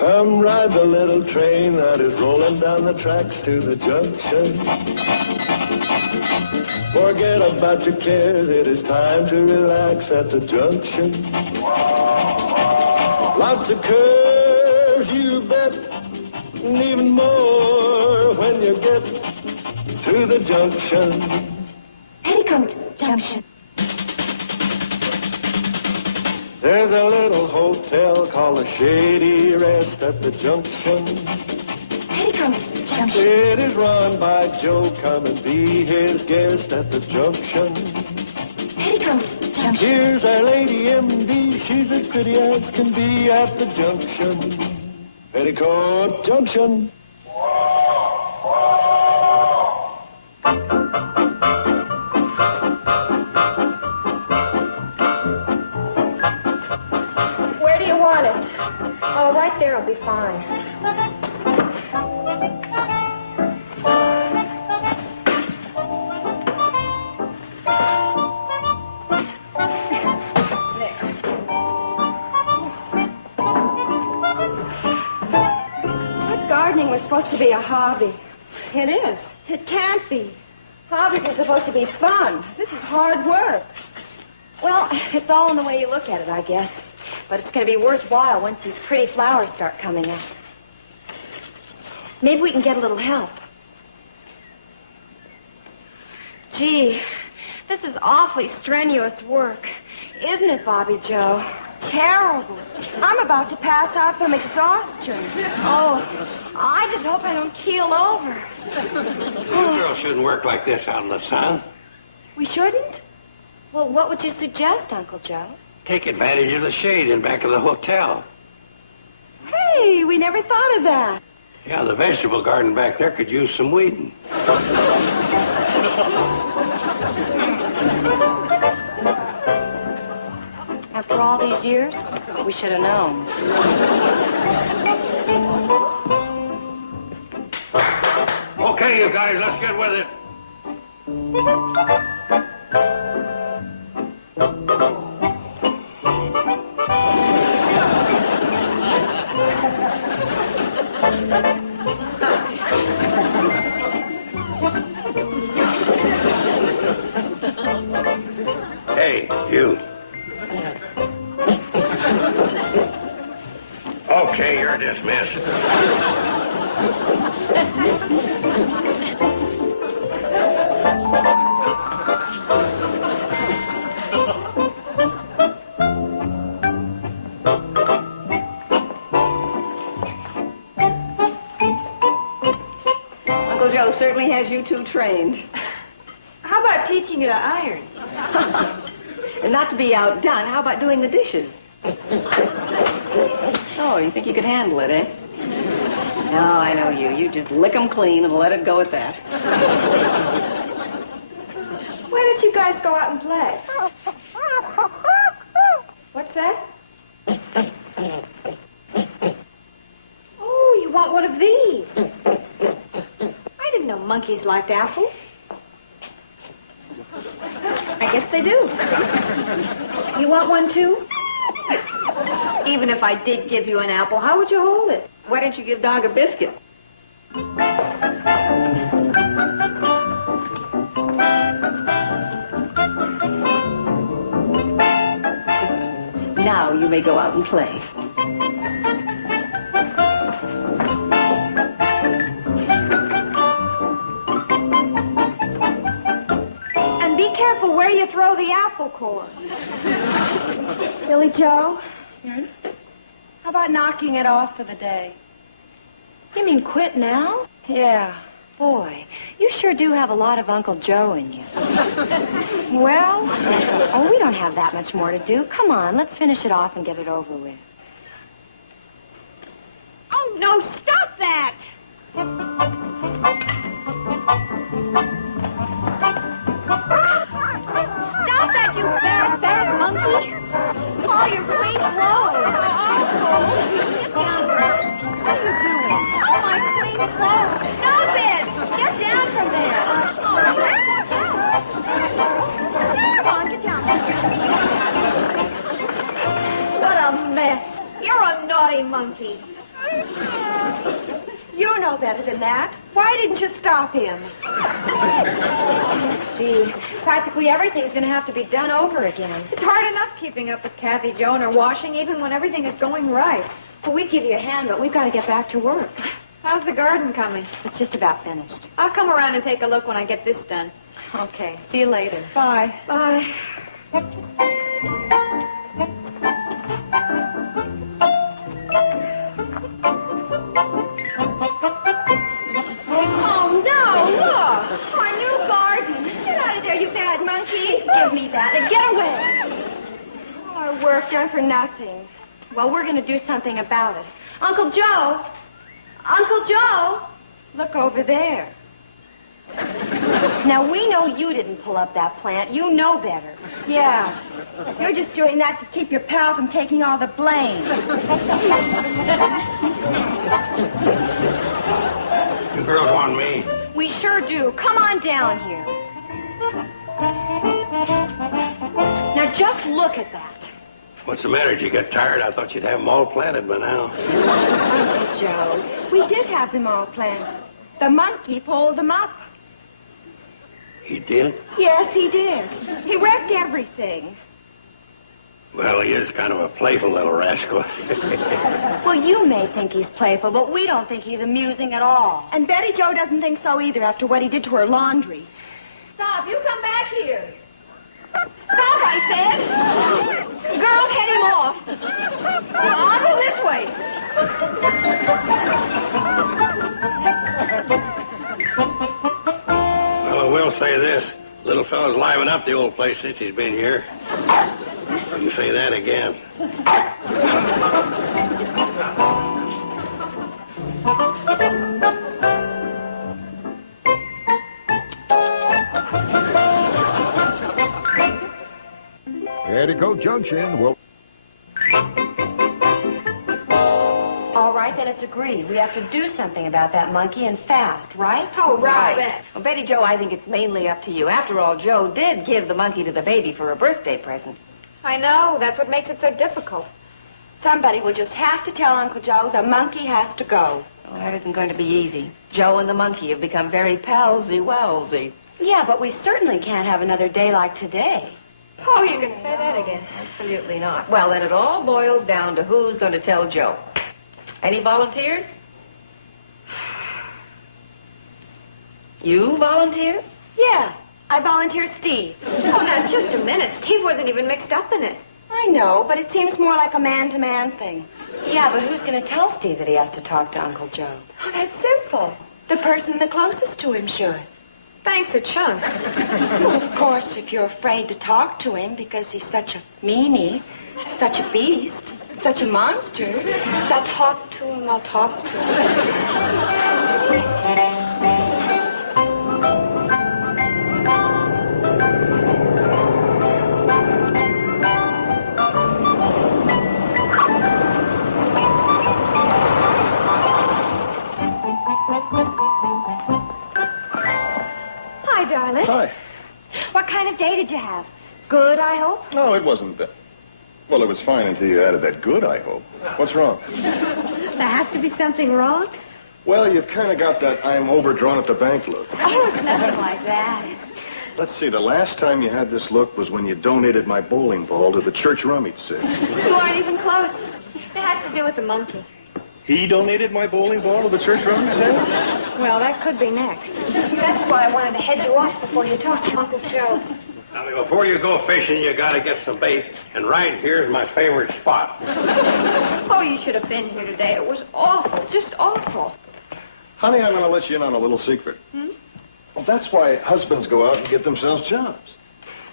Come ride the little train that is rolling down the tracks to the junction. Forget about your cares, it is time to relax at the junction. Lots of curves, you bet, and even more when you get to the junction. Petticoat Junction. There's a little hotel called the Shady Rest at the junction. Petticoat Junction. It is run by Joe. Come and be his guest at the junction. Petticoat Junction. Here's our lady M.D. She's as pretty as can be at the junction. Petticoat Junction. Where do you want it? Oh, right there will be fine. Gardening was supposed to be a hobby. It is. It can't be. Hobbies are supposed to be fun. This is hard work. Well, it's all in the way you look at it, I guess. But it's going to be worthwhile once these pretty flowers start coming out. Maybe we can get a little help. Gee, this is awfully strenuous work. Isn't it, Bobby Joe? Terrible. I'm about to pass out from exhaustion. Oh, I just hope I don't keel over. You girls shouldn't work like this out in the sun. We shouldn't? Well, what would you suggest, Uncle Joe? Take advantage of the shade in back of the hotel. Hey, we never thought of that. Yeah, the vegetable garden back there could use some weeding. After all these years, we should have known. Okay, you guys, let's get with it. Hey, you. Okay, you're dismissed. Uncle Joe certainly has you two trained. How about teaching you to iron? And not to be outdone, how about doing the dishes? Oh, you think you could handle it, eh? No, I know you. You just lick 'em clean and let it go at that. Why don't you guys go out and play? What's that? Oh, you want one of these? I didn't know monkeys liked apples. I guess they do. You want one, too? Even if I did give you an apple, how would you hold it? Why don't you give Dog a biscuit? Now you may go out and play. And be careful where you throw the apple core. Billy Joe? Hmm? How about knocking it off for the day? You mean quit now? Yeah. Boy, you sure do have a lot of Uncle Joe in you. Well? Oh, we don't have that much more to do. Come on, let's finish it off and get it over with. Oh, no, stop that! Stop that, you bad, bad monkey! All your clean clothes. Get down from there. What are you doing? Oh, my clean clothes. Stop it! Get down from there! Oh, watch out! Come on, get down. What a mess. You're a naughty monkey. You know better than that. Why didn't you stop him? Gee, practically everything's going to have to be done over again. It's hard enough keeping up with Kathy Jo and her washing, even when everything is going right. Well, we'd give you a hand, but we've got to get back to work. How's the garden coming? It's just about finished. I'll come around and take a look when I get this done. Okay, see you later. Bye. Bye. Oh, no, look. Our new garden. Get out of there, you bad monkey. Give me that and get away. Our work done for nothing. Well, we're going to do something about it. Uncle Joe! Uncle Joe! Look over there. Now, we know you didn't pull up that plant. You know better. Yeah. You're just doing that to keep your pal from taking all the blame. You girls want me? We sure do. Come on down here. Now, just look at that. What's the matter? Did you get tired? I thought you'd have them all planted by now. Joe, we did have them all planted. The monkey pulled them up. He did? Yes, he did. He wrecked everything. Well, he is kind of a playful little rascal. Well, you may think he's playful, but we don't think he's amusing at all. And Betty Jo doesn't think so either after what he did to her laundry. Stop, you come back here. Stop, I said. Girls, head him off. Well, I'll go this way. Well, I will say this. Little fellow's liven up the old place since he's been here. You can say that again. Petticoat Junction will... All right, then it's agreed. We have to do something about that monkey and fast, right? Oh, right. Well, Betty Jo, I think it's mainly up to you. After all, Joe did give the monkey to the baby for a birthday present. I know. That's what makes it so difficult. Somebody will just have to tell Uncle Joe the monkey has to go. Well, that isn't going to be easy. Joe and the monkey have become very palsy-walsy. Yeah, but we certainly can't have another day like today. Oh, you can say that again. Absolutely not. Well, then it all boils down to who's going to tell Joe. Any volunteers? You volunteer? Yeah, I volunteer Steve. Oh, now, just a minute. Steve wasn't even mixed up in it. I know, but it seems more like a man-to-man thing. Yeah, but who's going to tell Steve that he has to talk to Uncle Joe? Oh, that's simple. The person the closest to him should. Thanks a chunk. Well, of course, if you're afraid to talk to him because he's such a meanie, such a beast, such a monster, I'll talk to him, I'll talk to him. Hi, darling. Hi. What kind of day did you have? Good, I hope? No, it wasn't that. Well, it was fine until you added that good, I hope. What's wrong? There has to be something wrong. Well, you've kind of got that I'm overdrawn at the bank look. Oh, it's nothing like that. Let's see, the last time you had this look was when you donated my bowling ball to the church rummage sale. You aren't even close. It has to do with the monkey. He donated my bowling ball to the church rummage sale? Well, that could be next. That's why I wanted to head you off before you talked to Uncle Joe. Now, before you go fishing, you got to get some bait. And right here is my favorite spot. Oh, you should have been here today. It was awful, just awful. Honey, I'm going to let you in on a little secret. Well, that's why husbands go out and get themselves jobs.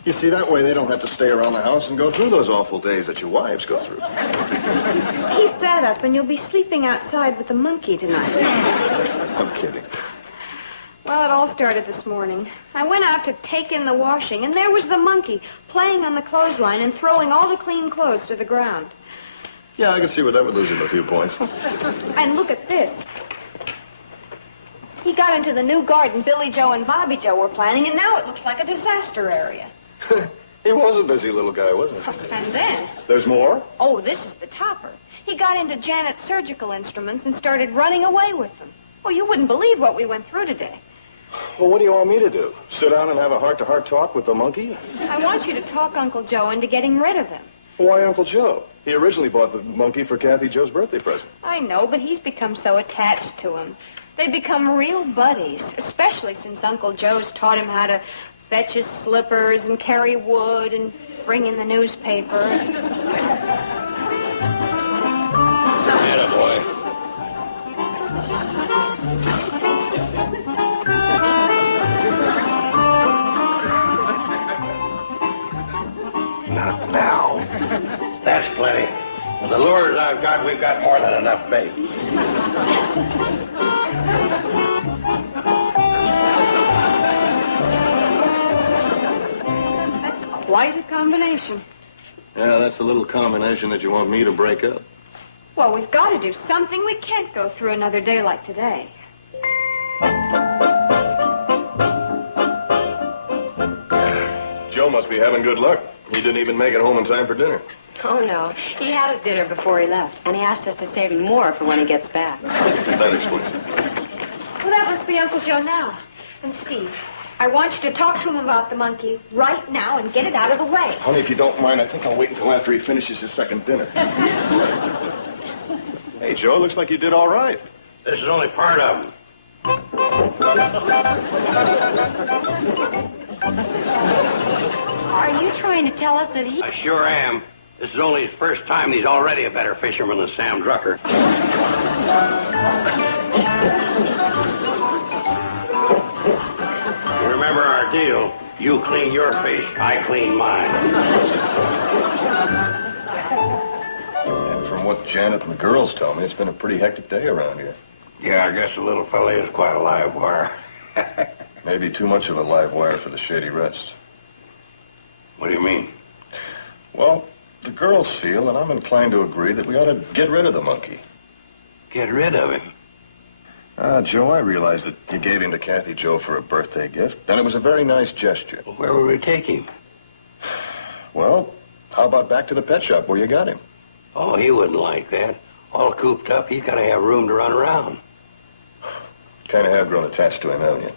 You see, that way they don't have to stay around the house and go through those awful days that your wives go through. Keep that up, and you'll be sleeping outside with the monkey tonight. I'm kidding. Well, it all started this morning. I went out to take in the washing, and there was the monkey playing on the clothesline and throwing all the clean clothes to the ground. Yeah, I can see where that would lose him a few points. And look at this. He got into the new garden Billy Joe and Bobby Joe were planning, and now it looks like a disaster area. He was a busy little guy, wasn't he? And then, There's more? oh, this is the topper. He got got into Janet's surgical instruments and started running away with them. Oh, you wouldn't believe what we went through today. Well, what do you want me to do? Sit down and have a heart-to-heart talk with the monkey? I want you to talk Uncle Joe into getting rid of him. Why Uncle Joe? He originally bought the monkey for Kathy Joe's birthday present. I know, but he's become so attached to him. They've become real buddies, especially since Uncle Joe's taught him how to fetch his slippers and carry wood and bring in the newspaper. Attaboy. Not now. That's plenty. With the lures I've got, we've got more than enough bait. That's quite a combination. Yeah, that's the little combination that you want me to break up. Well, we've got to do something. We can't go through another day like today. Joe must be having good luck. He didn't even make it home in time for dinner. Oh, no. He had his dinner before he left, and he asked us to save him more for when he gets back. That explains it. Well, that must be Uncle Joe now. And Steve, I want you to talk to him about the monkey right now and get it out of the way. Honey, if you don't mind, I think I'll wait until after he finishes his second dinner. Hey, Joe, looks like you did all right. This is only part of them. Are you trying to tell us that he... I sure am. This is only his first time, and he's already a better fisherman than Sam Drucker. You remember our deal. You clean your fish, I clean mine. And from what Janet and the girls tell me, it's been a pretty hectic day around here. Yeah, I guess the little fella is quite a live wire. Maybe too much of a live wire for the Shady rest. What do you mean? Well, the girls feel, and I'm inclined to agree, that we ought to get rid of the monkey. Get rid of him. Joe, I realize that you gave him to Kathy Joe for a birthday gift, and it was a very nice gesture. Well, where would we take him? Well, how about back to the pet shop where you got him? Oh, he wouldn't like that. All cooped up, he's got to have room to run around. Kind of have grown attached to him, haven't you?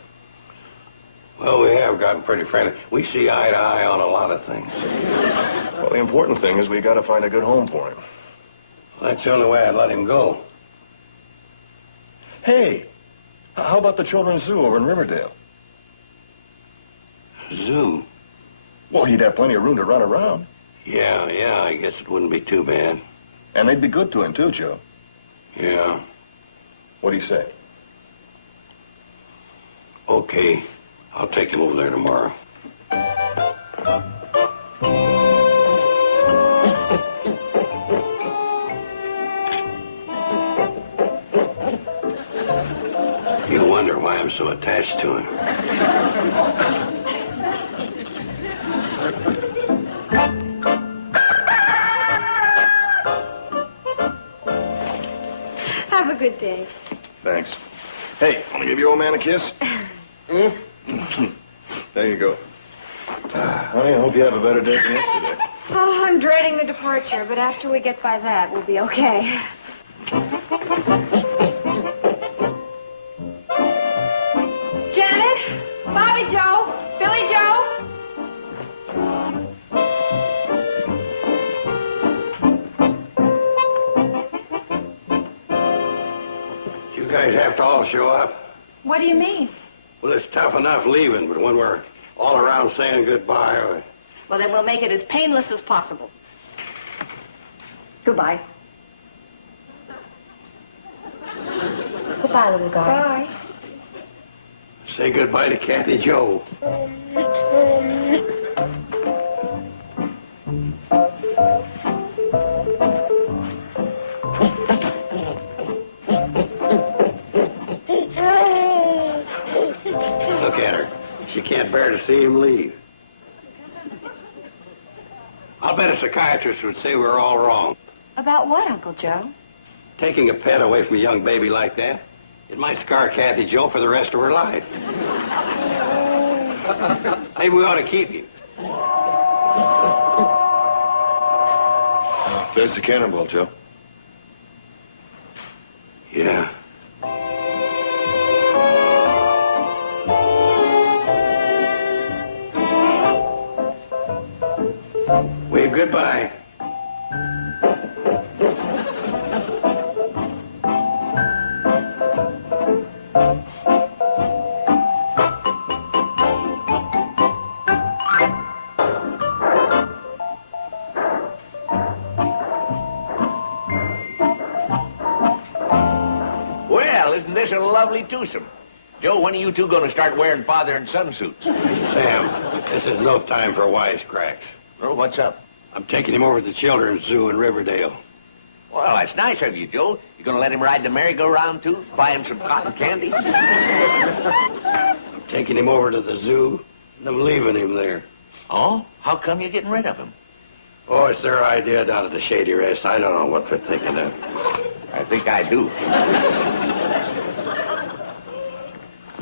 Well, we have gotten pretty friendly. We see eye to eye on a lot of things. Well, the important thing is we got to find a good home for him. Well, that's the only way I'd let him go. Hey, how about the children's zoo over in Riverdale? Zoo? Well, he'd have plenty of room to run around. Yeah, I guess it wouldn't be too bad. And they'd be good to him, too, Joe. Yeah. What do you say? Okay. I'll take him over there tomorrow. You wonder why I'm so attached to him. Have a good day. Thanks. Hey, want to give your old man a kiss? There you go. I hope you have a better day than yesterday. Oh, I'm dreading the departure, but after we get by that, we'll be okay. Janet, Bobby Joe, Billy Joe. You guys have to all show up. What do you mean? Well, it's tough enough leaving, but when we're all around saying goodbye, Well, then we'll make it as painless as possible. Goodbye. Goodbye, little guy. Bye. say goodbye to Kathy Joe. Look at her. She can't bear to see him leave. I'll bet a psychiatrist would say we're all wrong. About what, Uncle Joe? Taking a pet away from a young baby like that, it might scar Kathy Joe for the rest of her life. Maybe we ought to keep him. There's the cannonball, Joe. Yeah. Wave goodbye. Well, isn't this a lovely twosome? Joe, when are you two going to start wearing father and son suits? Sam, this is no time for wisecracks. Oh, what's up? I'm taking him over to the Children's Zoo in Riverdale. Well, that's nice of you, Joe. You going to let him ride the merry-go-round, too? Buy him some cotton candy? I'm taking him over to the zoo, and I'm leaving him there. Oh? How come you're getting rid of him? Oh, it's their idea down at the Shady Rest. I don't know what they're thinking of. I think I do.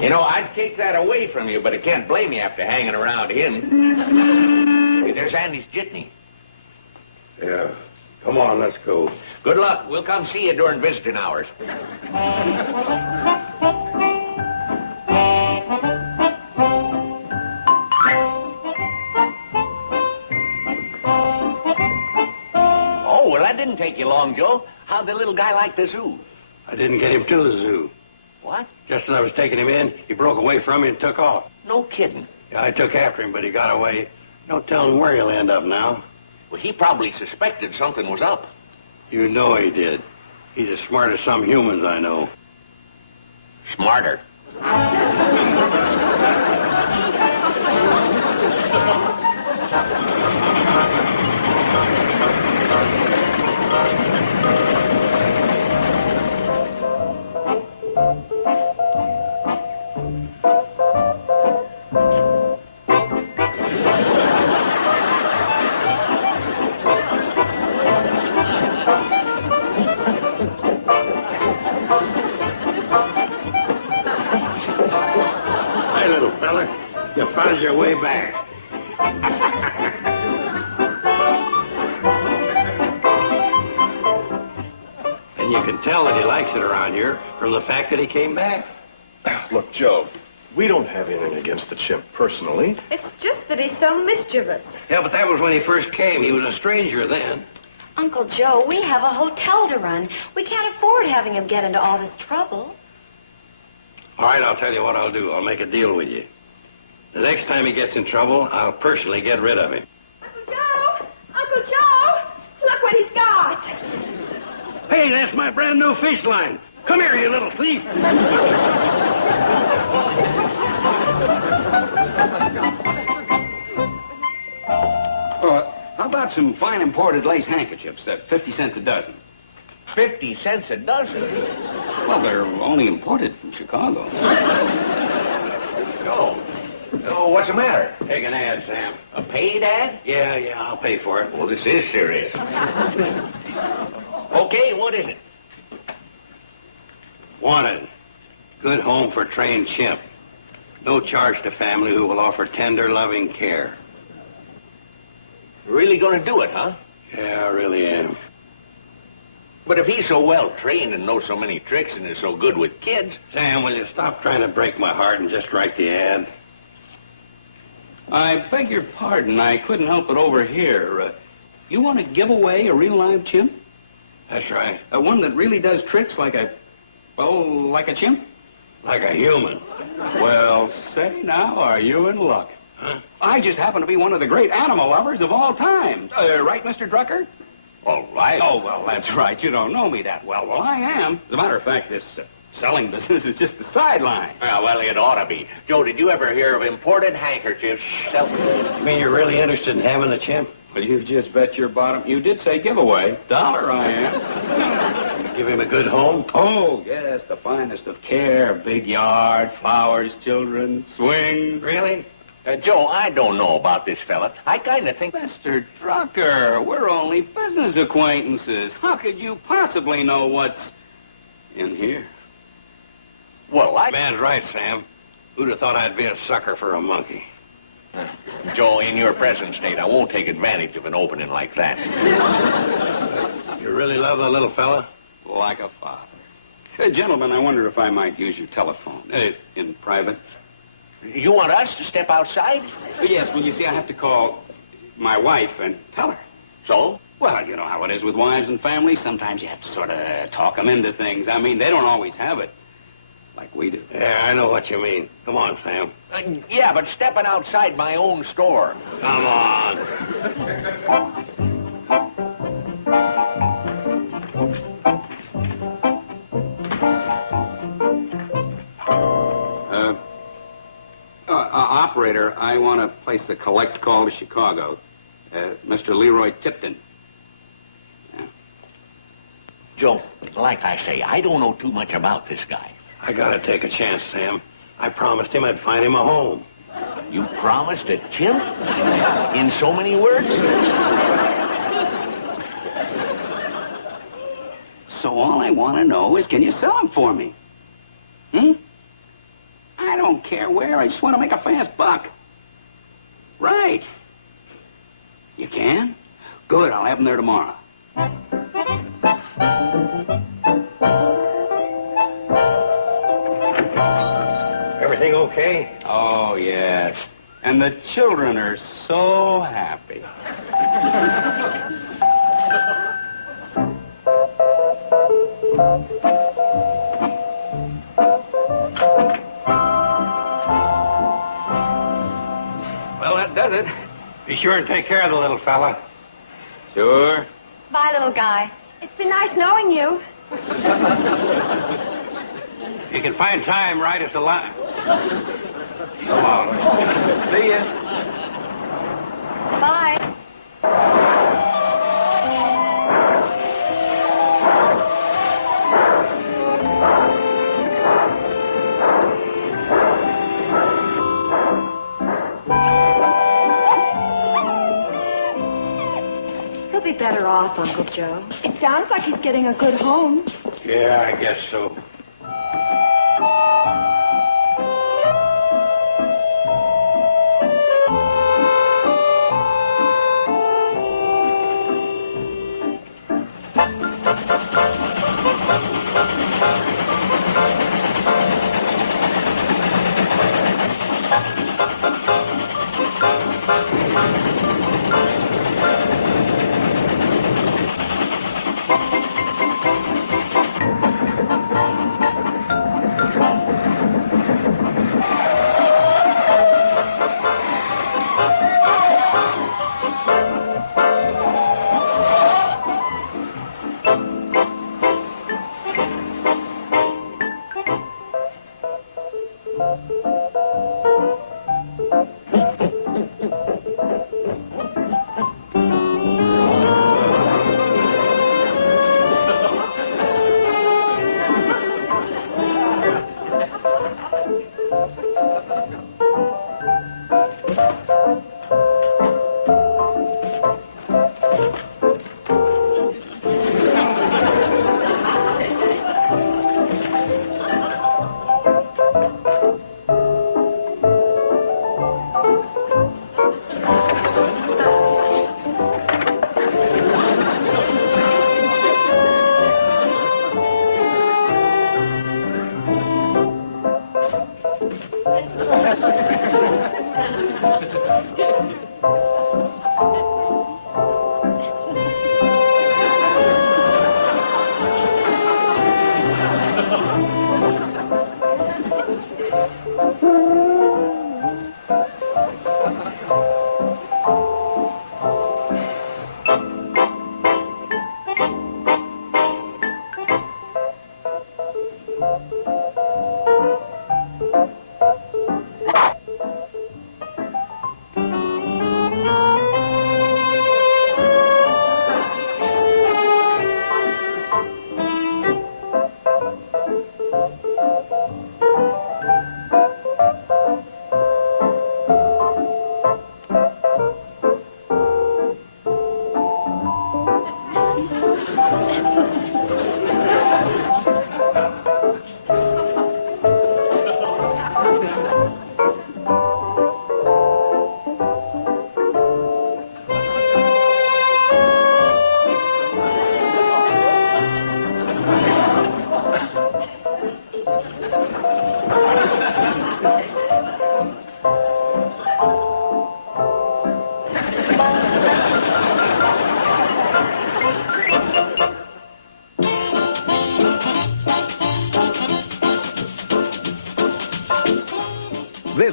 You know, I'd take that away from you, but I can't blame you after hanging around him. Hey, there's Andy's jitney. Yeah. Come on, let's go. Good luck. We'll come see you during visiting hours. Oh, well, that didn't take you long, Joe. How'd the little guy like the zoo? I didn't get him to the zoo. What? Just as I was taking him in, he broke away from me and took off. No kidding. Yeah, I took after him, but he got away. No telling where he'll end up now. Well, he probably suspected something was up. You know he did. He's as smart as some humans I know. Smarter. Hi, little fella. You found your way back. And you can tell that he likes it around here from the fact that he came back. Look, Joe, we don't have anything against the chimp personally. It's just that he's so mischievous. Yeah, but that was when he first came. He was a stranger then. Uncle Joe, we have a hotel to run. We can't afford having him get into all this trouble. All right, I'll tell you what I'll do. I'll make a deal with you. The next time he gets in trouble, I'll personally get rid of him. Uncle Joe! Uncle Joe! Look what he's got! Hey, that's my brand new fish line. Come here, you little thief. How about some fine imported lace handkerchiefs at 50 cents a dozen? 50 cents a dozen? Well, they're only imported from Chicago. Joe. Oh, what's the matter? Take an ad, Sam. A paid ad? Yeah, I'll pay for it. Well, this is serious. Okay, what is it? Wanted. Good home for trained chimp. No charge to family who will offer tender, loving care. Really gonna do it, huh? Yeah, I really am. But if he's so well trained and knows so many tricks and is so good with kids... Sam, will you stop trying to break my heart and just write the ad? I beg your pardon, I couldn't help it over here. You want to give away a real live chimp? That's right. One that really does tricks like a chimp? Like a human. Well, say now, are you in luck? Huh? I just happen to be one of the great animal lovers of all time. Right, Mr. Drucker? All right. Oh, well, that's right. You don't know me that well. Well, I am. As a matter of fact, this selling business is just a sideline. Well, it ought to be. Joe, did you ever hear of imported handkerchiefs? You mean you're really interested in having the chimp? Well, you just bet your bottom. You did say giveaway. $1 I am. Give him a good home? Oh, yes, the finest of care. Big yard, flowers, children, swings. Really? Joe, I don't know about this fella. I kind of think... Mr. Drucker, we're only business acquaintances. How could you possibly know what's in here? Well, Man's right, Sam. Who'd have thought I'd be a sucker for a monkey? Joe, in your present state, I won't take advantage of an opening like that. You really love the little fella? Like a father. Gentlemen, I wonder if I might use your telephone in private. You want us to step outside? Yes, well, you see, I have to call my wife and tell her. So? Well, you know how it is with wives and families. Sometimes you have to sort of talk them into things. I mean, they don't always have it like we do. Yeah, I know what you mean. Come on, Sam. Yeah, but stepping outside my own store. Come on. Operator, I want to place a collect call to Chicago. Mr. Leroy Tipton. Yeah. Joe, like I say, I don't know too much about this guy. I gotta take a chance, Sam. I promised him I'd find him a home. You promised a chimp? In so many words? So all I want to know is, can you sell him for me? Hmm? I don't care where. I just want to make a fast buck. Right. You can? Good. I'll have him there tomorrow. Everything okay? Oh, yes. And the children are so happy. Well, that does it. Be sure and take care of the little fella. Sure. Bye, little guy. It's been nice knowing you. You can find time, write us a line. Come on. See ya. Bye. He'll be better off, Uncle Joe. It sounds like he's getting a good home. Yeah, I guess so.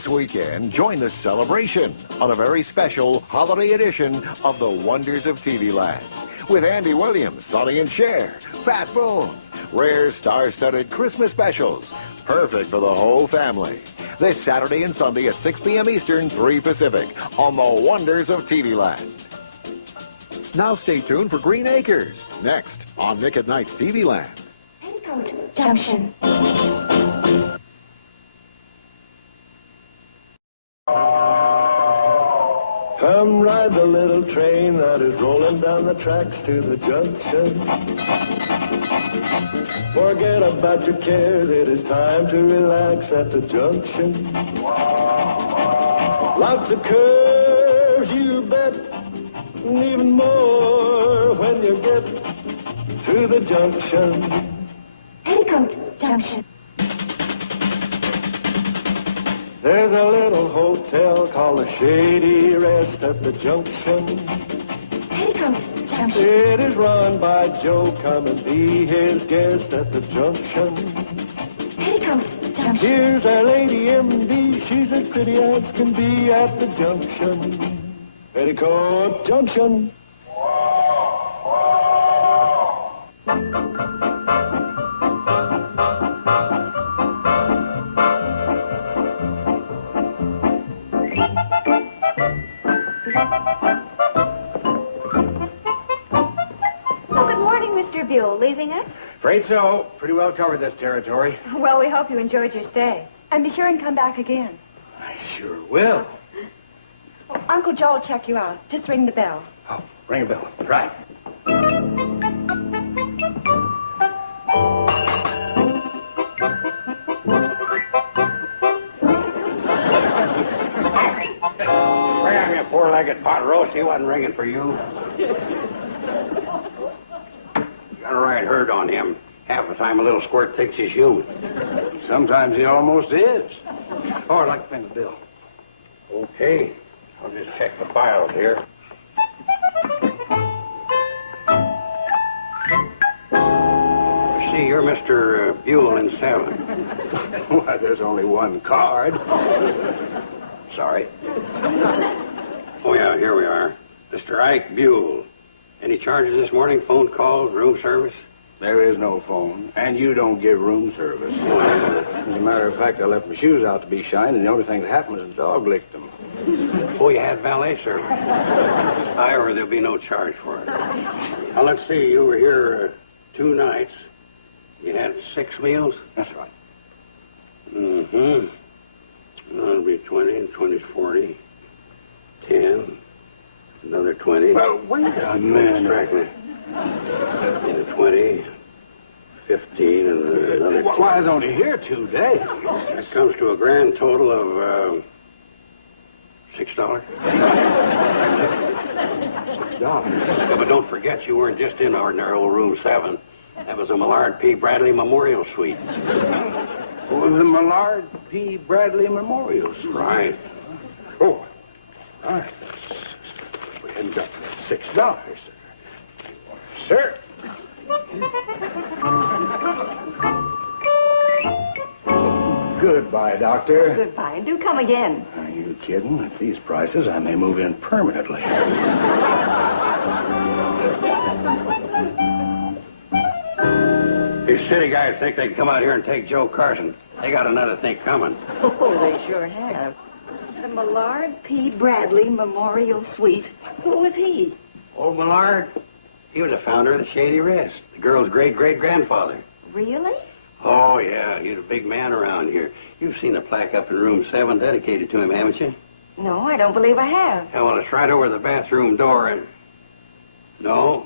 This weekend, join the celebration on a very special holiday edition of The Wonders of TV Land. With Andy Williams, Sonny and Cher, Pat Boone, rare star-studded Christmas specials. Perfect for the whole family. This Saturday and Sunday at 6 p.m. Eastern, 3 Pacific on The Wonders of TV Land. Now stay tuned for Green Acres, next on Nick at Night's TV Land. Petticoat Junction. Come ride the little train that is rolling down the tracks to the junction. Forget about your cares, it is time to relax at the junction. Lots of curves, you bet, and even more when you get to the junction. Petticoat Junction. There's a little hotel called the Shady Rest at the junction. Petticoat Junction. It is run by Joe. Come and be his guest at the junction. Petticoat Junction. Here's our lady M.D. She's as pretty as can be at the junction. Petticoat Junction. Leaving us? Afraid so. Pretty well covered this territory. Well, we hope you enjoyed your stay. And be sure and come back again. I sure will. Oh, Uncle Joe will check you out. Just ring the bell. Oh, ring a bell. Right. Bring me a four-legged pot roast. He wasn't ringing for you. Got a right herd on him. Half the time a little squirt thinks he's human. Sometimes he almost is. Oh, I'd like to pay the bill. Okay. I'll just check the files here. See, you're Mr. Buell in 7. Why, there's only one card. Sorry. Oh, yeah, here we are. Mr. Ike Buell. Any charges this morning? Phone calls, room service? There is no phone, and you don't give room service. As a matter of fact, I left my shoes out to be shined, and the only thing that happened was the dog licked them. Oh, you had valet service? However, there'll be no charge for it. Now, let's see. You were here 2 nights. You had 6 meals? That's right. Mm-hmm. That'll be 20, and 20's 40. 10. Another 20. Well, wait a minute. Exactly. 20, 15, and another 20. Why, I was only here 2 days. That comes to a grand total of $6. $6? Yeah, but don't forget, you weren't just in ordinary old room 7. That was a Millard P. Bradley Memorial Suite. Oh, the Millard P. Bradley Memorial Suite. Right. Oh, all right. We hadn't got $6, sir. Goodbye, Doctor. Goodbye. Do come again. Are you kidding? At these prices, I may move in permanently. These city guys think they can come out here and take Joe Carson. They got another thing coming. Oh, they sure have. The Millard P. Bradley Memorial Suite. Who was he? Old Millard, he was the founder of the Shady Rest, the girl's great-great-grandfather. Really? Oh, yeah, he's a big man around here. You've seen the plaque up in room 7 dedicated to him, haven't you? No, I don't believe I have. Yeah, well, it's right over the bathroom door, and... No,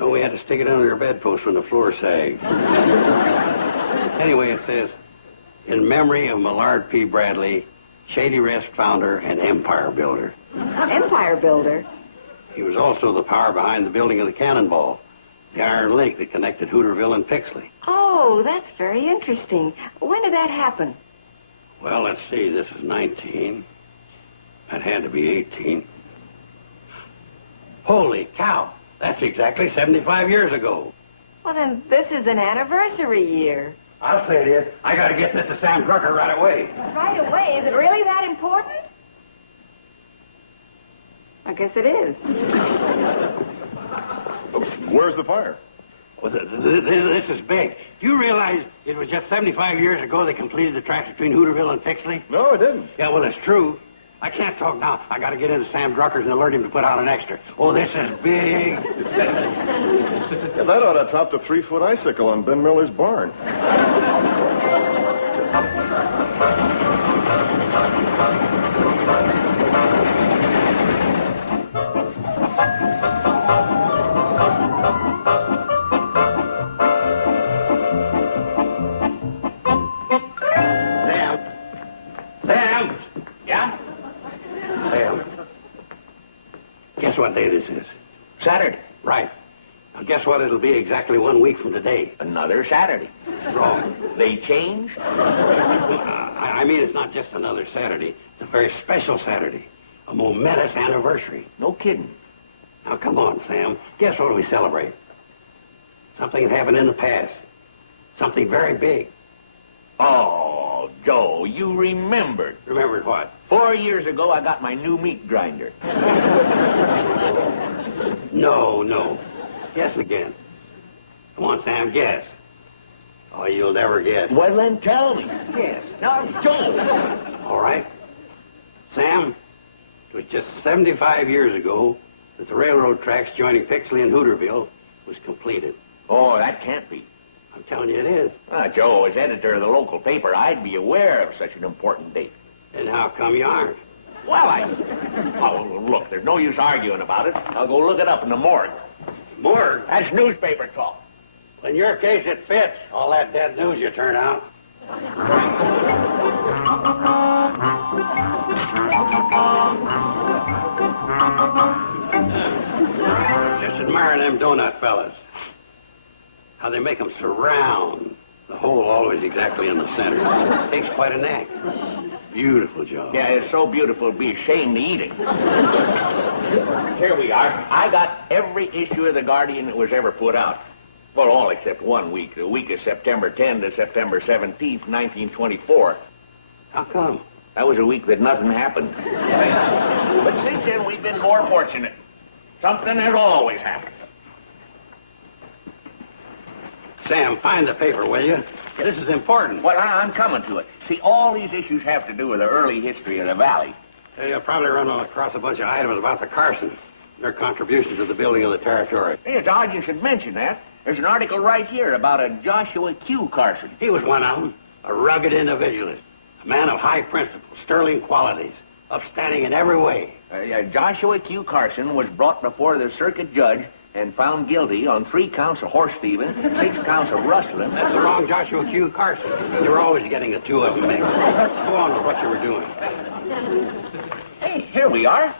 we had to stick it under your bedpost when the floor sagged. Anyway, it says, in memory of Millard P. Bradley, Shady Rest founder and empire builder. Empire builder? He was also the power behind the building of the Cannonball, the iron link that connected Hooterville and Pixley. Oh, that's very interesting. When did that happen? Well, let's see. This is 19. That had to be 18. Holy cow. That's exactly 75 years ago. Well, then this is an anniversary year. I'll say it is. I got to get this to Sam Drucker right away. Right away? Is it really that important? I guess it is. Where's the fire? Well, this is big. Do you realize it was just 75 years ago they completed the tracks between Hooterville and Pixley? No, I didn't. Yeah, well, it's true. I can't talk now. I got to get into Sam Drucker's and alert him to put out an extra. Oh, this is big. Yeah, that ought to top the 3-foot icicle on Ben Miller's barn. Sam! Yeah? Sam. Guess what day this is? Saturday. Right. Now, guess what? It'll be exactly 1 week from today. Another Saturday. Wrong. They change? I mean, it's not just another Saturday. It's a very special Saturday. A momentous anniversary. No kidding. Now, come on, Sam. Guess what we celebrate? Something that happened in the past. Something very big. Oh, Joe, you remembered. Remembered what? 4 years ago, I got my new meat grinder. No. Guess again. Come on, Sam, guess. Oh, you'll never guess. Well, then tell me. Guess. Now, Joe. All right. Sam, it was just 75 years ago that the railroad tracks joining Pixley and Hooterville was completed. Oh, that can't be. I'm telling you it is. Joe, as editor of the local paper, I'd be aware of such an important date. And how come you aren't? Well, Oh, look, there's no use arguing about it. I'll go look it up in the morgue. Morgue? That's newspaper talk. In your case, it fits. All that dead news you turn out. Just admire them donut fellas. How they make them surround. The hole always exactly in the center. Takes quite a knack. Beautiful job. Yeah, it's so beautiful it'd be a shame to eat it. Here we are. I got every issue of The Guardian that was ever put out. Well, all except 1 week. The week of September 10 to September 17th, 1924. How come? That was a week that nothing happened. But since then, we've been more fortunate. Something has always happened. Sam, find the paper, will you? This is important. Well, I'm coming to it. See, all these issues have to do with the early history of the valley. You'll probably run across a bunch of items about the Carsons, their contribution to the building of the territory. Hey, it's odd you should mention that. There's an article right here about a Joshua Q. Carson. He was one of them, a rugged individualist, a man of high principles, sterling qualities, upstanding in every way. Joshua Q. Carson was brought before the circuit judge and found guilty on 3 counts of horse thieving, 6 counts of rustling. That's the wrong Joshua Q. Carson. You're always getting the two of them mixed. Go on with what you were doing. Hey, here we are.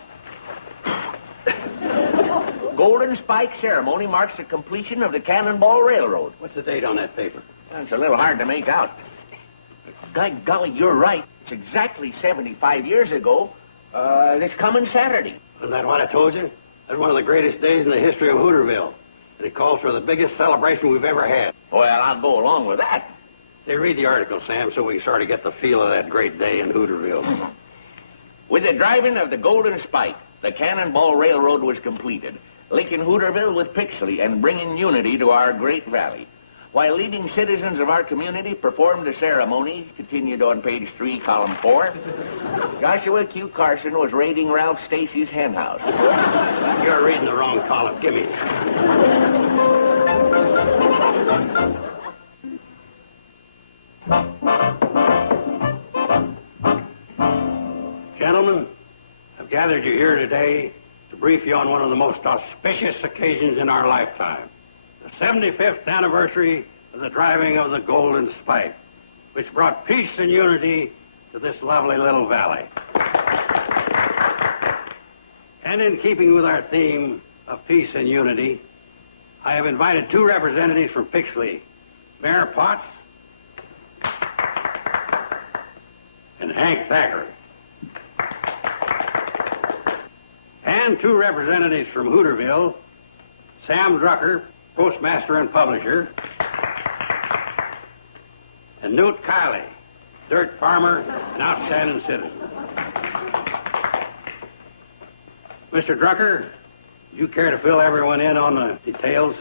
Golden Spike ceremony marks the completion of the Cannonball Railroad. What's the date on that paper? It's a little hard to make out. By golly, you're right. It's exactly 75 years ago, this coming Saturday. Isn't that what I told you? That's one of the greatest days in the history of Hooterville. And it calls for the biggest celebration we've ever had. Well, I'll go along with that. Say, read the article, Sam, so we can sort of get the feel of that great day in Hooterville. With the driving of the Golden Spike, the Cannonball Railroad was completed, linking Hooterville with Pixley and bringing unity to our great valley. While leading citizens of our community performed the ceremony, continued on page 3, column 4, Joshua Q. Carson was raiding Ralph Stacy's hen house. You're reading the wrong column. Give me. Gentlemen, I've gathered you here today to brief you on one of the most auspicious occasions in our lifetime. The 75th anniversary of the driving of the Golden Spike, which brought peace and unity to this lovely little valley. And in keeping with our theme of peace and unity, I have invited 2 representatives from Pixley, Mayor Potts and Hank Thacker. And 2 representatives from Hooterville, Sam Drucker, postmaster and publisher, and Newt Kiley, dirt farmer and outstanding citizen. Mr. Drucker, do you care to fill everyone in on the details?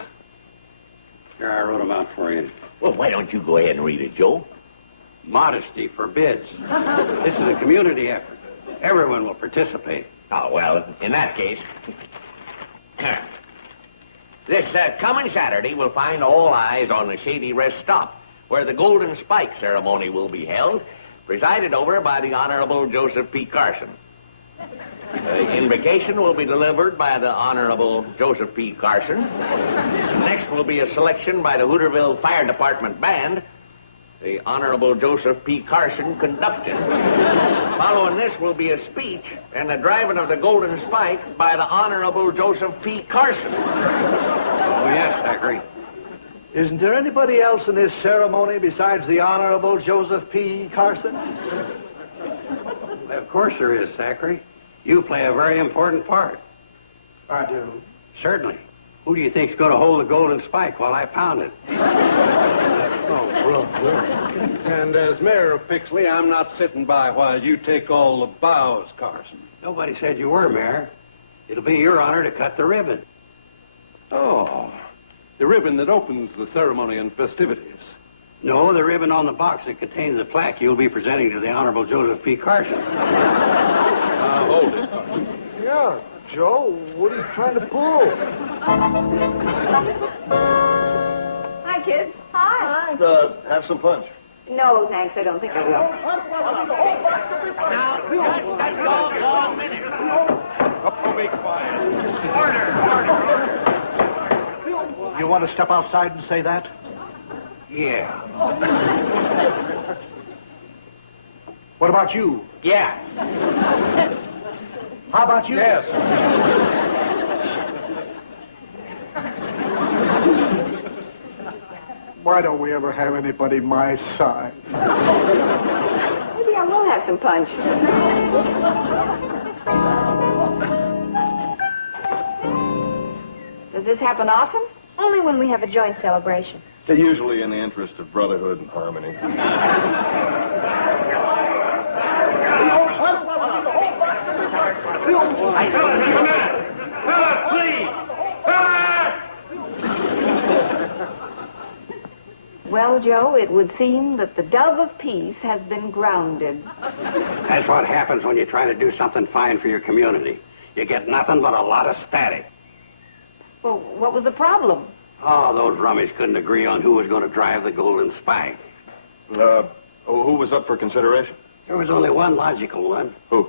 Here, I wrote them out for you. Well, why don't you go ahead and read it, Joe? Modesty forbids. This is a community effort. Everyone will participate. Oh, well, in that case... This coming Saturday will find all eyes on the Shady Rest Stop, where the Golden Spike ceremony will be held, presided over by the Honorable Joseph P. Carson. The invocation will be delivered by the Honorable Joseph P. Carson. Next will be a selection by the Hooterville Fire Department Band, the Honorable Joseph P. Carson conducting. Following this will be a speech and the driving of the Golden Spike by the Honorable Joseph P. Carson. Oh, yes, Zachary. Isn't there anybody else in this ceremony besides the Honorable Joseph P. Carson? Of course there is, Zachary. You play a very important part. I do. Certainly. Who do you think's going to hold the Golden Spike while I pound it? Oh, well. And as mayor of Pixley, I'm not sitting by while you take all the bows, Carson. Nobody said you were, Mayor. It'll be your honor to cut the ribbon. Oh, the ribbon that opens the ceremony and festivities. No, the ribbon on the box that contains the plaque you'll be presenting to the Honorable Joseph P. Carson. Hold it, Carson. Yeah, Joe, what are you trying to pull? Hi, kids. Hi. Have some punch. No, thanks. I don't think I will. Now, that's all 1 minute. Oh, be quiet. You want to step outside and say that? Yeah. What about you? Yeah. How about you? Yes. Why don't we ever have anybody my side? Maybe I will have some punch. Does this happen often? Only when we have a joint celebration. They're usually in the interest of brotherhood and harmony. Fellas, please! Fellas! Well, Joe, it would seem that the dove of peace has been grounded. That's what happens when you try to do something fine for your community. You get nothing but a lot of static. Well, what was the problem? Oh, those rummies couldn't agree on who was going to drive the Golden Spike. Who was up for consideration? There was only one logical one. Who?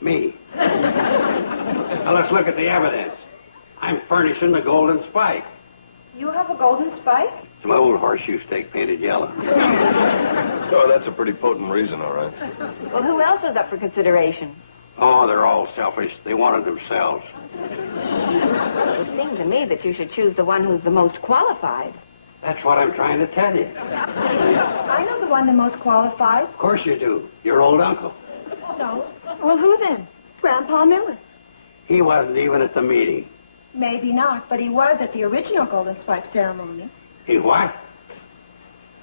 Me. Now, let's look at the evidence. I'm furnishing the Golden Spike. You have a golden spike? It's my old horseshoe stake painted yellow. Oh, that's a pretty potent reason, all right. Well, who else was up for consideration? Oh, they're all selfish. They wanted themselves. It seemed to me that you should choose the one who's the most qualified. That's what I'm trying to tell you. I know the one the most qualified. Of course you do. Your old uncle. No. Well, who then? Grandpa Miller. He wasn't even at the meeting. Maybe not, but he was at the original Golden Spike ceremony. He what?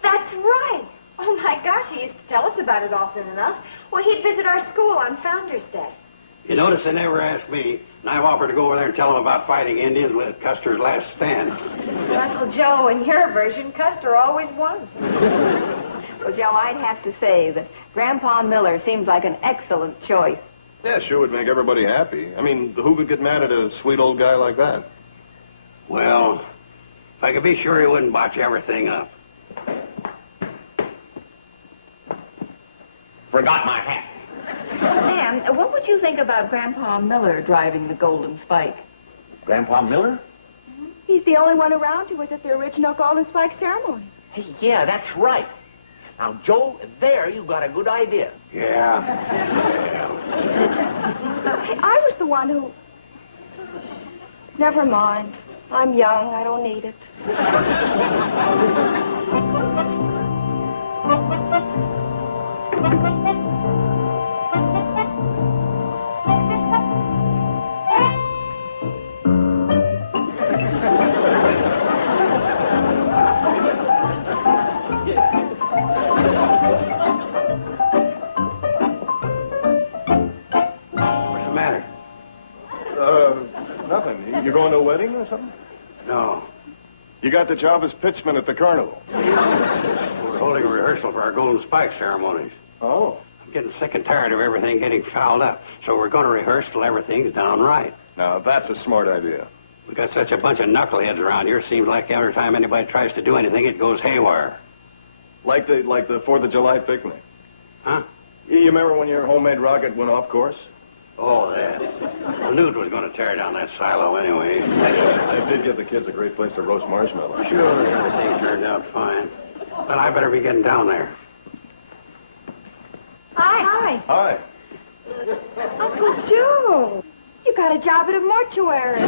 That's right. Oh, my gosh, he used to tell us about it often enough. Well, he'd visit our school on Founder's Day. You notice they never asked me, and I've offered to go over there and tell them about fighting Indians with Custer's last stand. Uncle Joe, in your version, Custer always won. Well, Joe, I'd have to say that Grandpa Miller seems like an excellent choice. Yeah, sure would make everybody happy. I mean, who would get mad at a sweet old guy like that? Well, if I could be sure he wouldn't botch everything up. Forgot my hat. Ma'am, what would you think about Grandpa Miller driving the Golden Spike? Grandpa Miller? He's the only one around who was at the original Golden Spike ceremony. Hey, yeah, that's right. Now, Joe, there you got a good idea. Yeah. Hey, I was the one who... Never mind. I'm young. I don't need it. got the job as pitchman at the carnival. We're holding a rehearsal for our Golden Spike ceremonies. Oh. I'm getting sick and tired of everything getting fouled up, so we're going to rehearse till everything's done right. Now, that's a smart idea. We got such a bunch of knuckleheads around here, seems like every time anybody tries to do anything, it goes haywire. Like the 4th of July picnic. Huh? You remember when your homemade rocket went off course? Oh, that. I knew it was going to tear down that silo anyway. I did give the kids a great place to roast marshmallows. Sure, everything turned out fine. But I better be getting down there. Hi. Hi. Uncle Joe. You got a job at a mortuary.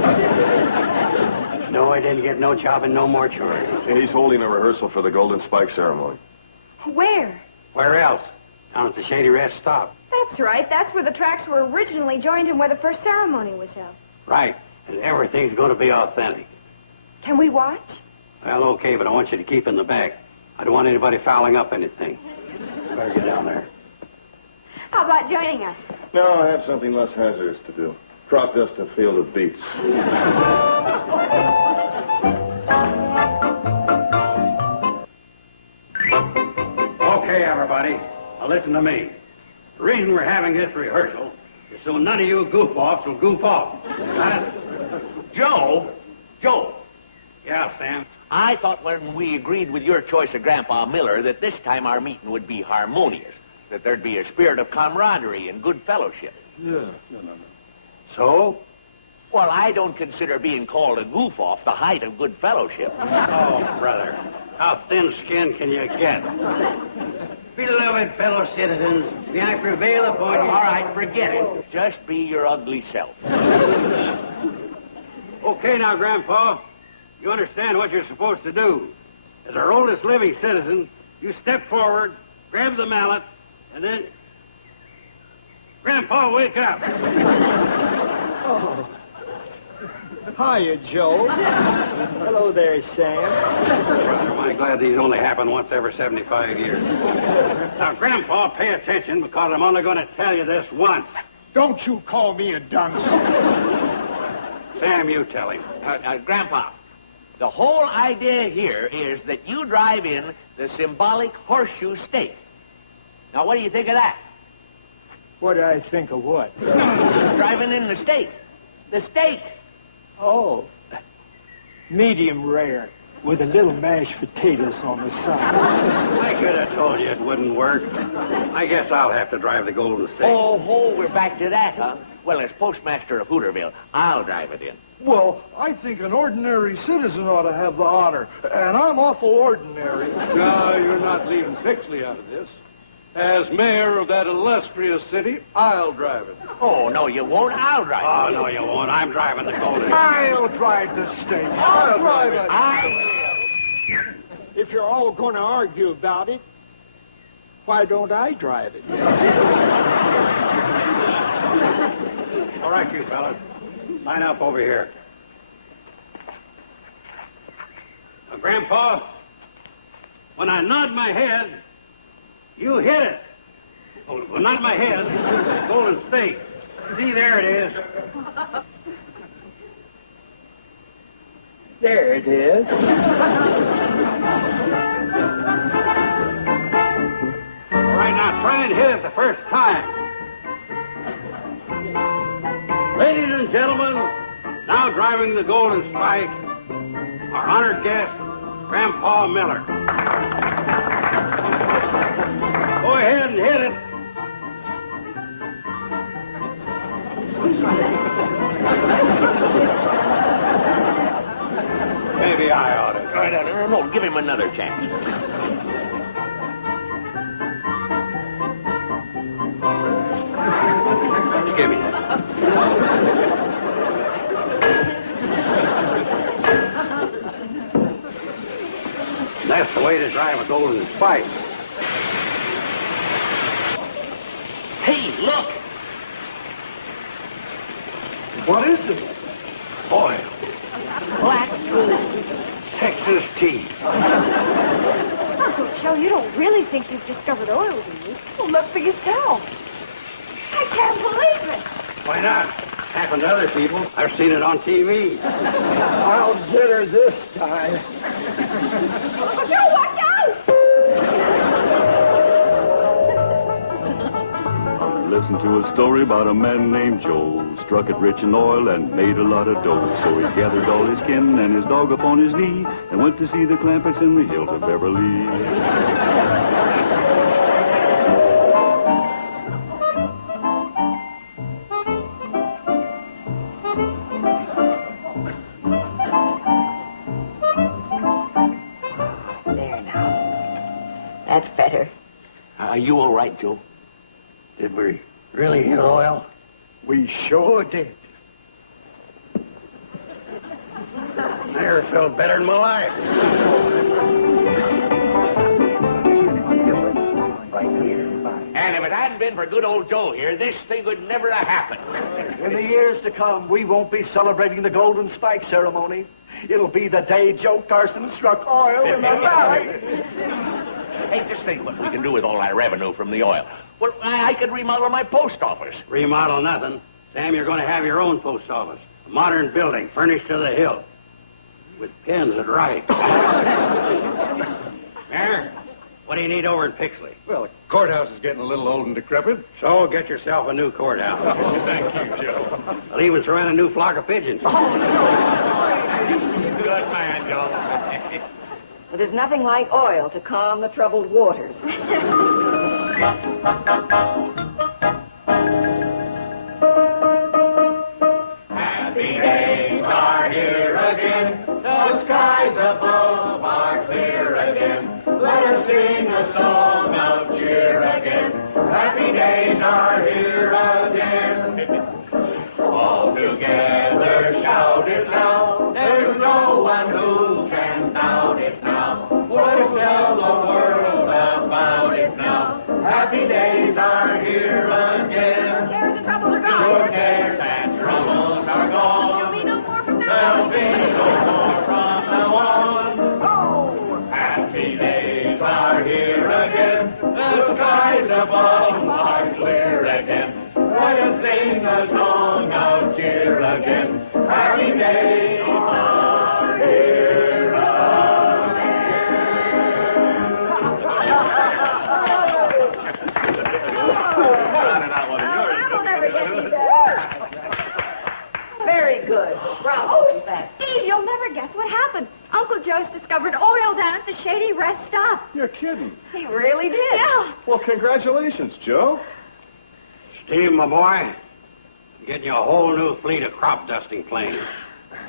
No, I didn't get no job in no mortuary. He's holding a rehearsal for the Golden Spike ceremony. Where? Where else? Down at the Shady Rest Stop. That's right. That's where the tracks were originally joined and where the first ceremony was held. Right. And everything's going to be authentic. Can we watch? Well, okay, but I want you to keep in the back. I don't want anybody fouling up anything. Better get down there. How about joining us? No, I have something less hazardous to do. Crop dust and field of beets. Okay, everybody. Now listen to me. The reason we're having this rehearsal is so none of you goof-offs will goof off. Got it? Joe? Yeah, Sam. I thought when we agreed with your choice of Grandpa Miller that this time our meeting would be harmonious, that there'd be a spirit of camaraderie and good fellowship. No. So? Well, I don't consider being called a goof-off the height of good fellowship. Oh, brother. How thin-skinned can you get? Beloved fellow citizens, may I prevail upon you? All right, forget it. Just be your ugly self. Okay, now, Grandpa. You understand what you're supposed to do. As our oldest living citizen, you step forward, grab the mallet, and then... Grandpa, wake up. Oh. Hiya, Joe. Hello there, Sam. Brother, am I glad these only happen once every 75 years. Now, Grandpa, pay attention, because I'm only going to tell you this once. Don't you call me a dunce. Sam, you tell him. Grandpa, the whole idea here is that you drive in the symbolic horseshoe stake. Now, what do you think of that? What do I think of what? Driving in the steak. The steak. Oh, medium rare with a little mashed potatoes on the side. I could have told you it wouldn't work. I guess I'll have to drive the Golden State. Oh, we're back to that, huh? Well, as postmaster of Hooterville, I'll drive it in. Well, I think an ordinary citizen ought to have the honor, and I'm awful ordinary. No, you're not leaving Pixley out of this. As mayor of that illustrious city, I'll drive it. Oh, no, you won't. I'll drive it. Oh, no, you won't. I'm driving the Golden. I'll drive the steak. I'll drive it. If you're all going to argue about it, why don't I drive it? All right, you fellas. Line up over here. Now, Grandpa, when I nod my head, you hit it. Well, not my head. Golden State. See, there it is. There it is. All right, now try and hit it the first time. Ladies and gentlemen, now driving the Golden Spike, our honored guest, Grandpa Miller. Go ahead and hit it. Maybe I ought to. No, give him another chance. Give me. That's the way to drive a Golden Spike. Hey, look. What is it? Oil. Black Texas tea. Uncle Joe, you don't really think you've discovered oil, do you? Well, look for yourself. I can't believe it. Why not? Happened to other people. I've seen it on TV. I'll get her this time. Uncle Joe, watch out! Listen to a story about a man named Joe. Struck it rich in oil and made a lot of dough. So he gathered all his kin and his dog up on his knee and went to see the Clampets in the hills of Beverly. There now. That's better. Are you all right, Joe? Did we really hit oil? We sure did. I never felt better in my life. And if it hadn't been for good old Joe here, this thing would never have happened. In the years to come, we won't be celebrating the Golden Spike ceremony. It'll be the day Joe Carson struck oil in the valley. Hey, just think what we can do with all that revenue from the oil. Well, I could remodel my post office. Remodel nothing. Sam, you're going to have your own post office. A modern building, furnished to the hilt. With pens that write. Mayor, what do you need over in Pixley? Well, the courthouse is getting a little old and decrepit. So get yourself a new courthouse. Oh, thank you, Joe. I'll even throw in a new flock of pigeons. Good man, Joe. But there's nothing like oil to calm the troubled waters. Happy days are here again. The skies above are clear again. Let us sing a song of cheer again. Happy days are here again. All together shout it now. There's no one who can doubt it now. Let us tell the world about it now. Happy days are here again. Cares and troubles are gone. Your cares and troubles are gone. There'll be no more from now There'll be no more from now on. Happy days are here again. The skies above are clear again. Let us sing a song of cheer again. Happy days are here That'll never get me back. Very good. Bravo, thanks. Steve, you'll never guess what happened. Uncle Joe's discovered oil down at the Shady rest stop. You're kidding. He really did. Yeah. Well, congratulations, Joe. Steve, my boy, I'm getting you a whole new fleet of crop dusting planes.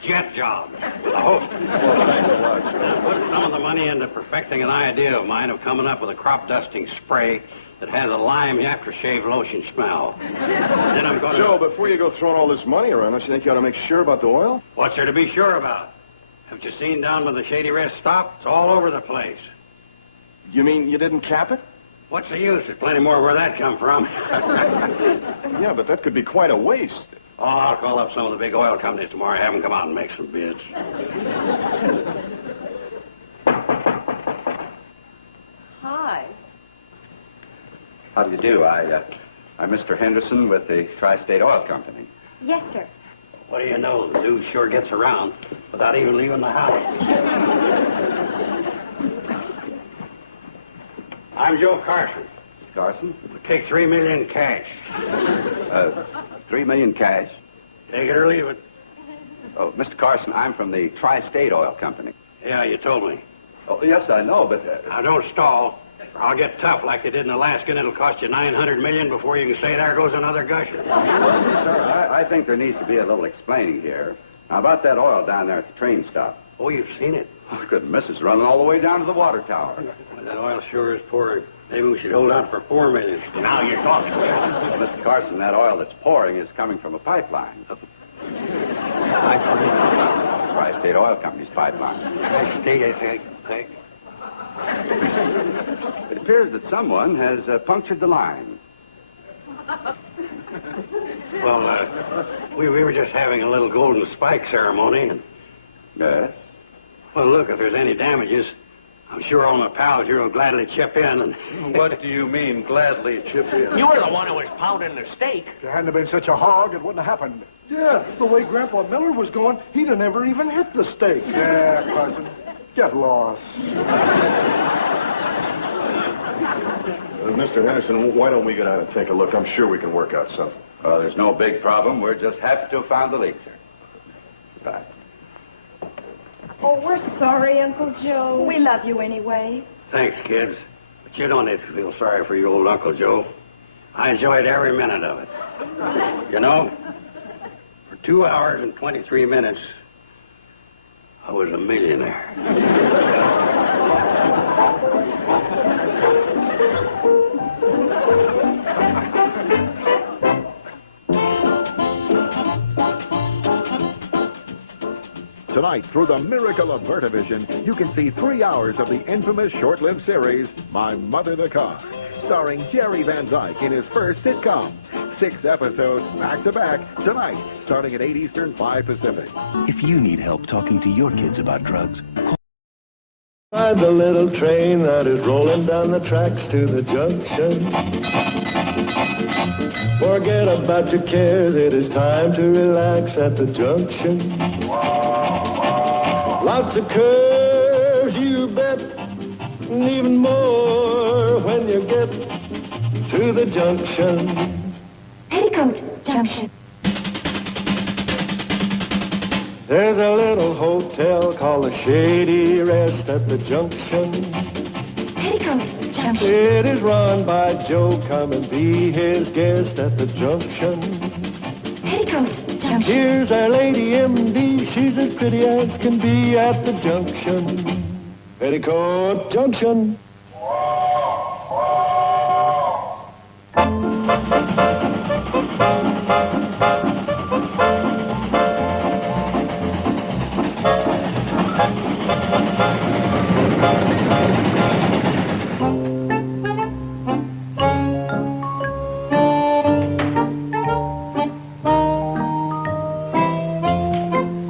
Jet job. With a host. Well, thanks a lot, Joe. Put some of the money into perfecting an idea of mine of coming up with a crop dusting spray that has a lime aftershave lotion smell. Then I'm going to... Joe, before you go throwing all this money around, don't you think you ought to make sure about the oil? What's there to be sure about? Haven't you seen down by the Shady rest stop? It's all over the place. You mean you didn't cap it? What's the use? There's plenty more where that come from. Yeah, but that could be quite a waste. Oh, I'll call up some of the big oil companies tomorrow, have them come out and make some bids. Hi. How do you do? I'm Mr. Henderson with the Tri-State Oil Company. Yes, sir. What do you know? The news sure gets around without even leaving the house. I'm Joe Carson. Carson? Take $3 million cash. $3 million cash. Take it or leave it. Oh, Mr. Carson, I'm from the Tri-State Oil Company. Yeah, you told me. Oh, yes, I know, but... Now, don't stall. Or I'll get tough like they did in Alaska, and it'll cost you $900 million before you can say there goes another gusher. Sir, I think there needs to be a little explaining here. Now, about that oil down there at the train stop. Oh, you've seen it? Oh, goodness, it's running all the way down to the water tower. Well, that oil sure is pouring. Maybe we should hold out for $4 million. Now you're talking. Mr. Carson, that oil that's pouring is coming from a pipeline. Tri-State Oil Company's pipeline. Tri-State, I think. It appears that someone has punctured the line. Well, we were just having a little golden spike ceremony. And, yes? Well, look, if there's any damages, I'm sure all my pals here will gladly chip in. And What do you mean, gladly chip in? You were the one who was pounding the steak. If you hadn't been such a hog, it wouldn't have happened. Yeah, the way Grandpa Miller was going, he'd have never even hit the stake. Yeah, Carson. Get lost. Mr. Henderson, why don't we go down and take a look? I'm sure we can work out something. There's no big problem. We're just happy to have found the leak, sir. Goodbye. Oh, we're sorry, Uncle Joe. We love you anyway. Thanks, kids. But you don't need to feel sorry for your old Uncle Joe. I enjoyed every minute of it. You know, for 2 hours and 23 minutes, I was a millionaire. Tonight, through the miracle of Vertivision, you can see 3 hours of the infamous short-lived series, My Mother the Car, starring Jerry Van Dyke in his first sitcom. 6 episodes back-to-back, tonight, starting at 8 Eastern, 5 Pacific. If you need help talking to your kids about drugs, Ride the little train that is rolling down the tracks to the junction. Forget about your cares, it is time to relax at the junction. Lots of curves, you bet, and even more when you get to the junction. Petticoat Junction. There's a little hotel called the Shady Rest at the junction. Petticoat Junction. It is run by Joe. Come and be his guest at the junction. Petticoat Junction. Here's our lady MD. She's as pretty as can be at the junction. Petticoat Junction.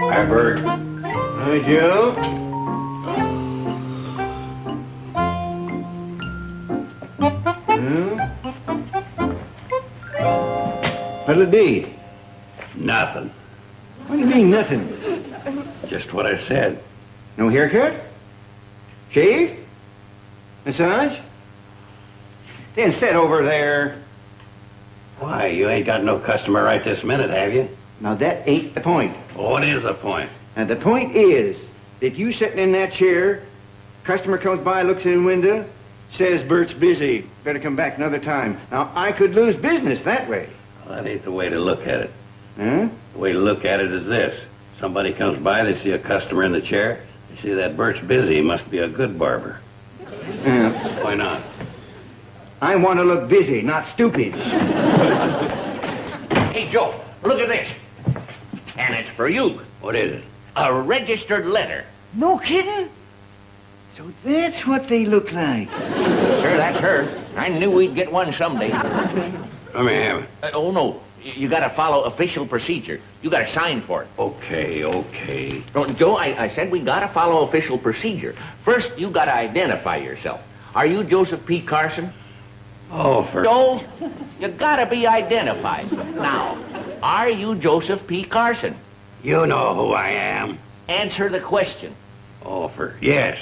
Hi, Bert. Hi, Joe. What'll it be? Nothing. What do you mean, nothing? Just what I said. No haircut? Shave? Massage? Then sit over there. Why, you ain't got no customer right this minute, have you? Now, that ain't the point. What is the point? And the point is that you sitting in that chair, customer comes by, looks in the window, says Bert's busy, better come back another time. Now, I could lose business that way. Well, that ain't the way to look at it. Huh? The way to look at it is this. Somebody comes by, they see a customer in the chair, they see that Bert's busy, he must be a good barber. Yeah. Why not? I want to look busy, not stupid. Hey, Joe, look at this. And it's for you. What is it? A registered letter. No kidding? So that's what they look like. Sure, that's her. I knew we'd get one someday. Let me have it. Oh, no. You got to follow official procedure. You got to sign for it. Okay. No, Joe, I said we got to follow official procedure. First, you got to identify yourself. Are you Joseph P. Carson? Oh, Joe, you got to be identified. Now, are you Joseph P. Carson? You know who I am. Answer the question. Yes.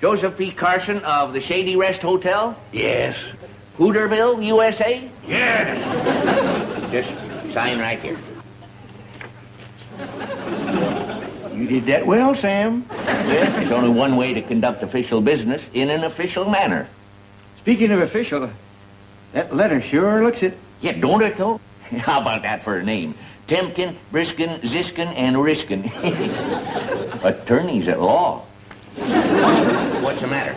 Joseph P. Carson of the Shady Rest Hotel? Yes. Hooterville, USA? Yes. Just sign right here. You did that well, Sam. Yes, there's only one way to conduct official business in an official manner. Speaking of official, that letter sure looks it. Yeah, don't it, though? How about that for a name? Temkin, Briskin, Ziskin, and Riskin. Attorneys at law. What's the matter?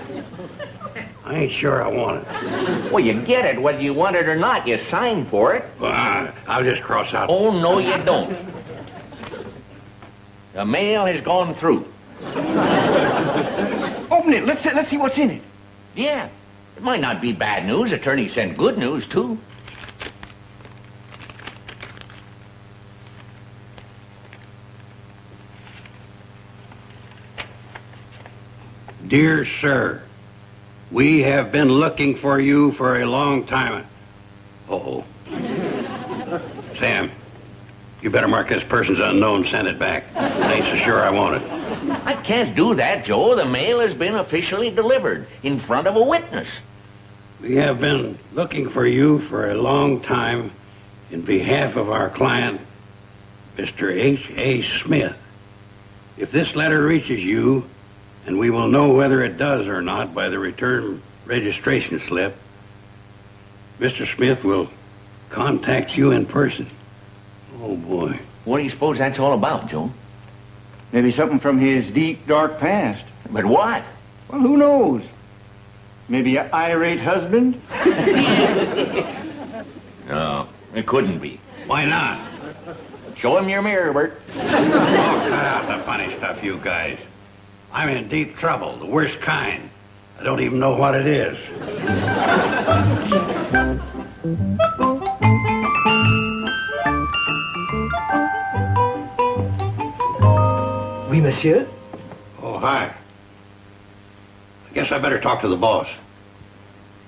I ain't sure I want it. Well, you get it whether you want it or not. You sign for it. Well, I'll just cross out. Oh, no, you don't. The mail has gone through. Open it. Let's see what's in it. Yeah. It might not be bad news. Attorneys send good news, too. Dear sir, we have been looking for you for a long time. Uh-oh. Sam, You better mark this person's unknown, send it back. I ain't so sure I want it. I can't do that, Joe. The mail has been officially delivered in front of a witness. We have been looking for you for a long time in behalf of our client, Mr. H.A. Smith. If this letter reaches you, and we will know whether it does or not by the return registration slip, Mr. Smith will contact you in person. Oh, boy. What do you suppose that's all about, Joe? Maybe something from his deep, dark past. But what? Well, who knows? Maybe an irate husband? No, it couldn't be. Why not? Show him your mirror, Bert. Oh, cut out the funny stuff, you guys. I'm in deep trouble, the worst kind. I don't even know what it is. Oui, monsieur? Oh, hi. I guess I better talk to the boss.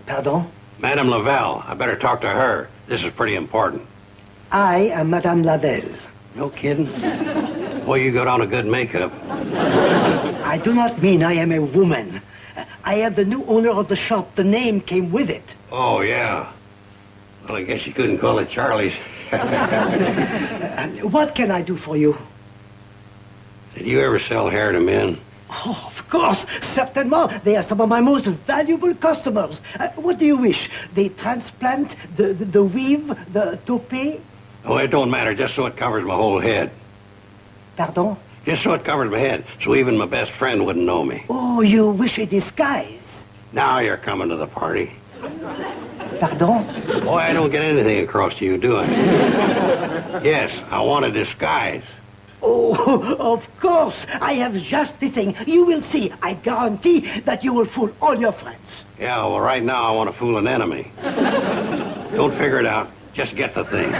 Pardon? Madame Lavelle. I better talk to her. This is pretty important. I am Madame Lavelle. No kidding? Boy, you got on a good makeup. I do not mean I am a woman. I am the new owner of the shop. The name came with it. Oh, yeah. Well, I guess you couldn't call it Charlie's. What can I do for you? Did you ever sell hair to men? Oh, of course, certainement. They are some of my most valuable customers. What do you wish? The transplant, the weave, the toupee? Oh, it don't matter, just so it covers my whole head. Pardon? Just so it covers my head, so even my best friend wouldn't know me. Oh, you wish a disguise? Now you're coming to the party. Pardon? Boy, I don't get anything across to you, do I? Yes, I want a disguise. Oh, of course. I have just the thing. You will see. I guarantee that you will fool all your friends. Yeah, well, right now I want to fool an enemy. Don't figure it out. Just get the thing.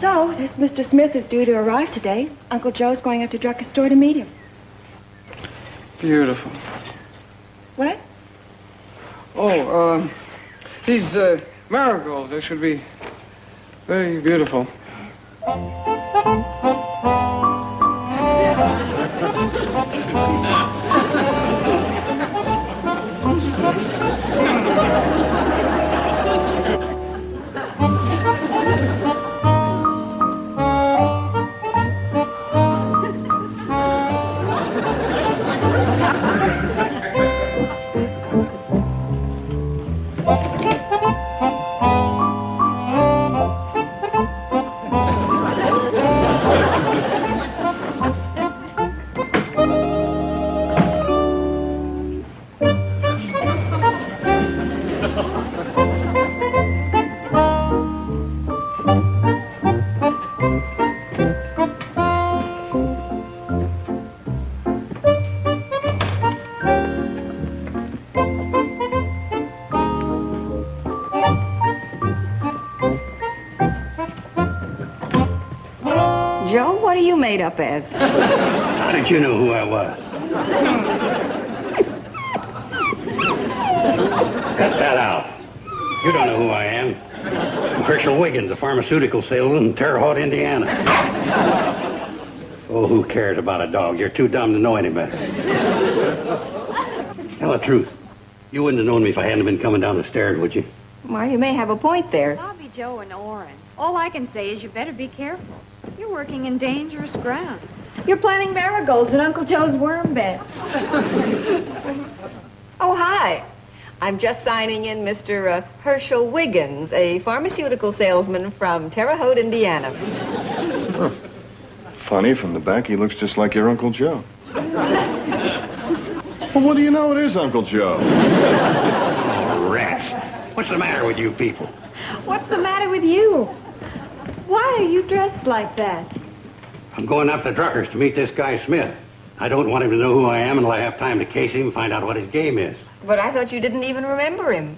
So, this Mr. Smith is due to arrive today. Uncle Joe's going up to Drucker's store to meet him. Beautiful. What? Oh, these marigolds, they should be very beautiful. Joe, what are you made up as? How did you know who I was? Cut that out. You don't know who I am. I'm Herschel Wiggins, a pharmaceutical salesman in Terre Haute, Indiana. Oh, who cares about a dog? You're too dumb to know any better. Tell the truth. You wouldn't have known me if I hadn't been coming down the stairs, would you? Well, you may have a point there. Bobby, Joe, and Orrin. All I can say is you better be careful. You're working in dangerous ground. You're planting marigolds in Uncle Joe's worm bed. Oh, hi. I'm just signing in Mr. Herschel Wiggins, a pharmaceutical salesman from Terre Haute, Indiana. Huh. Funny, from the back, he looks just like your Uncle Joe. Well, what do you know? It is Uncle Joe. Oh, rats. What's the matter with you people? What's the matter with you? Why are you dressed like that? I'm going up to Drucker's to meet this guy Smith. I don't want him to know who I am until I have time to case him and find out what his game is. But I thought you didn't even remember him.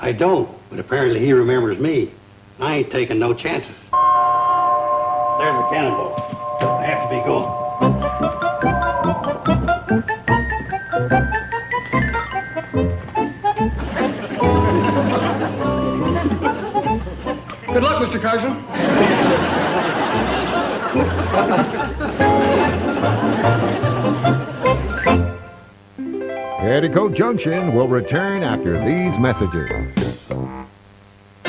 I don't, but apparently he remembers me. I ain't taking no chances. There's a cannonball. I have to be going. Good luck, Mr. Carson. Petticoat Junction will return after these messages.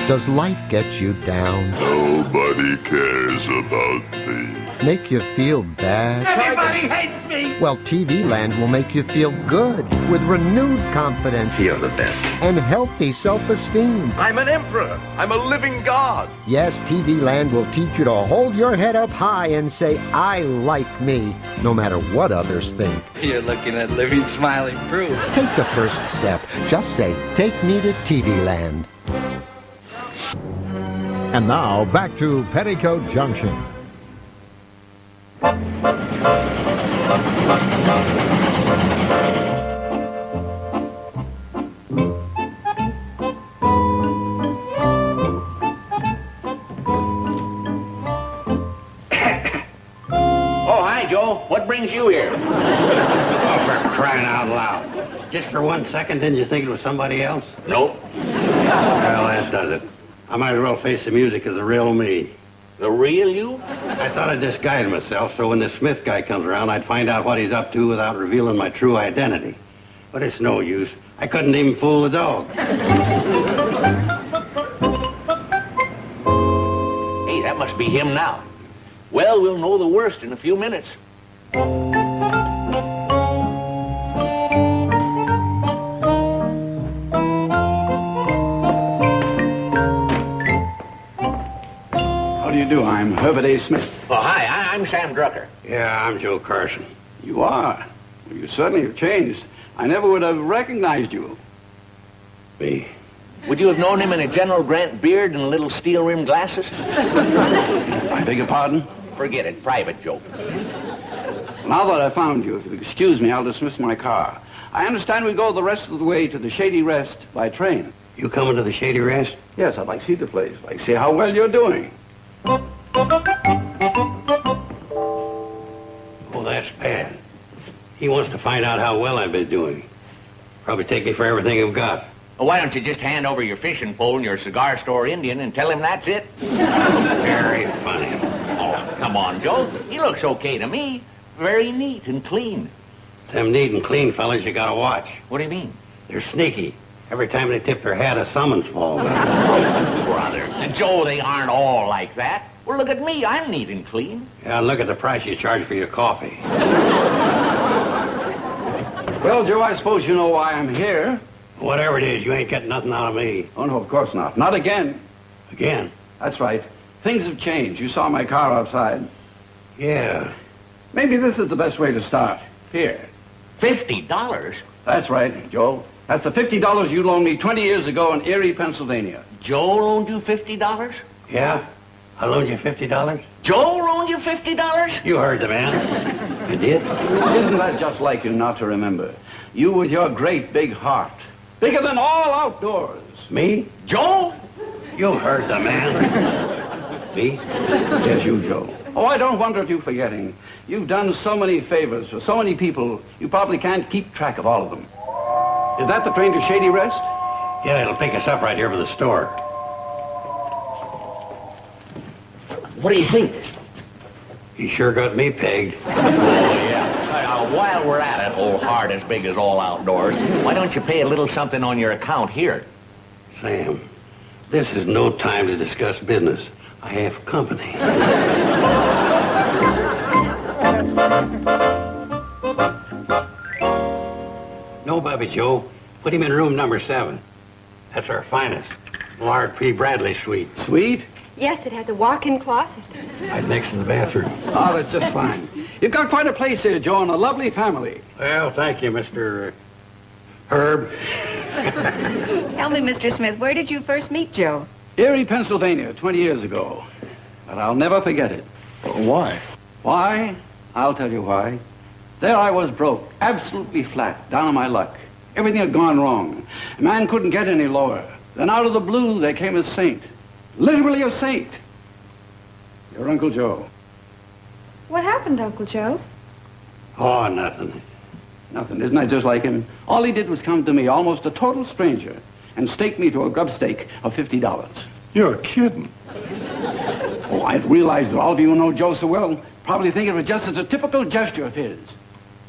Does life get you down? Nobody cares about me. Make you feel bad? Everybody hates me. Well, TV Land will make you feel good with renewed confidence. You're the best. And healthy self-esteem. I'm an emperor. I'm a living god. Yes, TV Land will teach you to hold your head up high and say, I like me, no matter what others think. You're looking at living, smiling proof. Take the first step. Just say, take me to TV Land. And now, back to Petticoat Junction. Oh, hi, Joe. What brings you here? Oh, for crying out loud. Just for 1 second, didn't you think it was somebody else? Nope. Well, that does it. I might as well face the music as the real me. The real you? I thought I'd disguise myself so when the Smith guy comes around, I'd find out what he's up to without revealing my true identity. But it's no use. I couldn't even fool the dog. Hey, that must be him now. Well, we'll know the worst in a few minutes. How do you do? I'm Herbert A. Smith. Oh, hi, I'm Sam Drucker. Yeah, I'm Joe Carson. You are? Well, you certainly have changed. I never would have recognized you. Me? Would you have known him in a General Grant beard and little steel-rimmed glasses? I beg your pardon? Forget it. Private joke. Now that I found you, if you'll excuse me, I'll dismiss my car. I understand we go the rest of the way to the Shady Rest by train. You coming to the Shady Rest? Yes, I'd like to see the place. I'd like to see how well you're doing. Oh, that's bad. He wants to find out how well I've been doing. Probably take me for everything I've got. Well, why don't you just hand over your fishing pole and your cigar store Indian and tell him that's it? Very funny. Oh, come on, Joe. He looks okay to me. Very neat and clean. Them neat and clean fellas you gotta watch. What do you mean? They're sneaky. Every time they tip their hat, a summons falls. Brother. Joe, they aren't all like that. Well, look at me. I'm neat and clean. Yeah, and look at the price you charge for your coffee. Well, Joe, I suppose you know why I'm here. Whatever it is, you ain't getting nothing out of me. Oh, no, of course not. Not again. Again? That's right. Things have changed. You saw my car outside. Yeah. Maybe this is the best way to start. Here. $50? That's right, Joe. That's the $50 you loaned me 20 years ago in Erie, Pennsylvania. Joe loaned you $50? Yeah? I loaned you $50? Joe loaned you $50? You heard the man. I did? Isn't that just like you not to remember? You with your great big heart. Bigger than all outdoors. Me? Joe? You heard the man. Me? Yes, you, Joe. Oh, I don't wonder at you forgetting. You've done so many favors for so many people, you probably can't keep track of all of them. Is that the train to Shady Rest? Yeah, it'll pick us up right here by the store. What do you think? He sure got me pegged. Oh, yeah. While we're at it, old heart as big as all outdoors, why don't you pay a little something on your account here? Sam, this is no time to discuss business. I have company. No, Bobby Joe. Put him in room number 7. That's our finest. Lard P. Bradley suite. Suite? Yes, it has a walk-in closet. Right next to the bathroom. Oh, that's just fine. You've got quite a place here, Joe, and a lovely family. Well, thank you, Mr. Herb. Tell me, Mr. Smith, where did you first meet Joe? Erie, Pennsylvania, 20 years ago. But I'll never forget it. Why? Why? I'll tell you why. There I was broke, absolutely flat, down on my luck. Everything had gone wrong. A man couldn't get any lower. Then out of the blue, there came a saint. Literally a saint. Your Uncle Joe. What happened, Uncle Joe? Oh, nothing. Nothing. Isn't that just like him? All he did was come to me, almost a total stranger, and stake me to a grub stake of $50. You're kidding. Oh, I realize that all of you who know Joe so well probably think of it just as a typical gesture of his.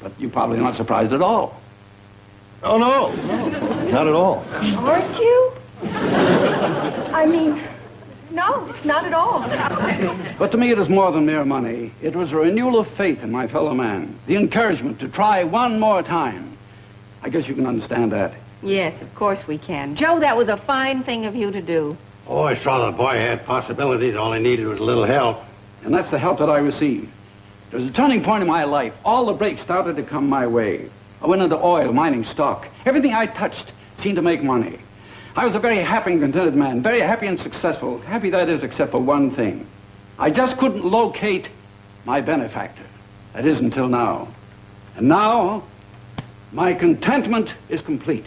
But you're probably not surprised at all. Oh, no, not at all. Aren't you? I mean, no, not at all. But to me, it is more than mere money. It was a renewal of faith in my fellow man, the encouragement to try one more time. I guess you can understand that. Yes, of course we can. Joe, that was a fine thing of you to do. Oh, I saw the boy had possibilities. All he needed was a little help. And that's the help that I received. There was a turning point in my life. All the breaks started to come my way. I went into oil, mining, stock. Everything I touched seemed to make money. I was a very happy and contented man, very happy and successful. Happy, that is, except for one thing. I just couldn't locate my benefactor. That is, until now. And now, my contentment is complete.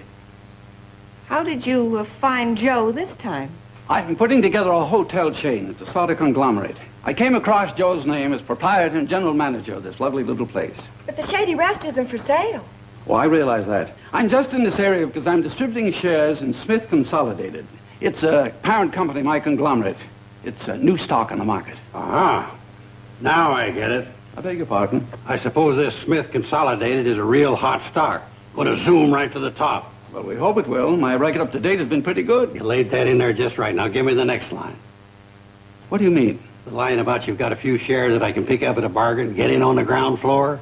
How did you find Joe this time? I've been putting together a hotel chain. It's a sort of conglomerate. I came across Joe's name as proprietor and general manager of this lovely little place. But the Shady Rest isn't for sale. Oh, I realize that. I'm just in this area because I'm distributing shares in Smith Consolidated. It's a parent company, my conglomerate. It's a new stock on the market. Ah, now I get it. I beg your pardon? I suppose this Smith Consolidated is a real hot stock. Going to zoom right to the top. Well, we hope it will. My record up to date has been pretty good. You laid that in there just right. Now give me the next line. What do you mean? The line about you've got a few shares that I can pick up at a bargain, get in on the ground floor.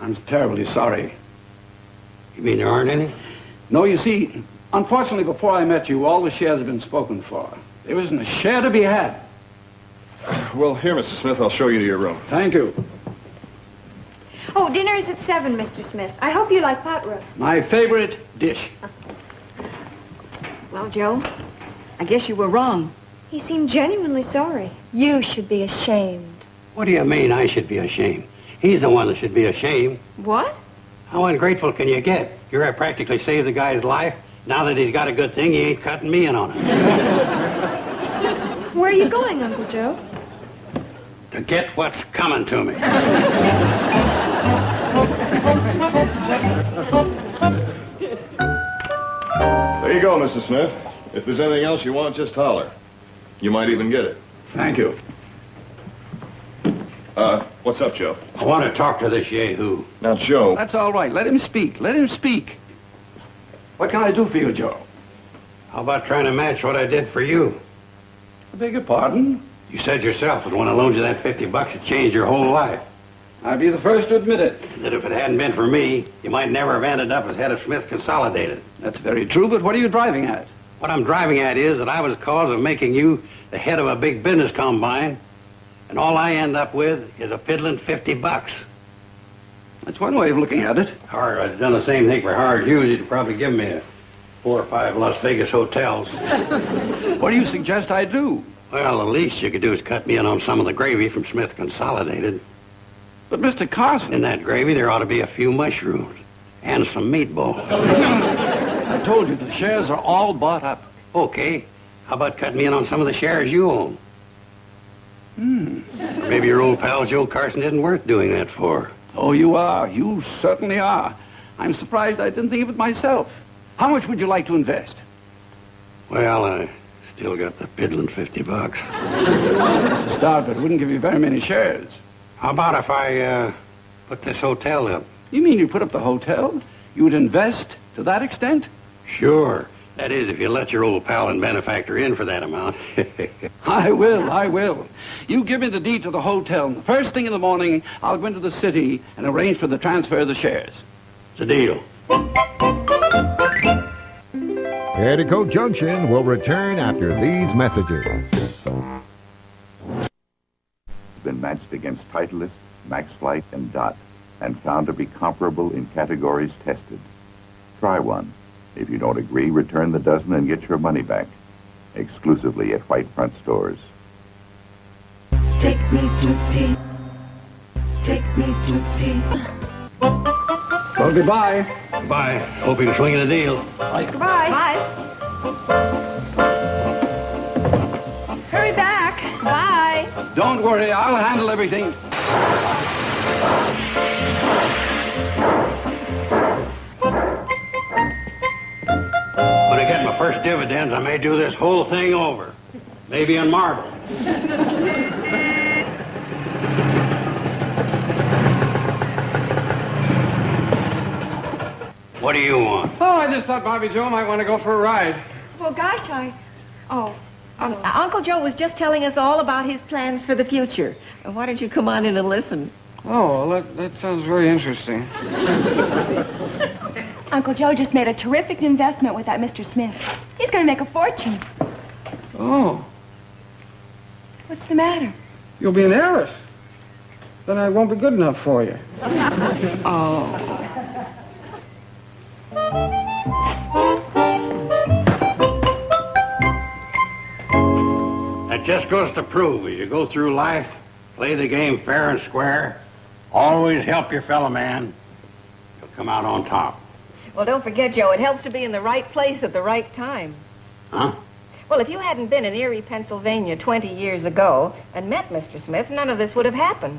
I'm terribly sorry. You mean there aren't any? No, you see, unfortunately, before I met you, all the shares have been spoken for. There isn't a share to be had. Well, here, Mr. Smith, I'll show you to your room. Thank you. Oh, dinner is at 7, Mr. Smith. I hope you like pot roast. My favorite dish. Well, Joe, I guess you were wrong. He seemed genuinely sorry. You should be ashamed. What do you mean I should be ashamed? He's the one that should be ashamed. What? How ungrateful can you get? You're practically saved the guy's life. Now that he's got a good thing, he ain't cutting me in on it. Where are you going, Uncle Joe? To get what's coming to me. There you go, Mr. Smith. If there's anything else you want, just holler. You might even get it. Thank you. What's up, Joe? I want to talk to this yahoo. Now, Joe... That's all right. Let him speak. Let him speak. What can I do for you, Joe? How about trying to match what I did for you? I beg your pardon? You said yourself that when I loaned you that $50, it changed your whole life. I'd be the first to admit it. That if it hadn't been for me, you might never have ended up as head of Smith Consolidated. That's very true, but what are you driving at? What I'm driving at is that I was the cause of making you the head of a big business combine, and all I end up with is a piddling $50. That's one way of looking at it. Howard, I'd done the same thing for Howard Hughes. He'd probably give me 4 or 5 Las Vegas hotels. What do you suggest I do? Well, the least you could do is cut me in on some of the gravy from Smith Consolidated. But, Mr. Carson... In that gravy, there ought to be a few mushrooms and some meatballs. I told you, the shares are all bought up. Okay. How about cutting me in on some of the shares you own? Maybe your old pal Joe Carson isn't worth doing that for. Oh, you are. You certainly are. I'm surprised I didn't think of it myself. How much would you like to invest? Well, I still got the piddling $50. It's a start, but it wouldn't give you very many shares. How about if I put this hotel up? You mean you put up the hotel? You would invest to that extent? Sure. That is, if you let your old pal and benefactor in for that amount. I will. You give me the deed to the hotel, and the first thing in the morning, I'll go into the city and arrange for the transfer of the shares. It's a deal. Petticoat Junction will return after these messages. Been matched against Titleist, Max Flight, and Dot, and found to be comparable in categories tested. Try one. If you don't agree, return the dozen and get your money back. Exclusively at White Front Stores. Take me to tea. Take me to tea. Well, goodbye. Goodbye. Hope you're swinging a deal. Bye. Goodbye. Bye. Hurry back. Bye. Don't worry, I'll handle everything. dividends, I may do this whole thing over. Maybe in marble. What do you want? Oh, I just thought Bobby Joe might want to go for a ride. Well, gosh, Uncle Joe was just telling us all about his plans for the future. Why don't you come on in and listen? Oh, well, that sounds very interesting. Uncle Joe just made a terrific investment with that Mr. Smith. He's going to make a fortune. Oh, What's the matter? you'll be an heiress. Then I won't be good enough for you. Oh. That just goes to prove as you go through life, play the game fair and square, always help your fellow man, you'll come out on top. Well, don't forget, Joe, it helps to be in the right place at the right time. Huh? Well, if you hadn't been in Erie, Pennsylvania 20 years ago and met Mr. Smith, none of this would have happened.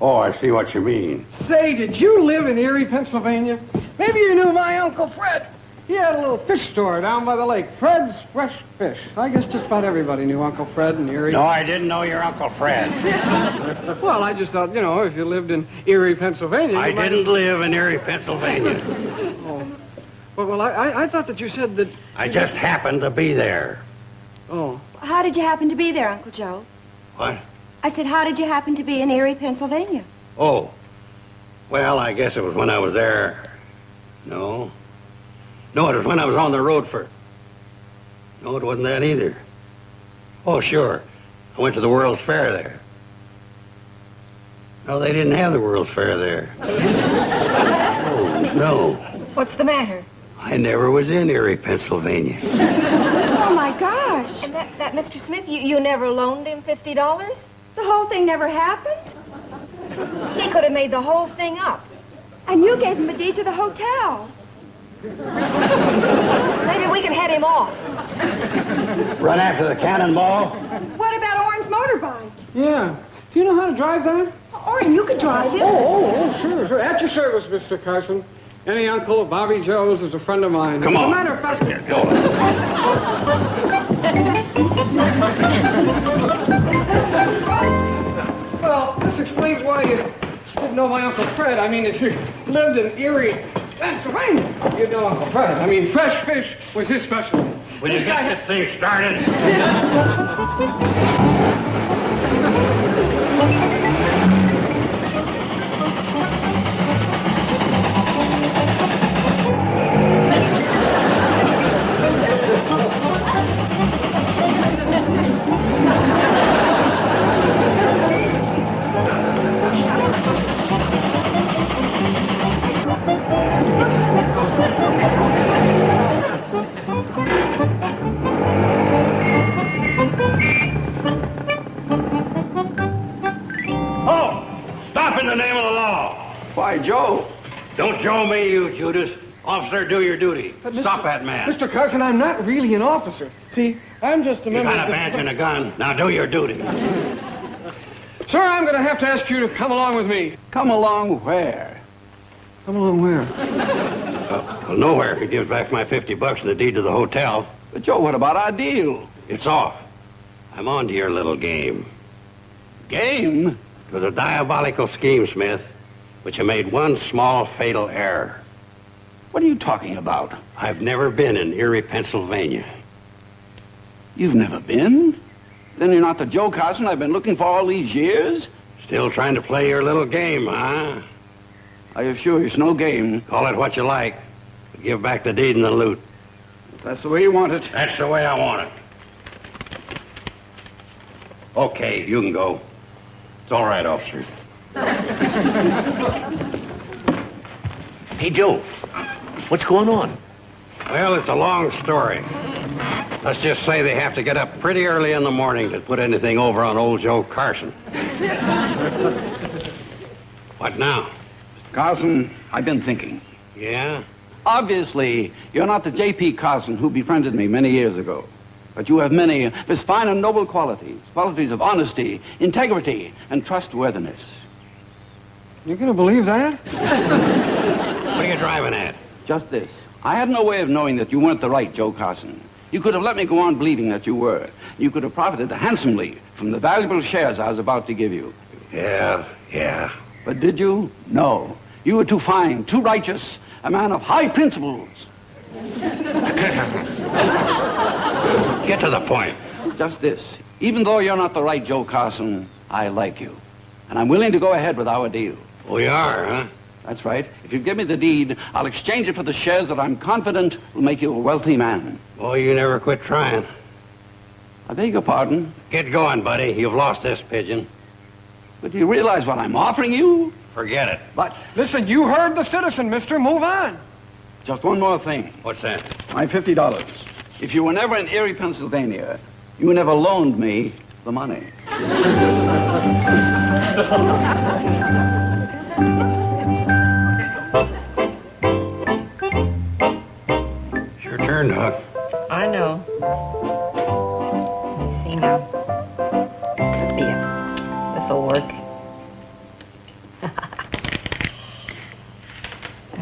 Oh, I see what you mean. Say, did you live in Erie, Pennsylvania? Maybe you knew my Uncle Fred. He had a little fish store down by the lake, Fred's Fresh Fish. I guess just about everybody knew Uncle Fred in Erie. No, I didn't know your Uncle Fred. Well, I just thought, if you lived in Erie, Pennsylvania... I didn't live in Erie, Pennsylvania. Oh. Well, I thought that you said that... I just happened to be there. Oh. How did you happen to be there, Uncle Joe? What? I said, how did you happen to be in Erie, Pennsylvania? Oh. Well, I guess it was when I was there. No, it was when I was on the road for... No, it wasn't that either. Oh, sure. I went to the World's Fair there. No, they didn't have the World's Fair there. Oh, no. What's the matter? I never was in Erie, Pennsylvania. Oh, my gosh. And that Mr. Smith, you never loaned him $50? The whole thing never happened? He could have made the whole thing up. And you gave him a deed to the hotel. Maybe we can head him off. Run after the cannonball? What about Orrin's motorbike? Yeah. Do you know how to drive that? Orrin, you could drive it. Oh, sure. At your service, Mr. Carson. Any uncle of Bobby Joe's is a friend of mine. Come on. As a matter of fact... Here, go. Well, this explains why you didn't know my Uncle Fred. I mean, if you lived in Erie, Pennsylvania, you'd know Uncle Fred. I mean, fresh fish was his specialty. Will you get this thing started? In the name of the law. Why, Joe? Don't Joe me, you Judas. Officer, do your duty. Stop that man. Mr. Carson, I'm not really an officer. See, I'm just a You member got a badge and a gun. Now do your duty. Sir, I'm going to have to ask you to come along with me. Come along where? Come along where? Well, nowhere. He gives back my $50 and the deed to the hotel. But, Joe, what about our deal? It's off. I'm on to your little game. Game? It was a diabolical scheme, Smith, but you made one small fatal error. What are you talking about? I've never been in Erie, Pennsylvania. You've never been? Then you're not the Joe Carson I've been looking for all these years? Still trying to play your little game, huh? I assure you it's no game. Call it what you like, but give back the deed and the loot. If that's the way you want it. That's the way I want it. Okay, you can go. It's all right, officer. Hey, Joe, what's going on? Well, it's a long story. Let's just say they have to get up pretty early in the morning to put anything over on old Joe Carson. What now? Mr. Carson, I've been thinking. Yeah? Obviously, you're not the J.P. Carson who befriended me many years ago. But you have many of his fine and noble qualities of honesty, integrity, and trustworthiness. You're going to believe that? What are you driving at? Just this. I had no way of knowing that you weren't the right Joe Carson. You could have let me go on believing that you were. You could have profited handsomely from the valuable shares I was about to give you. Yeah. But did you? No. You were too fine, too righteous, a man of high principles. Get to the point. Just this. Even though you're not the right Joe Carson, I like you. And I'm willing to go ahead with our deal. We are, huh? That's right. If you give me the deed, I'll exchange it for the shares that I'm confident will make you a wealthy man. Boy, you never quit trying. I beg your pardon? Get going, buddy. You've lost this pigeon. But do you realize what I'm offering you? Forget it. But... Listen, you heard the citizen, mister. Move on. Just one more thing. What's that? My $50. If you were never in Erie, Pennsylvania, you never loaned me the money. It's your turn, Doc. I know. Let me see now. Could be it. This'll work.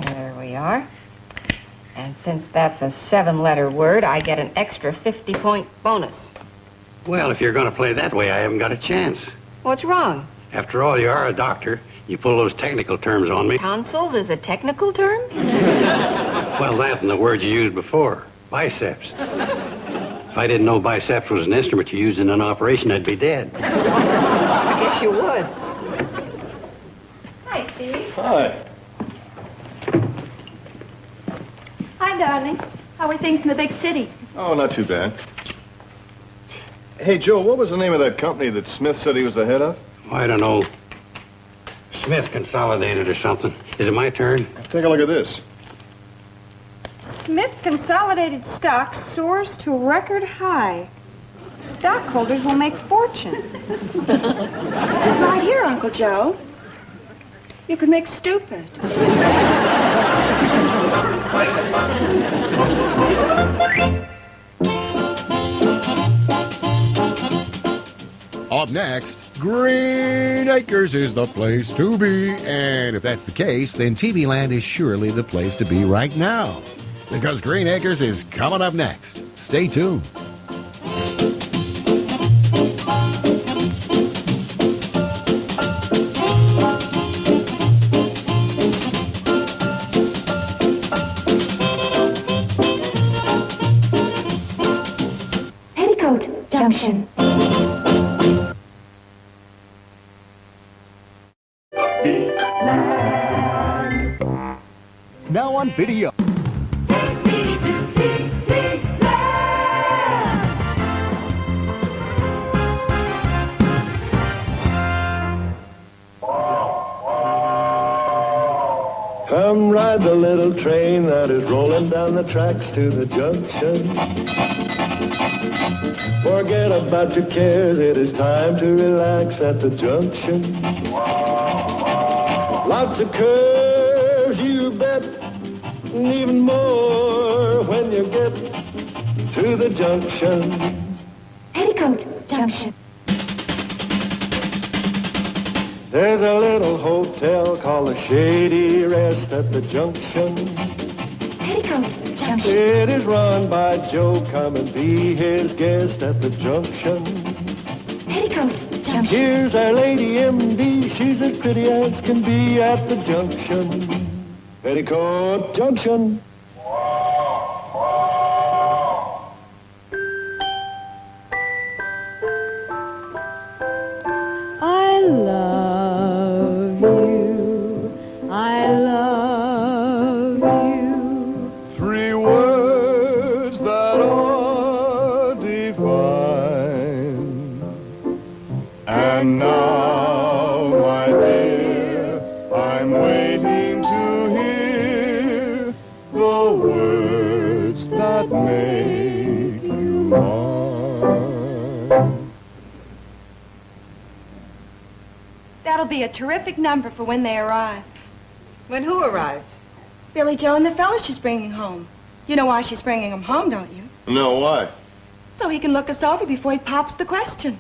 There we are. And since that's a 7-letter word, I get an extra 50-point bonus. Well, if you're going to play that way, I haven't got a chance. What's wrong? After all, you are a doctor. You pull those technical terms on me. Tonsils is a technical term? Well, that and the word you used before. Biceps. If I didn't know biceps was an instrument you used in an operation, I'd be dead. I guess you would. Hi, Steve. Hi. Hi, darling. How are things in the big city? Oh, not too bad. Hey, Joe, what was the name of that company that Smith said he was the head of? I don't know. Smith Consolidated or something. Is it my turn? Take a look at this. Smith Consolidated Stock soars to record high. Stockholders will make fortune. Right here, Uncle Joe. You could make stupid. Up next, Green Acres is the place to be. And if that's the case, then TV Land is surely the place to be right now. Because Green Acres is coming up next. Stay tuned. Petticoat Junction. Now on video. Come ride the little train that is rolling down the tracks to the junction. Forget about your cares, it is time to relax at the junction. Lots of curves, you bet, and even more when you get to the junction. Petticoat Junction. There's a little hotel called the Shady Rest at the junction. Petticoat Junction. It is run by Joe. Come and be his guest at the junction. Petticoat Junction. Here's our lady MD. She's as pretty as can be at the junction. Petticoat Junction. I love you. I love you. 3 words that are divine. And now, my dear, I'm waiting to hear the words that make you mine. That'll be a terrific number for when they arrive. When who arrives? Billy Joe and the fella she's bringing home. You know why she's bringing him home, don't you? No, why? So he can look us over before he pops the question.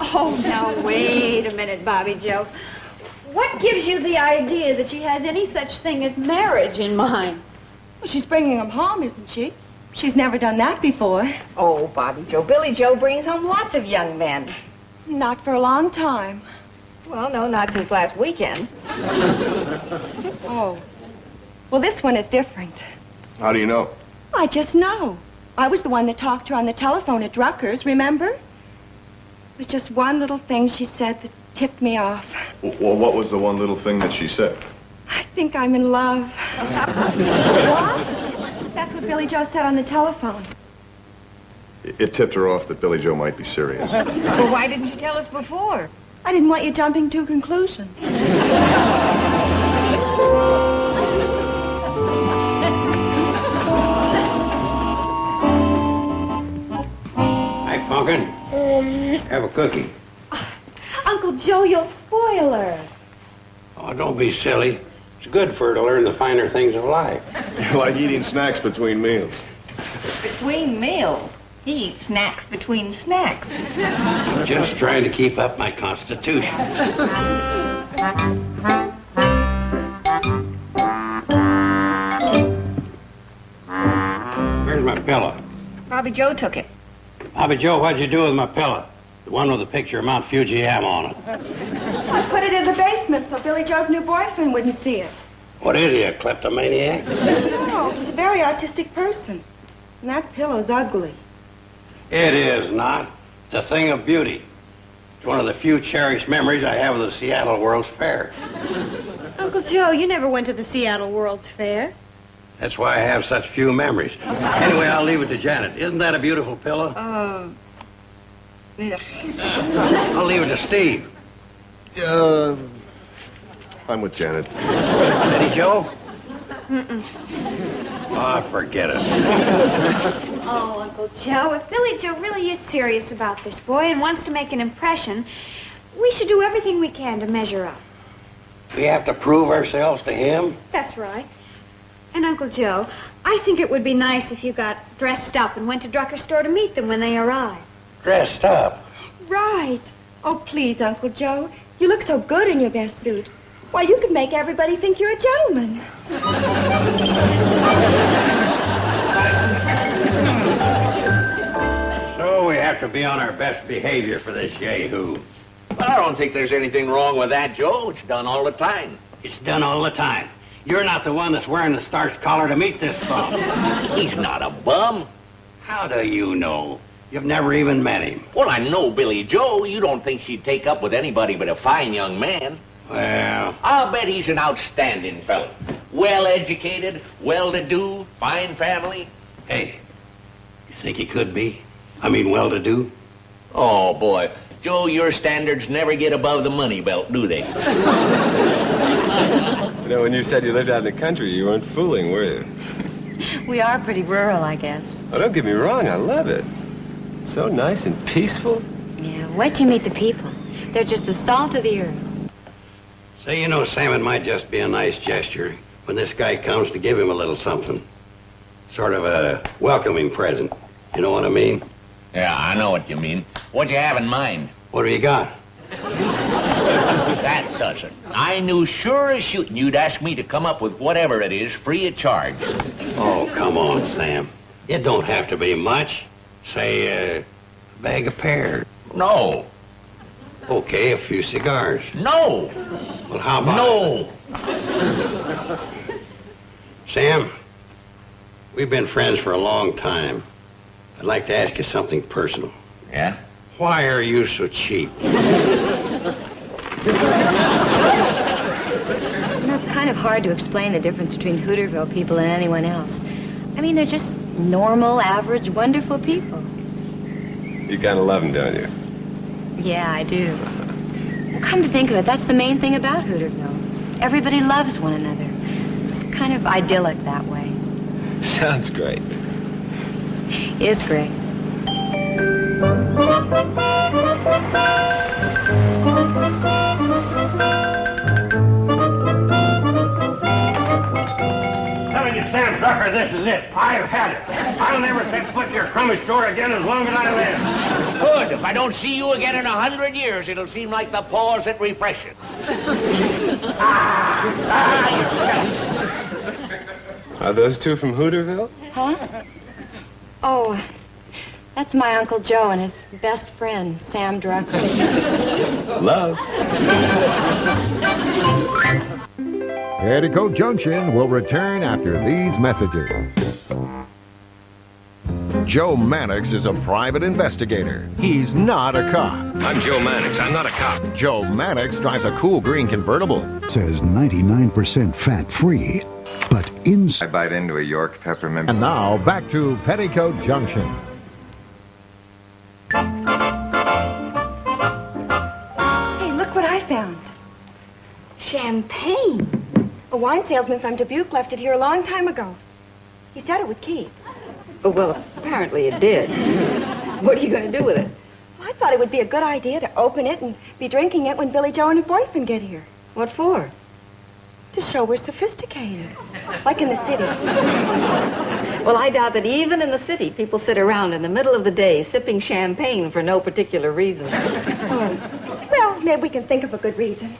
Oh, now, wait a minute, Bobby Joe. What gives you the idea that she has any such thing as marriage in mind? Well, she's bringing him home, isn't she? She's never done that before. Oh, Bobby Joe. Billy Joe brings home lots of young men. Not for a long time. Well, no, not since last weekend. Oh. Well, this one is different. How do you know? I just know. I was the one that talked to her on the telephone at Drucker's, remember? It was just one little thing she said that tipped me off. Well, what was the one little thing that she said? I think I'm in love. What? That's what Billy Joe said on the telephone. It tipped her off that Billy Joe might be serious. Well, why didn't you tell us before? I didn't want you jumping to conclusions. Hi, Pumpkin. Have a cookie. Uncle Joe, you'll spoil her. Oh, don't be silly. It's good for her to learn the finer things of life. Like eating snacks between meals. Between meals. He eats snacks between snacks. I'm just trying to keep up my constitution. Where's my pillow? Bobby Joe took it. Bobby Joe, what'd you do with my pillow? The one with the picture of Mount Fujiam on it. I put it in the basement so Billy Joe's new boyfriend wouldn't see it. What is he, a kleptomaniac? No, he's a very artistic person. And that pillow's ugly. It is not. It's a thing of beauty. It's one of the few cherished memories I have of the Seattle World's Fair. Uncle Joe, you never went to the Seattle World's Fair. That's why I have such few memories. Anyway, I'll leave it to Janet. Isn't that a beautiful pillow? Yeah. I'll leave it to Steve. I'm with Janet. Betty Joe? Mm-mm. Oh, forget it. Oh, Uncle Joe, if Billy Joe really is serious about this boy and wants to make an impression, we should do everything we can to measure up. We have to prove ourselves to him? That's right. And Uncle Joe, I think it would be nice if you got dressed up and went to Drucker's store to meet them when they arrive. Dressed up? Right. Oh, please, Uncle Joe. You look so good in your best suit. Why, you could make everybody think you're a gentleman. So we have to be on our best behavior for this yahoo. But I don't think there's anything wrong with that, Joe. It's done all the time. It's done all the time. You're not the one that's wearing the starched collar to meet this bum. He's not a bum. How do you know? You've never even met him. Well, I know Billy Joe. You don't think she'd take up with anybody but a fine young man. Well, I'll bet he's an outstanding fellow. Well-educated, well-to-do, fine family. Hey, you think he could be? I mean, well-to-do? Oh, boy. Joe, your standards never get above the money belt, do they? You know, when you said you lived out in the country, you weren't fooling, were you? We are pretty rural, I guess. Oh, don't get me wrong, I love it. So nice and peaceful. Yeah, wait till you meet the people. They're just the salt of the earth. Say, you know, Sam, it might just be a nice gesture when this guy comes to give him a little something. Sort of a welcoming present. You know what I mean? Yeah, I know what you mean. What you have in mind? What have you got? That does it. I knew sure as shooting you'd ask me to come up with whatever it is free of charge. Oh, come on, Sam. It don't have to be much. Say, a bag of pears. No. Okay, a few cigars. No. Well, how about No. Sam, we've been friends for a long time. I'd like to ask you something personal. Yeah? Why are you so cheap? You know, it's kind of hard to explain the difference between Hooterville people and anyone else. I mean, they're just normal, average, wonderful people. You kind of love them, don't you? Yeah, I do. Well, come to think of it, that's the main thing about Hooterville. Everybody loves one another. It's kind of idyllic that way. Sounds great. Is great. Telling you, Sam Drucker, this is it. I've had it. I'll never set foot in your crummy store again as long as I live. Good. If I don't see you again in 100 years, it'll seem like the pause that refreshes. Are those two from Hooterville? Huh? Oh, that's my Uncle Joe and his best friend, Sam Drucker. Love. Petticoat Junction will return after these messages. Joe Mannix is a private investigator. He's not a cop. I'm Joe Mannix. I'm not a cop. Joe Mannix drives a cool green convertible. Says 99% fat-free, but inside. I bite into a York peppermint. And now, back to Petticoat Junction. Hey, look what I found. Champagne. A wine salesman from Dubuque left it here a long time ago. He said it would keep. Oh, well, apparently it did. What are you going to do with it? Well, I thought it would be a good idea to open it and be drinking it when Billy Joe and her boyfriend get here. What for? To show we're sophisticated. Like in the city. Well, I doubt that even in the city, people sit around in the middle of the day sipping champagne for no particular reason. Oh. Well, maybe we can think of a good reason.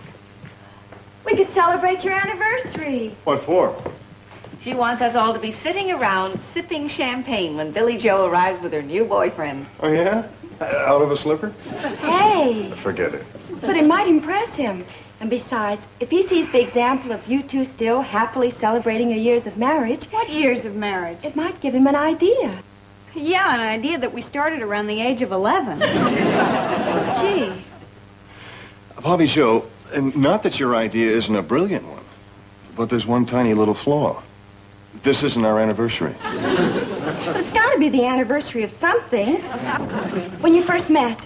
We could celebrate your anniversary. What for? She wants us all to be sitting around sipping champagne when Billy Joe arrives with her new boyfriend. Oh, yeah? Out of a slipper? Hey, Forget it. but it might impress him. And besides, if he sees the example of you two still happily celebrating your years of marriage... What years of marriage? It might give him an idea. Yeah, an idea that we started around the age of 11. Gee. Bobby Joe, and not that your idea isn't a brilliant one, but there's one tiny little flaw. This isn't our anniversary. But it's got to be the anniversary of something. When you first met.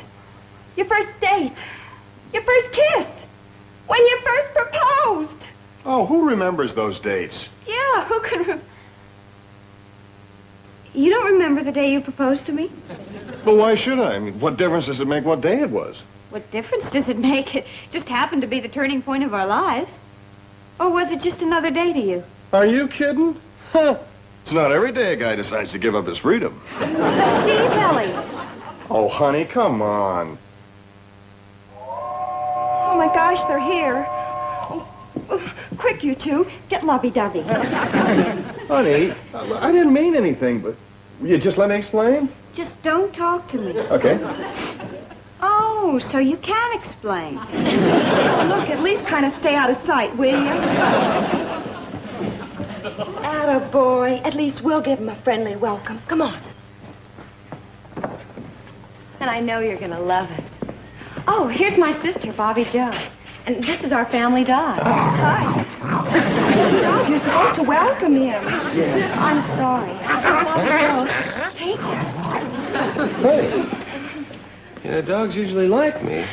Your first date. Your first kiss. When you first proposed. Oh, who remembers those dates? Yeah, who can... You don't remember the day you proposed to me? But why should I? I mean, what difference does it make what day it was? What difference does it make? It just happened to be the turning point of our lives. Or was it just another day to you? Are you kidding? Huh. It's not every day a guy decides to give up his freedom. Steve Ellie. Oh, honey, come on. Oh, my gosh, they're here. Oh, quick, you two. Get lovey-dovey. Honey, I didn't mean anything, but will you just let me explain? Just don't talk to me. Okay. Oh, so you can explain. Look, at least kind of stay out of sight, will you? Attaboy. At least we'll give him a friendly welcome. Come on. And I know you're going to love it. Oh, here's my sister, Bobby Joe. And this is our family dog. Hi. Dog, you're supposed to welcome him. Yeah. I'm sorry. Bobby Joe, take it. Hey. You know, dogs usually like me.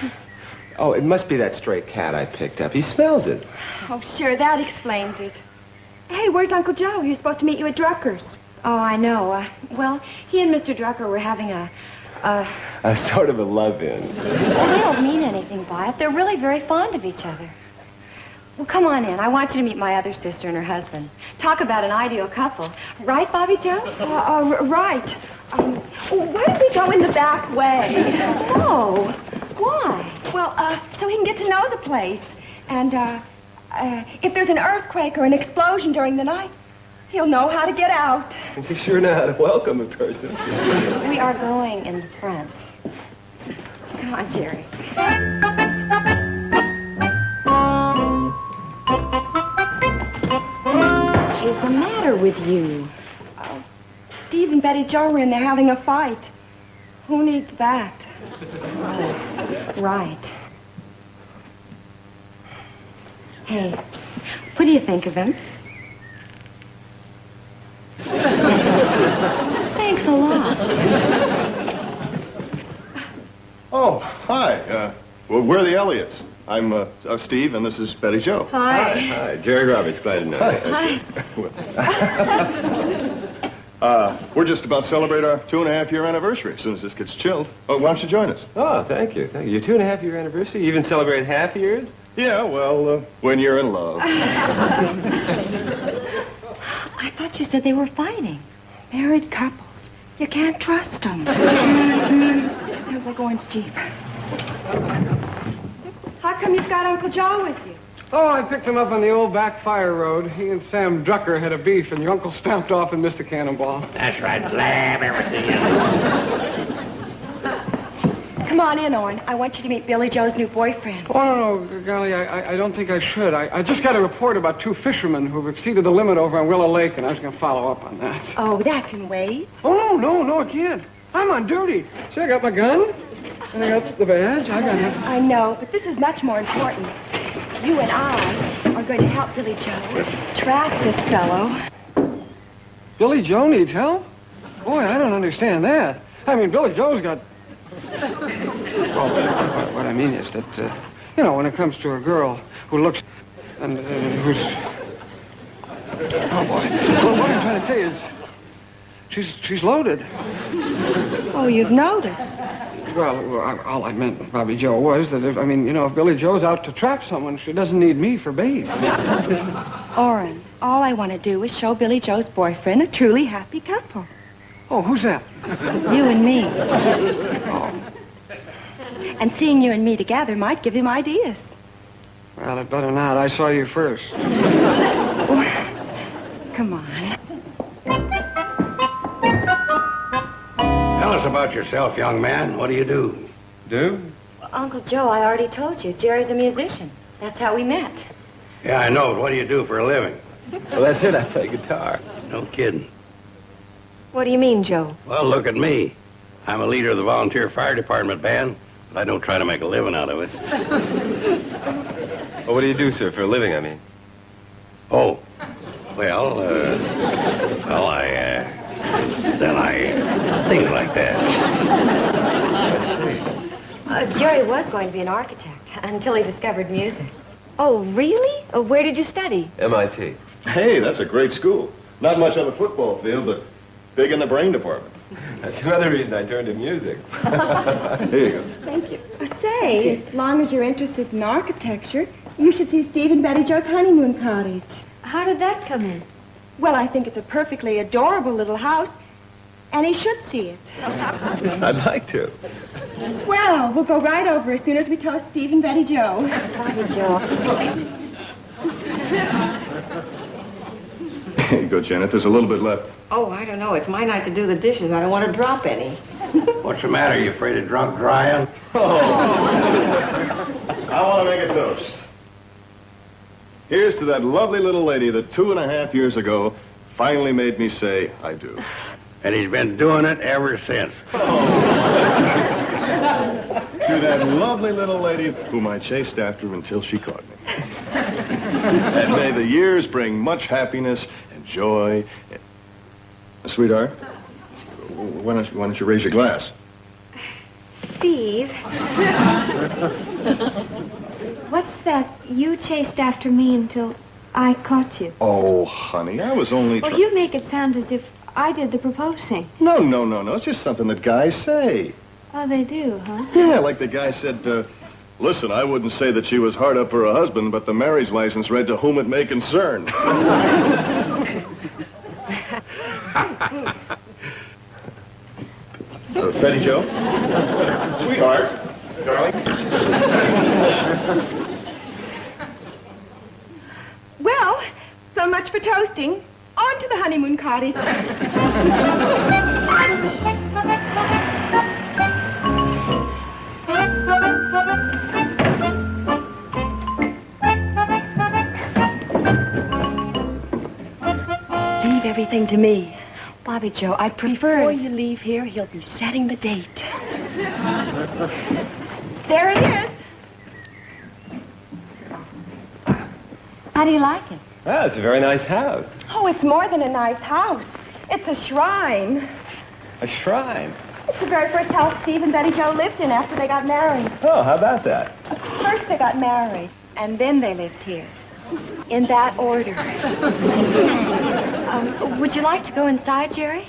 Oh, it must be that stray cat I picked up. He smells it. Oh, sure, that explains it. Hey, where's Uncle Joe? He was supposed to meet you at Drucker's. Oh, I know. Well, he and Mr. Drucker were having a sort of a love-in. Well, they don't mean anything by it. They're really very fond of each other. Well, come on in. I want you to meet my other sister and her husband. Talk about an ideal couple. Right, Bobby Joe? Right. Why don't we go in the back way? Oh, why? Well, so he can get to know the place. And, if there's an earthquake or an explosion during the night, he'll know how to get out. You sure know how to welcome a person. We are going in the front. Come on, Jerry. What's the matter with you? Steve and Betty Joe were in there having a fight. Who needs that? Oh, right. Hey, what do you think of him? Thanks a lot. Oh, hi. Well, we're the Elliots. I'm Steve, and this is Betty Joe. Hi. Hi. Jerry Roberts. Glad to know you. Hi. We're just about to celebrate our 2.5-year anniversary as soon as this gets chilled. Oh, why don't you join us? Oh, thank you. Thank you. Your 2.5-year anniversary? You even celebrate half years? Yeah, well, when you're in love. I thought you said they were fighting. Married couples. You can't trust them. Sounds like Orange Jeep. How come you've got Uncle Joe with you? Oh, I picked him up on the old back fire road. He and Sam Drucker had a beef, and your uncle stamped off and missed a cannonball. That's right. Blab everything in. Come on in, Orrin. I want you to meet Billy Joe's new boyfriend. Oh, no, golly, I don't think I should. I just got a report about 2 fishermen who've exceeded the limit over on Willow Lake, and I was going to follow up on that. Oh, that can wait. Oh, no, it can't. I'm on duty. See, I got my gun, and I got the badge. I got it. I know, but this is much more important. You and I are going to help Billy Joe trap this fellow. Billy Joe needs help? Boy, I don't understand that. I mean, Billy Joe's got... Oh, what I mean is that, when it comes to a girl who looks and who's... Oh, boy. Well, what I'm trying to say is she's loaded. Oh, you've noticed. Well, all I meant, Bobby Joe, was that if Billy Joe's out to trap someone, she doesn't need me for bait. Orrin, all I want to do is show Billy Joe's boyfriend a truly happy couple. Oh, who's that? You and me. Oh. And seeing you and me together might give him ideas. Well, it better not. I saw you first. Come on. Tell us about yourself, young man. What do you do? Do? Well, Uncle Joe, I already told you. Jerry's a musician. That's how we met. Yeah, I know. But what do you do for a living? Well, that's it. I play guitar. No kidding. What do you mean, Joe? Well, look at me. I'm a leader of the volunteer fire department band, but I don't try to make a living out of it. Well, what do you do, sir, for a living, I mean? Oh, well, things like that. I see. Jerry was going to be an architect until he discovered music. Oh, really? Where did you study? MIT. Hey, that's a great school. Not much on the football field, but big in the brain department. That's another reason I turned to music. Here you go. Thank you. Say, as long as you're interested in architecture, you should see Steve and Betty Joe's honeymoon cottage. How did that come in? Well, I think it's a perfectly adorable little house, and he should see it. I'd like to. Swell. We'll go right over as soon as we toast Steve and Betty Joe. Bobby Joe. Here you go, Janet. There's a little bit left. Oh, I don't know. It's my night to do the dishes. I don't want to drop any. What's the matter? You afraid of drunk drying? Oh. I want to make a toast. Here's to that lovely little lady that 2.5 years ago finally made me say, I do. And he's been doing it ever since. To that lovely little lady whom I chased after until she caught me. And may the years bring much happiness and joy. Sweetheart, why don't you raise your glass? Steve. What's that? You chased after me until I caught you. Oh, honey, I was only... Well, you make it sound as if I did the proposing. No. It's just something that guys say. Oh, they do, huh? Yeah, like the guy said, listen, I wouldn't say that she was hard up for a husband, but the marriage license read to whom it may concern. Betty Joe? Sweetheart. Darling. Well, so much for toasting. On to the honeymoon cottage. Leave everything to me. Bobby Joe, I prefer... Before you leave here, he'll be setting the date. There he is. How do you like it? Well, it's a very nice house. Oh, it's more than a nice house. It's a shrine. A shrine. It's the very first house Steve and Betty Joe lived in after they got married. Oh, how about that? First they got married, and then they lived here. In that order. Would you like to go inside, Jerry?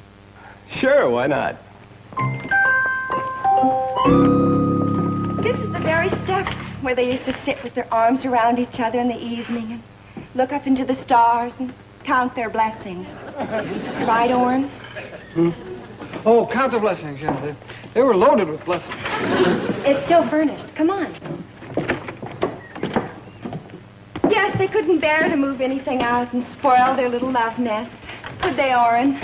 Sure, why not? This is the very step where they used to sit with their arms around each other in the evening and look up into the stars and count their blessings. Right, Orrin? Oh, count the blessings, yeah. They were loaded with blessings. It's still furnished. Come on. Yes, they couldn't bear to move anything out and spoil their little love nest. Could they, Orrin?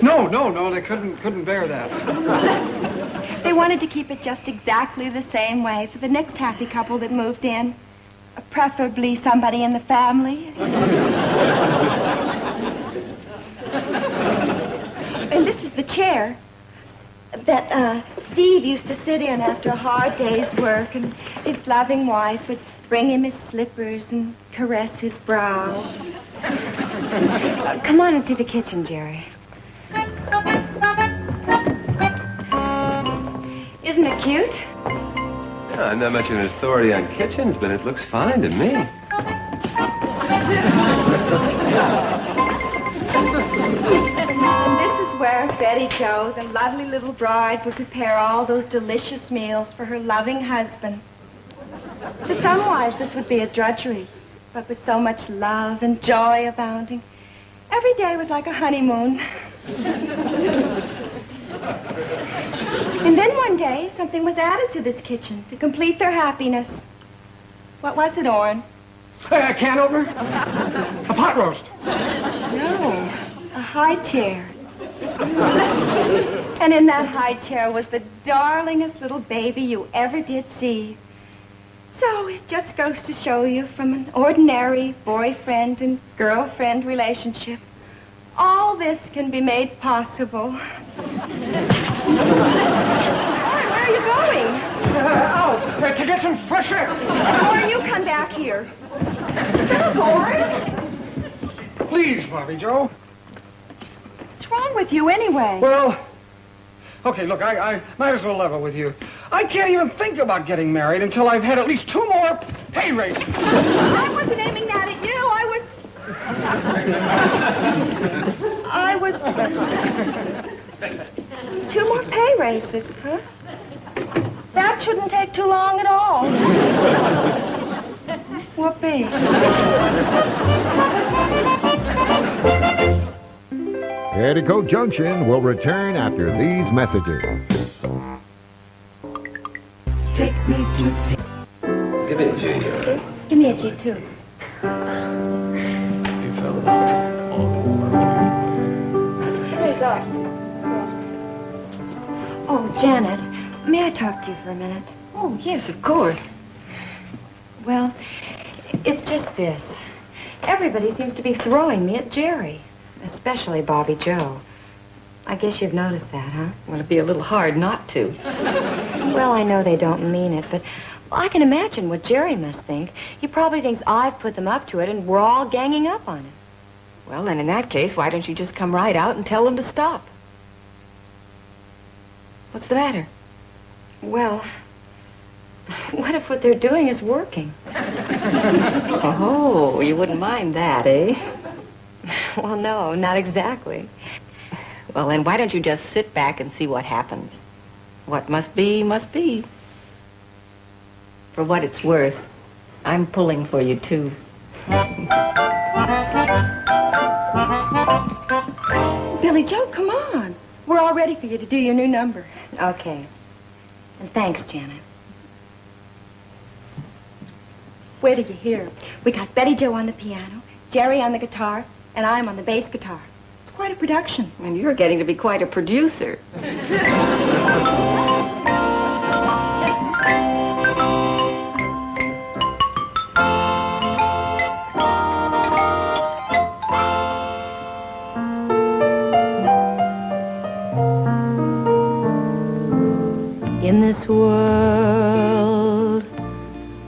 No, they couldn't bear that. They wanted to keep it just exactly the same way for the next happy couple that moved in. Preferably somebody in the family. And this is the chair that Steve used to sit in after a hard day's work, and his loving wife would bring him his slippers and caress his brow. Come on into the kitchen, Jerry. Isn't it cute? Yeah, I'm not much of an authority on kitchens, but it looks fine to me. And this is where Betty Jo, the lovely little bride, would prepare all those delicious meals for her loving husband. To some wives, this would be a drudgery, but with so much love and joy abounding, every day was like a honeymoon. And then one day, something was added to this kitchen to complete their happiness. What was it, Orrin? A can opener? A pot roast? No, a high chair. And in that high chair was the darlingest little baby you ever did see. So it just goes to show you, from an ordinary boyfriend and girlfriend relationship, all this can be made possible. Where are you going? To get some fresh air. Orrin, you come back here. Stop, Orrin. Please, Bobby Joe. What's wrong with you anyway? Well, okay, look, I might as well level with you. I can't even think about getting married until I've had at least 2 more pay raises. I wasn't aiming that at you. I was 2 more pay raises, huh? That shouldn't take too long at all. Whoopee. Petticoat Junction will return after these messages. Take me to... Give me a G. Okay. Give me a G, too. Where's ours? Oh, Janet, may I talk to you for a minute? Oh, yes, of course. Well, it's just this. Everybody seems to be throwing me at Jerry, especially Bobby Joe. I guess you've noticed that, huh? Well, it'd be a little hard not to. Well, I know they don't mean it, but I can imagine what Jerry must think. He probably thinks I've put them up to it and we're all ganging up on him. Well, then in that case, why don't you just come right out and tell them to stop? What's the matter? Well, what if what they're doing is working? Oh, you wouldn't mind that, eh? Well, no, not exactly. Well, then why don't you just sit back and see what happens? What must be, must be. For what it's worth, I'm pulling for you, too. Billy Joe, come on. We're all ready for you to do your new number. Okay. And thanks, Janet. Where did you hear? We got Betty Jo on the piano, Jerry on the guitar, and I'm on the bass guitar. It's quite a production. And you're getting to be quite a producer. In this world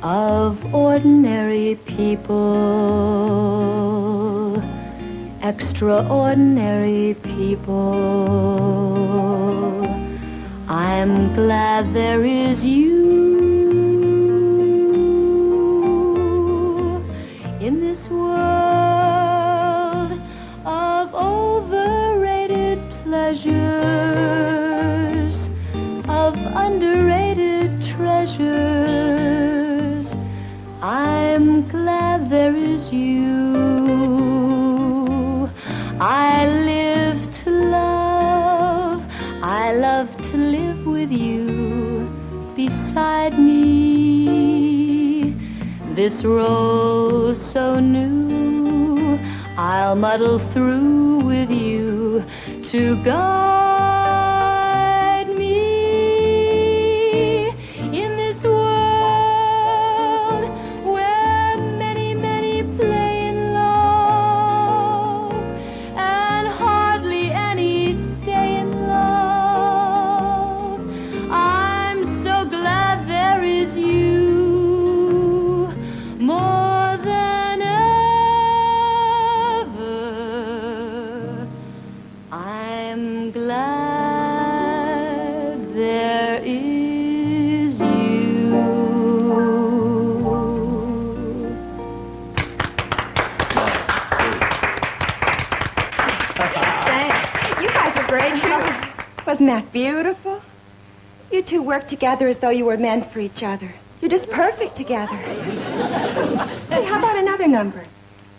of ordinary people, extraordinary people, I'm glad there is you. In this world of overrated pleasures, of underrated treasures, I'm glad there is you. I live to love, I love to live with you beside this rose so new, I'll muddle through with you to guide me in this world where many, many play in love and hardly any stay in love. I'm so glad there is you, more than ever. I'm glad there is you. Thanks. You guys are great, too. Wasn't that beautiful? You two work together as though you were meant for each other. You're just perfect together. Hey, how about another number?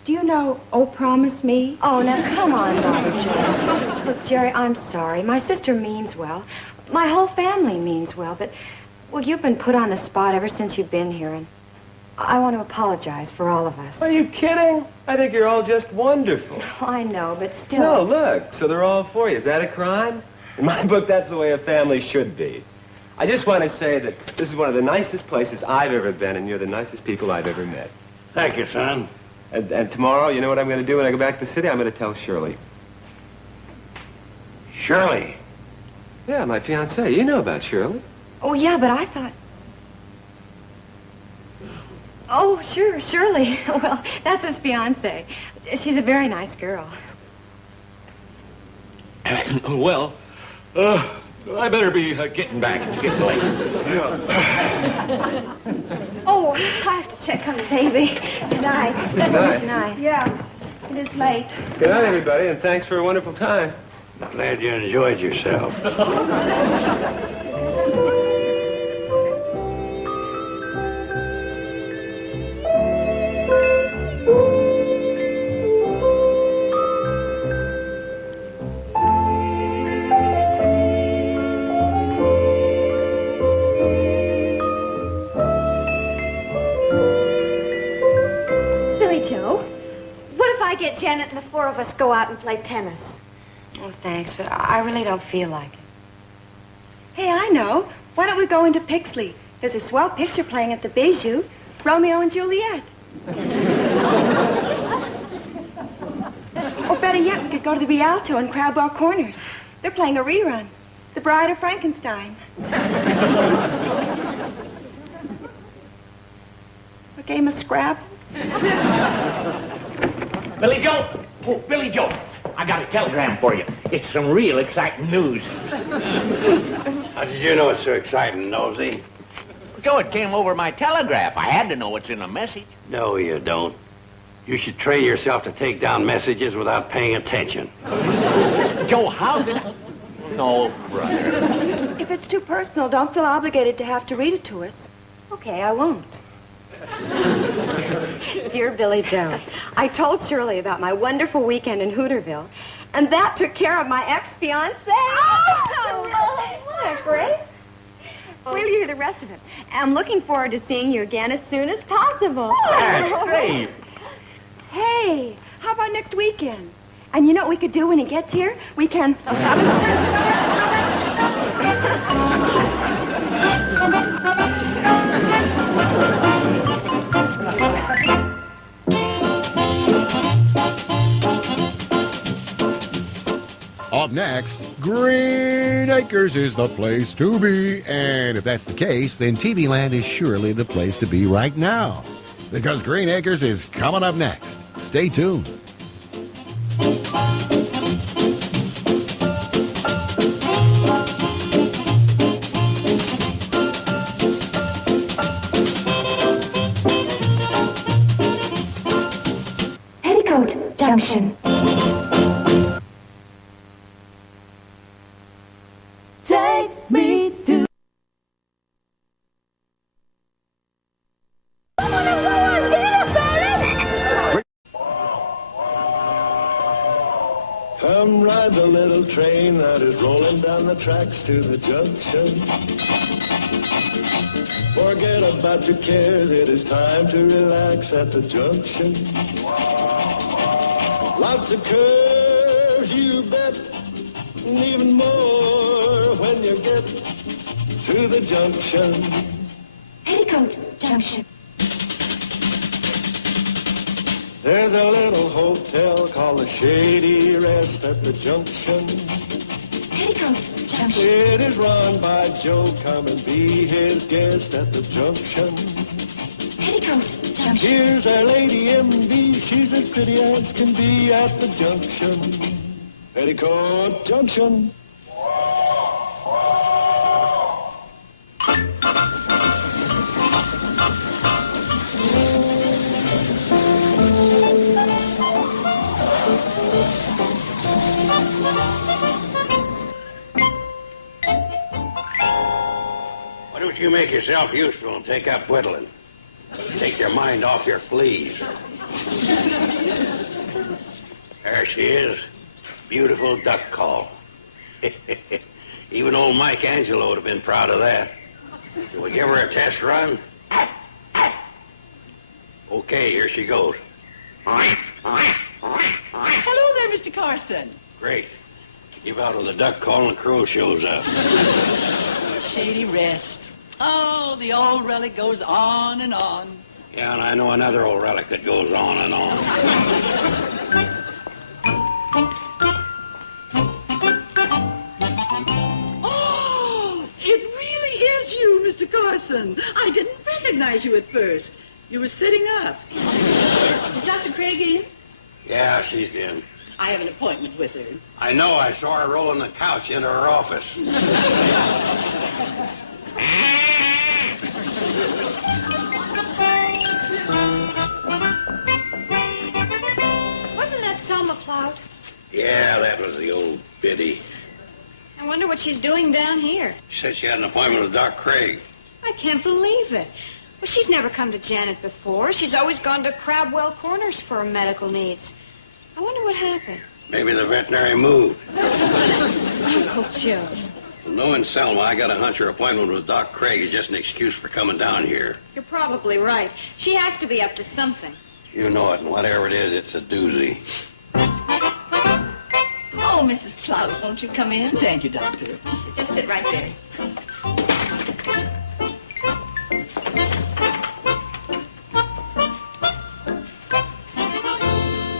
Do you know Oh Promise Me? Oh, now, come on, Barbara Jo. Look, Jerry, I'm sorry. My sister means well. My whole family means well, but, well, you've been put on the spot ever since you've been here, and I want to apologize for all of us. Are you kidding? I think you're all just wonderful. I know, but still... No, look, so they're all for you. Is that a crime? In my book, that's the way a family should be. I just want to say that this is one of the nicest places I've ever been, and you're the nicest people I've ever met. Thank you, son. And tomorrow, you know what I'm going to do when I go back to the city? I'm going to tell Shirley. Shirley? Yeah, my fiancée. You know about Shirley. Oh, yeah, but I thought... Oh, sure, Shirley. Well, that's his fiancée. She's a very nice girl. Well, I better be getting back. It's getting late. Oh, I have to check on the baby. Good night. Good night. Good night. Yeah, it is late. Good night, everybody, and thanks for a wonderful time. Glad you enjoyed yourself. Billy Joe, what if I get Janet and the four of us go out and play tennis? Oh, thanks, but I really don't feel like it. Hey, I know. Why don't we go into Pixley? There's a swell picture playing at the Bijou. Romeo and Juliet. Or better yet, we could go to the Rialto and Crabwell Corners. They're playing a rerun. The Bride of Frankenstein. A game of Scrabble. Billy Joe! Oh, Billy Joe! I got a telegram for you. It's some real exciting news. How did you know it's so exciting, Nosy? Joe, it came over my telegraph. I had to know what's in the message. No, you don't. You should train yourself to take down messages without paying attention. Joe, how did I... No, brother. If it's too personal, don't feel obligated to have to read it to us. Okay, I won't. Dear Billy Joe, I told Shirley about my wonderful weekend in Hooterville, and that took care of my ex-fiancé. Oh, isn't that great? Wait till you hear the rest of it. I'm looking forward to seeing you again as soon as possible. That's great. Hey, how about next weekend? And you know what we could do when he gets here? We can... Up next, Green Acres is the place to be. And if that's the case, then TV Land is surely the place to be right now. Because Green Acres is coming up next. Stay tuned. Petticoat Junction. Take me to... Come ride the little train that is rolling down the tracks to the junction. Forget about your cares, it is time to relax at the junction. Lots of curves, you bet, and even more when you get to the junction. Petticoat Junction. There's a little hotel called the Shady Rest at the junction. Petticoat Junction. It is run by Joe. Come and be his guest at the junction. Petticoat Junction. Here's our lady MB. She's as pretty as can be at the junction. Petticoat Junction. Why don't you make yourself useful and take up whittling? Take your mind off your fleas. There she is. Beautiful duck call. Even old Mike Angelo would have been proud of that. Shall we give her a test run? Okay, here she goes. Hello there, Mr. Carson. Great. Give out of the duck call and the crow shows up. Shady Rest. Oh, the old relic goes on and on. Yeah, and I know another old relic that goes on and on. Oh, it really is you, Mr. Carson. I didn't recognize you at first. You were sitting up. Is Dr. Craig in? Yeah, she's in. I have an appointment with her. I know. I saw her rolling the couch into her office. Wasn't that Selma Plout? Yeah, that was the old biddy. I wonder what she's doing down here. She said she had an appointment with Doc Craig. I can't believe it. Well, she's never come to Janet before. She's always gone to Crabwell Corners for her medical needs. I wonder what happened. Maybe the veterinary moved. Uncle Joe. Knowing Selma, I got a hunch her appointment with Doc Craig is just an excuse for coming down here. You're probably right. She has to be up to something. You know it, and whatever it is, it's a doozy. Oh, Mrs. Plout, won't you come in? Thank you, Doctor. Just sit right there.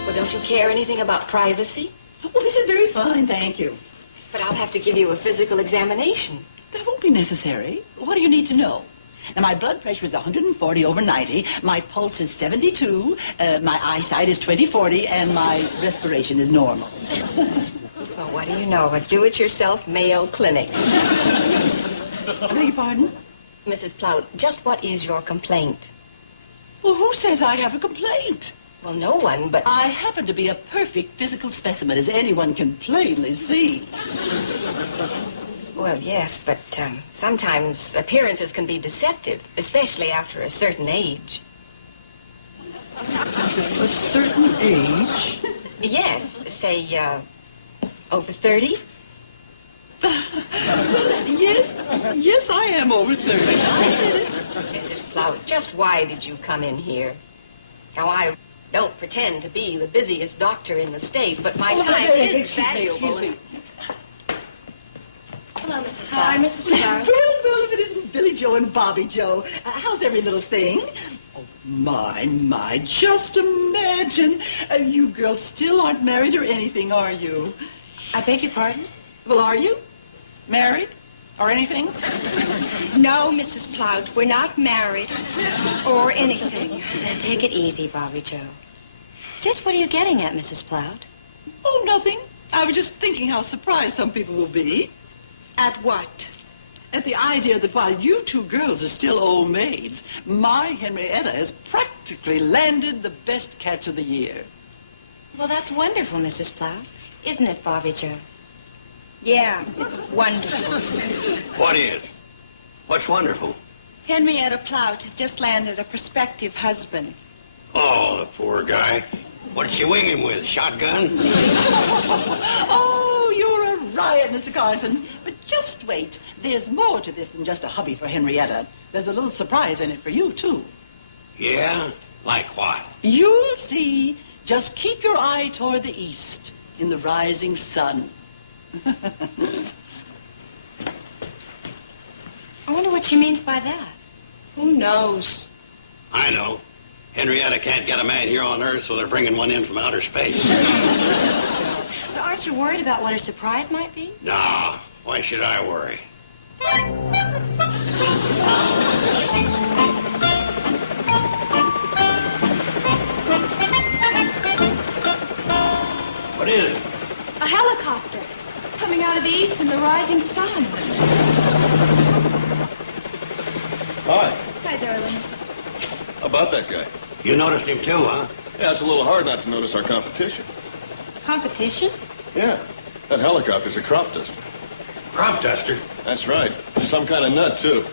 Well, don't you care anything about privacy? Oh, this is very fine, thank you. But I'll have to give you a physical examination. That won't be necessary. What do you need to know? Now, my blood pressure is 140 over 90, my pulse is 72, my eyesight is 20/40, and my respiration is normal. Well, what do you know? A do-it-yourself Mayo Clinic. I beg your pardon? Mrs. Plout, just what is your complaint? Well, who says I have a complaint? Well, no one, but... I happen to be a perfect physical specimen, as anyone can plainly see. Well, yes, but sometimes appearances can be deceptive, especially after a certain age. A certain age? Yes, say, over 30? Yes, I am over 30. I admit it. Mrs. Plout, just why did you come in here? Now, I don't pretend to be the busiest doctor in the state, but my time is valuable. Excuse me. Hello, Mrs. Hi, Plout. Mrs. Plout. Well, if it isn't Billy Joe and Bobby Joe, how's every little thing? Oh, my, just imagine. You girls still aren't married or anything, are you? I beg your pardon? Well, are you? Married? Or anything? No, Mrs. Plout, we're not married or anything. Now, take it easy, Bobby Joe. Just what are you getting at, Mrs. Plout? Oh, nothing. I was just thinking how surprised some people will be. At what? At the idea that while you two girls are still old maids, my Henrietta has practically landed the best catch of the year. Well, that's wonderful, Mrs. Plout. Isn't it, Bobby Joe? Yeah, wonderful. What is? What's wonderful? Henrietta Plout has just landed a prospective husband. Oh, the poor guy. What did she wing him with? Shotgun? Oh, you're a try it, Mr. Carson. But just wait. There's more to this than just a hubby for Henrietta. There's a little surprise in it for you, too. Yeah? Like what? You'll see. Just keep your eye toward the east in the rising sun. I wonder what she means by that. Who knows? I know. Henrietta can't get a man here on Earth, so they're bringing one in from outer space. But aren't you worried about what her surprise might be? Nah, why should I worry? What is it? A helicopter coming out of the east in the rising sun. Hi. Hi, darling. How about that guy? You noticed him too, huh? Yeah, it's a little hard not to notice our competition. Competition? Yeah, that helicopter's a crop duster. Crop duster? That's right. Some kind of nut, too.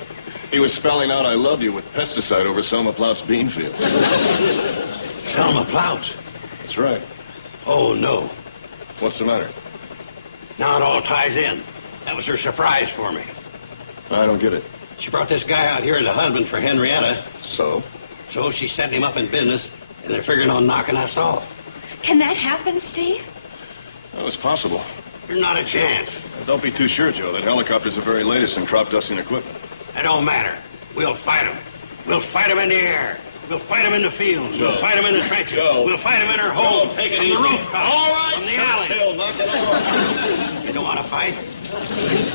He was spelling out I love you with pesticide over Selma Plout's bean field. Selma Plout's? That's right. Oh, no. What's the matter? Now it all ties in. That was her surprise for me. I don't get it. She brought this guy out here as a husband for Henrietta. So? So she's setting him up in business, and they're figuring on knocking us off. Can that happen, Steve? Well, it's possible. There's not a chance. Don't be too sure, Joe. That helicopter's the very latest in crop dusting equipment. That don't matter. We'll fight him. We'll fight him in the air. We'll fight him in the fields. Joe. We'll fight him in the trenches. Joe. We'll fight him in our homes. Take it on easy. the rooftop. All right. On the alley. Chill, knock it off. You don't want to fight?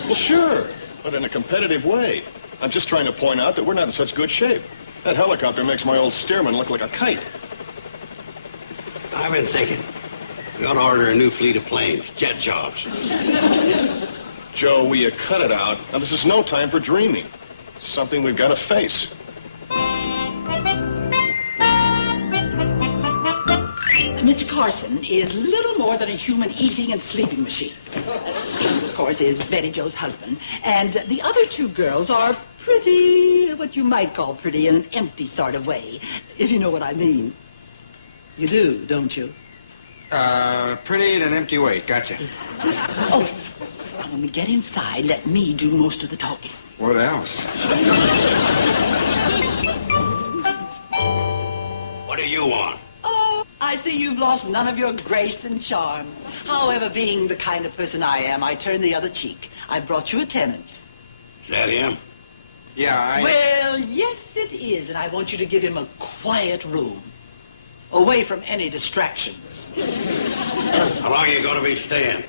Well, sure, but in a competitive way. I'm just trying to point out that we're not in such good shape. That helicopter makes my old steerman look like a kite. I've been thinking. We ought to order a new fleet of planes, jet jobs. Joe, will you cut it out? Now, this is no time for dreaming. It's something we've got to face. Mr. Carson is little more than a human eating and sleeping machine. Steve, of course, is Betty Jo's husband. And the other two girls are pretty, what you might call pretty in an empty sort of way, if you know what I mean. You do, don't you? Pretty in an empty way. Gotcha. Oh, now when we get inside, let me do most of the talking. What else? What do you want? Oh, I see you've lost none of your grace and charm. However, being the kind of person I am, I turn the other cheek. I brought you a tenant. Is that him? Yeah, Well, yes, it is, and I want you to give him a quiet room. Away from any distractions. How long are you going to be staying?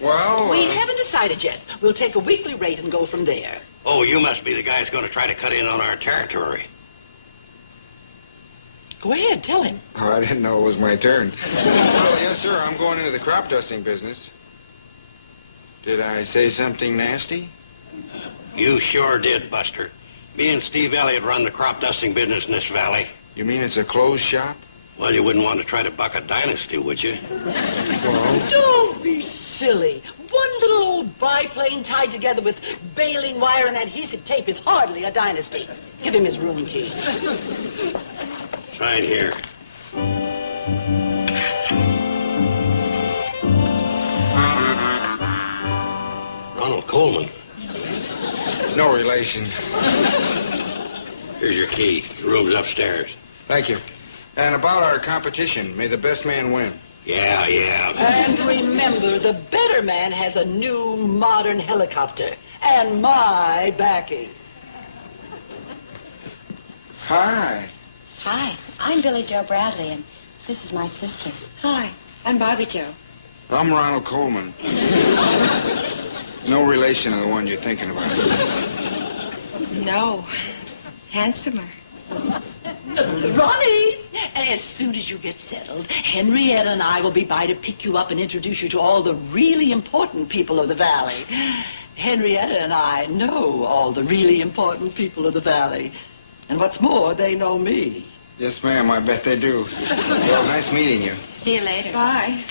Well, We haven't decided yet. We'll take a weekly rate and go from there. Oh, you must be the guy who's going to try to cut in on our territory. Go ahead, tell him. Oh, I didn't know it was my turn. Well, yes, sir. I'm going into the crop dusting business. Did I say something nasty? You sure did, Buster. Me and Steve Elliott run the crop dusting business in this valley. You mean it's a closed shop? Well, you wouldn't want to try to buck a dynasty, would you? Well, Don't be silly. One little old biplane tied together with baling wire and adhesive tape is hardly a dynasty. Give him his room key. Sign here. Ronald Coleman. no relation. Here's your key. The room's upstairs. Thank you. And about our competition, may the best man win. Yeah. And remember, the better man has a new modern helicopter and my backing. Hi. Hi, I'm Billy Joe Bradley, and this is my sister. Hi, I'm Bobby Joe. I'm Ronald Coleman. No relation to the one you're thinking about. No, handsomer. Ronnie, as soon as you get settled, Henrietta and I will be by to pick you up and introduce you to all the really important people of the valley. Henrietta and I know all the really important people of the valley. And what's more, they know me. Yes, ma'am, I bet they do. Well, nice meeting you. See you later. Bye.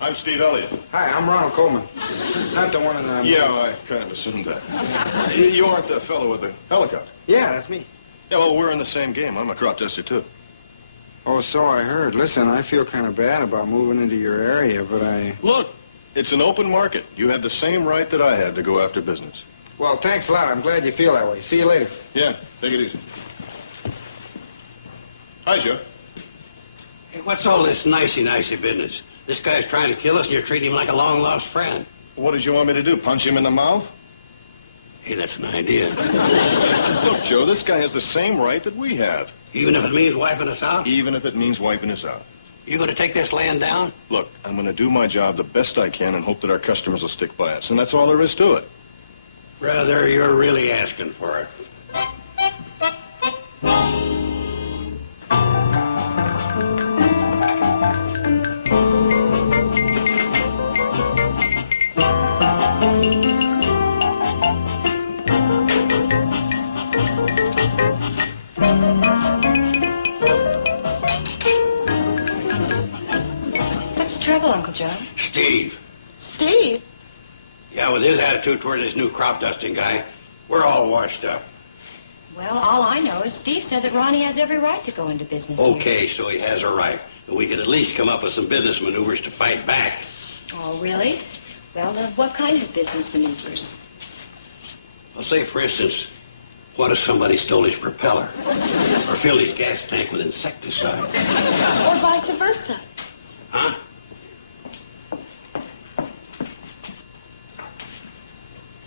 Hi, Steve Elliott. Hi, I'm Ronald Coleman. Not the one in the... Yeah, I kind of assumed that. You aren't the fellow with the helicopter? Yeah, that's me. Yeah, well, we're in the same game. I'm a crop duster, too. Oh, so I heard. Listen, I feel kind of bad about moving into your area, but I... Look, it's an open market. You have the same right that I had to go after business. Well, thanks a lot. I'm glad you feel that way. See you later. Yeah, take it easy. Hi, Joe. Hey, what's all this nicey-nicey business? This guy's trying to kill us, and you're treating him like a long-lost friend. What did you want me to do, punch him in the mouth? Hey, that's an idea. Look, Joe, this guy has the same right that we have. Even if it means wiping us out? Even if it means wiping us out. You going to take this land down? Look, I'm going to do my job the best I can and hope that our customers will stick by us, and that's all there is to it. Brother, you're really asking for it. What's the trouble, Uncle Joe? Steve. Steve? Yeah, with his attitude toward this new crop dusting guy, we're all washed up. Well, all I know is Steve said that Ronnie has every right to go into business here. Okay, so he has a right. But we could at least come up with some business maneuvers to fight back. Oh, really? Well, what kind of business maneuvers? Well, say, for instance, what if somebody stole his propeller? Or filled his gas tank with insecticide? Or vice versa. Huh?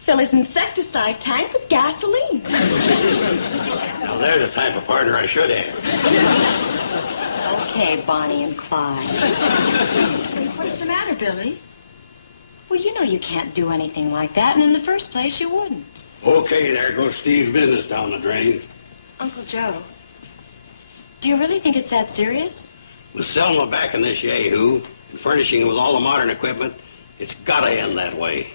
Fill his insecticide tank with gasoline. Now, they're the type of partner I should have. Okay, Bonnie and Clyde. What's the matter, Billy? Well, you know you can't do anything like that, and in the first place, you wouldn't. Okay, there goes Steve's business down the drain. Uncle Joe, do you really think it's that serious? With Selma back in this yahoo and furnishing him with all the modern equipment, it's got to end that way.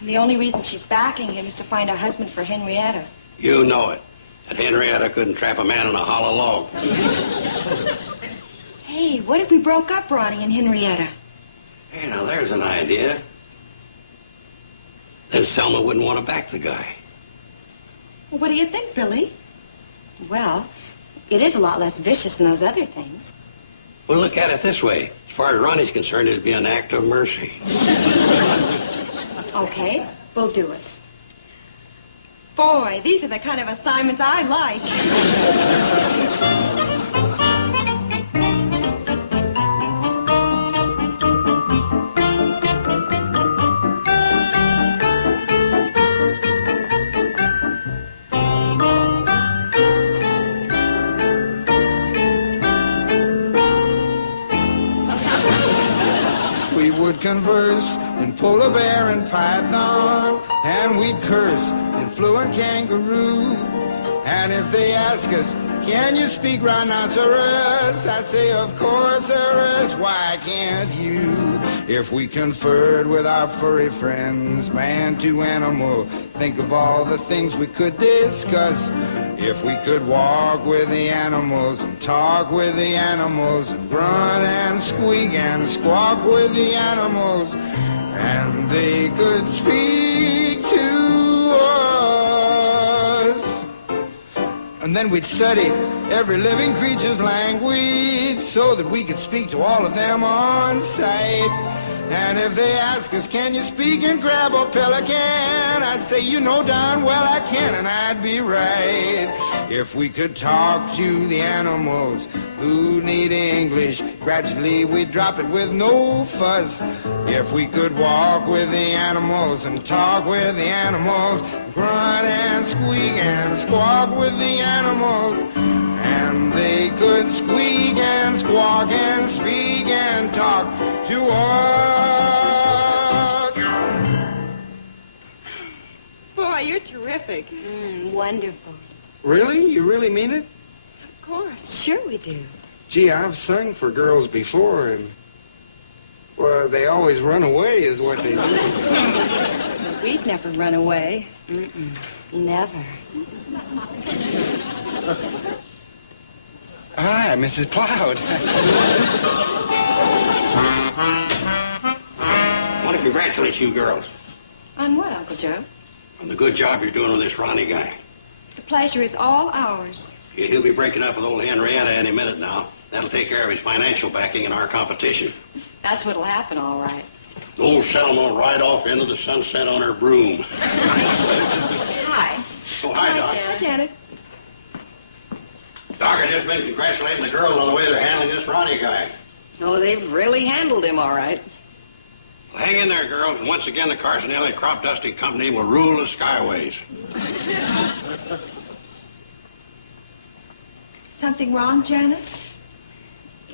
And the only reason she's backing him is to find a husband for Henrietta. You know it. That Henrietta couldn't trap a man in a hollow log. Hey, what if we broke up Ronnie and Henrietta? Hey, now there's an idea. Then Selma wouldn't want to back the guy. Well, what do you think, Billy? Well, it is a lot less vicious than those other things. Well, look at it this way. As far as Ronnie's concerned, it'd be an act of mercy. Okay, we'll do it. Boy, these are the kind of assignments I like. We would converse in polar bear and python, and we'd curse in fluent kangaroo. And if they ask us, can you speak rhinoceros? I'd say, of course there is. Why can't you? If we conferred with our furry friends, man to animal, think of all the things we could discuss. If we could walk with the animals and talk with the animals and grunt and squeak and squawk with the animals, and they could speak to us. And then we'd study every living creature's language so that we could speak to all of them on sight. And if they ask us, can you speak and grab a pelican? I'd say, you know darn well I can, and I'd be right. If we could talk to the animals who need English, gradually we'd drop it with no fuss. If we could walk with the animals and talk with the animals, grunt and squeak and squawk with the animals, and they could squeak and squawk and speak and talk to us. Boy, you're terrific. Wonderful. Really? You really mean it? Of course. Sure we do. Gee, I've sung for girls before, and, well, they always run away is what they do. We'd never run away. Never. Hi, Mrs. Plowd. congratulate you girls On what, Uncle Joe? on the good job you're doing with this Ronnie guy. The pleasure is all ours. He'll be breaking up with old Henrietta any minute now. That'll take care of his financial backing in our competition. That's what'll happen, all right. Old Selma will ride off into the sunset on her broom. Hi. Oh, hi, Doc. Hi, Janet. Doc, I just been congratulating the girls on the way they're handling this Ronnie guy. Oh, they've really handled him all right. Well, hang in there, girls, and once again the Carson Alley Crop Dusting Company will rule the skyways. Something wrong, Janet?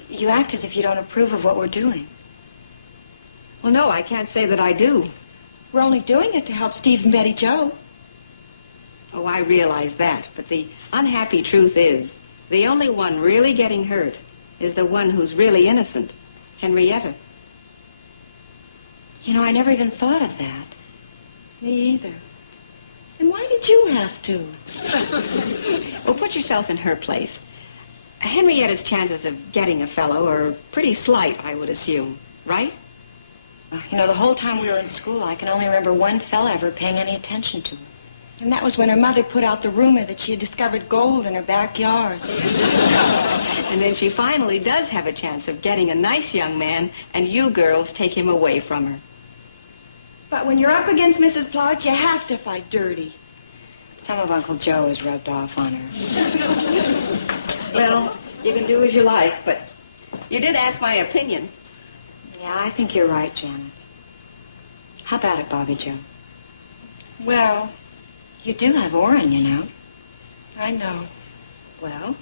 You act as if you don't approve of what we're doing. Well, no, I can't say that I do. We're only doing it to help Steve and Betty Joe. Oh, I realize that, but the unhappy truth is, the only one really getting hurt is the one who's really innocent, Henrietta. You know, I never even thought of that. Me either. And why did you have to? Well, put yourself in her place. Henrietta's chances of getting a fellow are pretty slight, I would assume, right? You know, the whole time we were in school, I can only remember one fella ever paying any attention to her. And that was when her mother put out the rumor that she had discovered gold in her backyard. And then she finally does have a chance of getting a nice young man, and you girls take him away from her. But when you're up against Mrs. Plott, you have to fight dirty. Some of Uncle Joe has rubbed off on her. Well, you can do as you like, but you did ask my opinion. Yeah, I think you're right, Janet. How about it, Bobby Joe? Well, you do have Orrin, you know. I know. Well?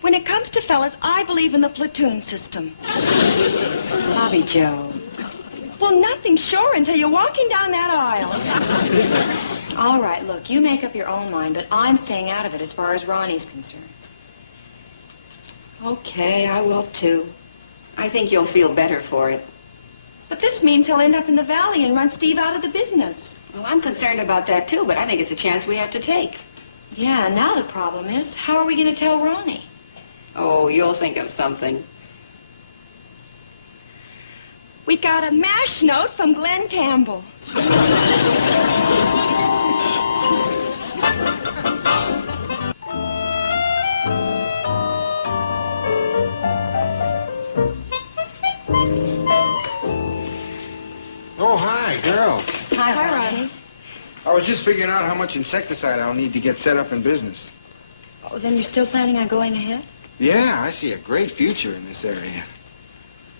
When it comes to fellas, I believe in the platoon system. Bobby Joe. Well, nothing's sure until you're walking down that aisle. All right, look, you make up your own mind, but I'm staying out of it as far as Ronnie's concerned. Okay, I will too. I think you'll feel better for it. But this means he'll end up in the valley and run Steve out of the business. Well, I'm concerned about that too, but I think it's a chance we have to take. Yeah, now the problem is, how are we going to tell Ronnie? Oh, you'll think of something. We got a MASH note from Glenn Campbell. Oh, hi, girls. Hi, Ronnie. I was just figuring out how much insecticide I'll need to get set up in business. Oh, then you're still planning on going ahead? Yeah, I see a great future in this area.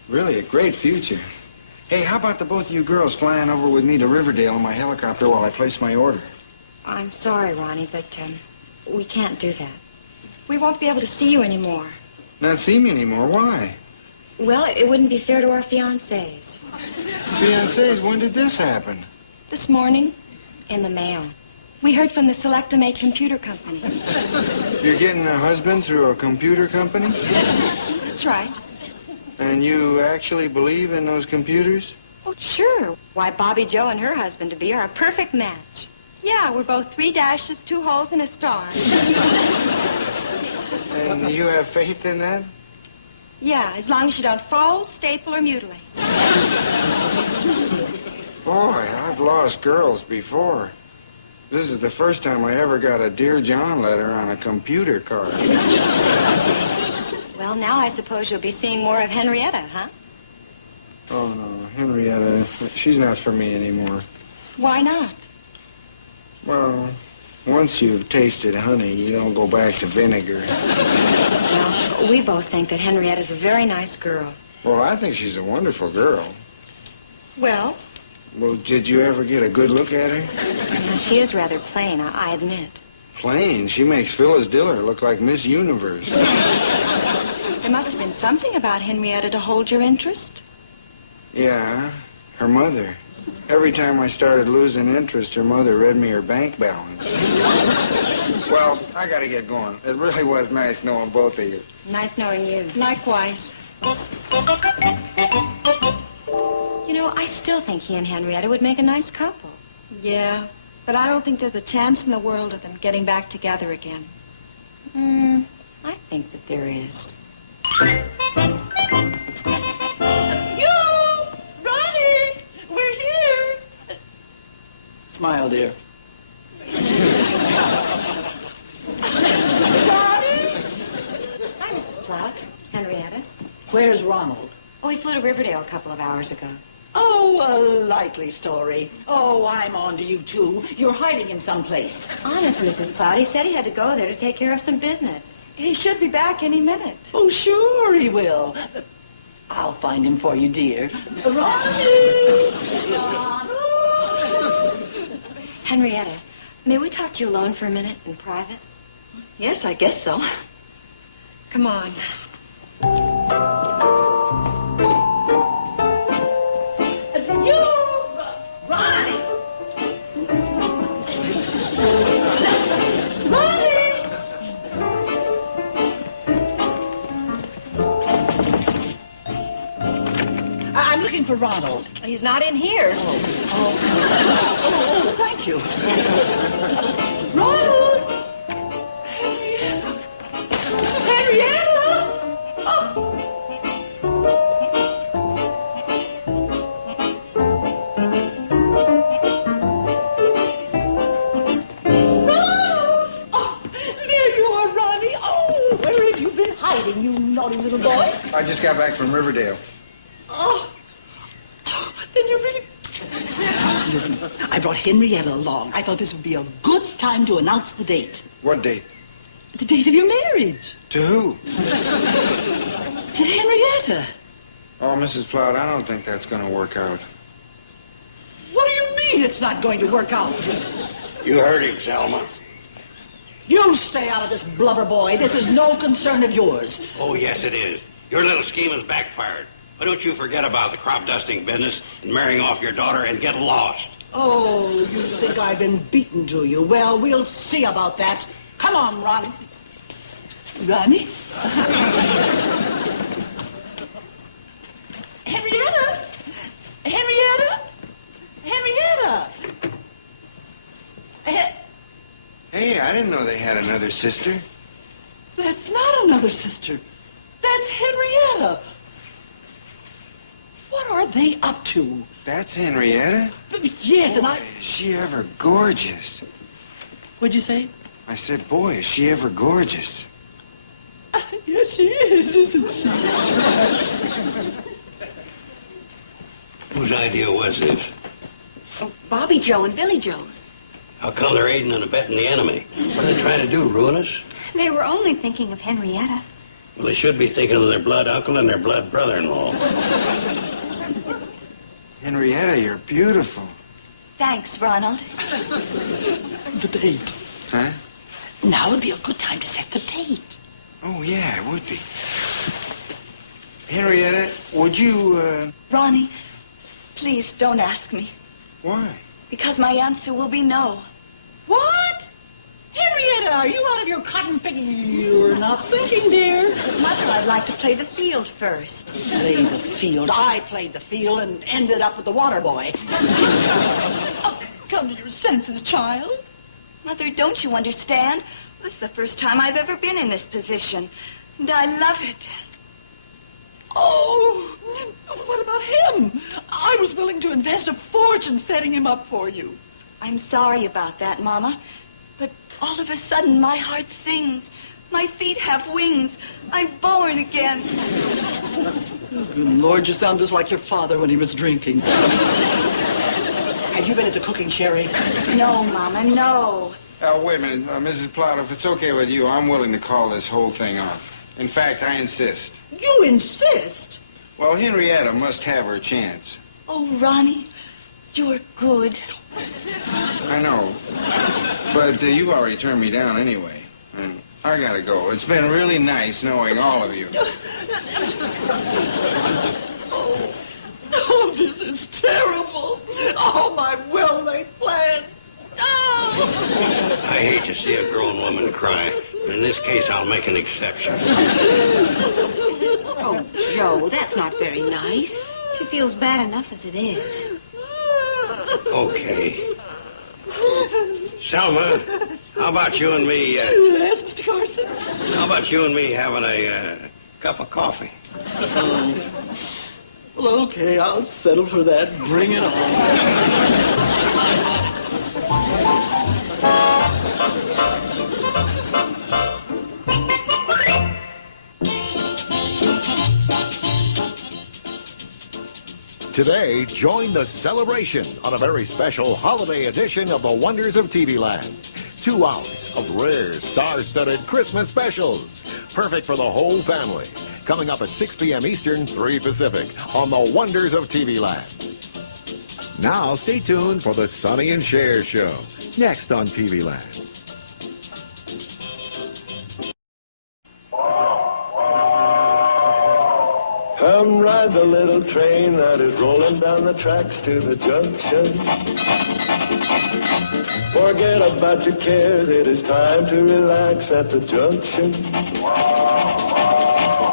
Really a great future. Hey, how about the both of you girls flying over with me to Riverdale in my helicopter while I place my order? I'm sorry, Ronnie, but we can't do that. We won't be able to see you anymore. Not see me anymore? Why? Well, it wouldn't be fair to our fiancés. Fiancés, when did this happen? This morning, in the mail. We heard from the Selectimate Computer Company. You're getting a husband through a computer company? That's right. And you actually believe in those computers? Oh, sure. Why, Bobby Joe and her husband-to-be are a perfect match. Yeah, we're both 3 dashes, 2 holes, and a star. And you have faith in that? Yeah, as long as you don't fold, staple, or mutilate. Boy, I've lost girls before. This is the first time I ever got a Dear John letter on a computer card. Well, now I suppose you'll be seeing more of Henrietta, huh? Oh, no, Henrietta, she's not for me anymore. Why not? Well, once you've tasted honey, you don't go back to vinegar. Well, we both think that Henrietta's a very nice girl. Well, I think she's a wonderful girl. Well? Well, did you ever get a good look at her? You know, she is rather plain, I admit. Plain? She makes Phyllis Diller look like Miss Universe. There must have been something about Henrietta to hold your interest. Yeah, her mother. Every time I started losing interest, her mother read me her bank balance. Well, I gotta get going. It really was nice knowing both of you. Nice knowing you. Likewise. You know, I still think he and Henrietta would make a nice couple. Yeah, but I don't think there's a chance in the world of them getting back together again. I think that there is. You! Ronnie! Smile, dear. Hi, Mrs. Platt. Henrietta. Where's Ronald? Oh, he flew to Riverdale a couple of hours ago. Oh, a likely story. Oh, I'm on to you, too. You're hiding him someplace. Honest, Mrs. Platt, he said he had to go there to take care of some business. He should be back any minute. Oh, sure he will. I'll find him for you, dear. Ronnie! Henrietta, may we talk to you alone for a minute in private? Yes, I guess so. Come on. You, Ronnie! Ronnie! I'm looking for Ronald. He's not in here. Oh, thank you. Ronald! Henrietta! Oh. There you are, Ronnie. Oh, where have you been hiding, you naughty little boy? I just got back from Riverdale. Oh, then you're really... Listen, I brought Henrietta along. I thought this would be a good time to announce the date. What date? The date of your marriage. To who? To Henrietta. Oh, Mrs. Platt, I don't think that's going to work out. What do you mean it's not going to work out? You heard him, Selma. You stay out of this, blubber boy. This is no concern of yours. Oh, yes, it is. Your little scheme has backfired. Why don't you forget about the crop dusting business and marrying off your daughter and get lost? Oh, you think I've been beaten, do you? Well, we'll see about that. Come on, Ronnie. Ronnie? Henrietta? Henrietta? Henrietta? Hey, I didn't know they had another sister. That's not another sister. That's Henrietta. What are they up to? That's Henrietta? Yes, and I... Is she ever gorgeous? What'd you say? I said, boy, is she ever gorgeous. Yes, she is, isn't she? Whose idea was this? Oh, Bobby Joe and Billy Joe's. How come they're aiding and abetting the enemy? What are they trying to do, ruin us? They were only thinking of Henrietta. Well, they should be thinking of their blood uncle and their blood brother-in-law. Henrietta, you're beautiful. Thanks, Ronald. The date. Huh? Now would be a good time to set the date. Oh, yeah, it would be. Henrietta, would you, Ronnie, please don't ask me. Why? Because my answer will be no. What? Henrietta, are you out of your cotton picking? You're not thinking, dear. Mother, I'd like to play the field first. Play the field. I played the field and ended up with the water boy. Oh, come to your senses, child. Mother, don't you understand? This is the first time I've ever been in this position, and I love it. Oh, what about him? I was willing to invest a fortune setting him up for you. I'm sorry about that, Mama, but all of a sudden my heart sings. My feet have wings. I'm born again. Good Lord, you sound just like your father when he was drinking. Have you been into cooking, Sherry? No, Mama, no. wait a minute, Mrs. Platt, if it's okay with you, I'm willing to call this whole thing off. In fact, I insist. You insist? Well, Henrietta must have her chance. Oh, Ronnie, you're good. I know. But you've already turned me down anyway. And I gotta go. It's been really nice knowing all of you. Oh, this is terrible. All my well-laid plans. Oh. I hate to see a grown woman cry, but in this case, I'll make an exception. Oh, Joe, that's not very nice. She feels bad enough as it is. Okay. Selma, how about you and me, Yes, Mr. Carson? how about you and me having a cup of coffee? Well, okay, I'll settle for that. Bring it on. Today, join the celebration on a very special holiday edition of the Wonders of TV Land. 2 hours of rare, star-studded Christmas specials. Perfect for the whole family. Coming up at 6 p.m. Eastern, 3 Pacific on the Wonders of TV Land. Now, stay tuned for the Sonny and Cher Show. Next on TV Land. Come ride the little train that is rolling down the tracks to the junction. Forget about your cares, it is time to relax at the junction.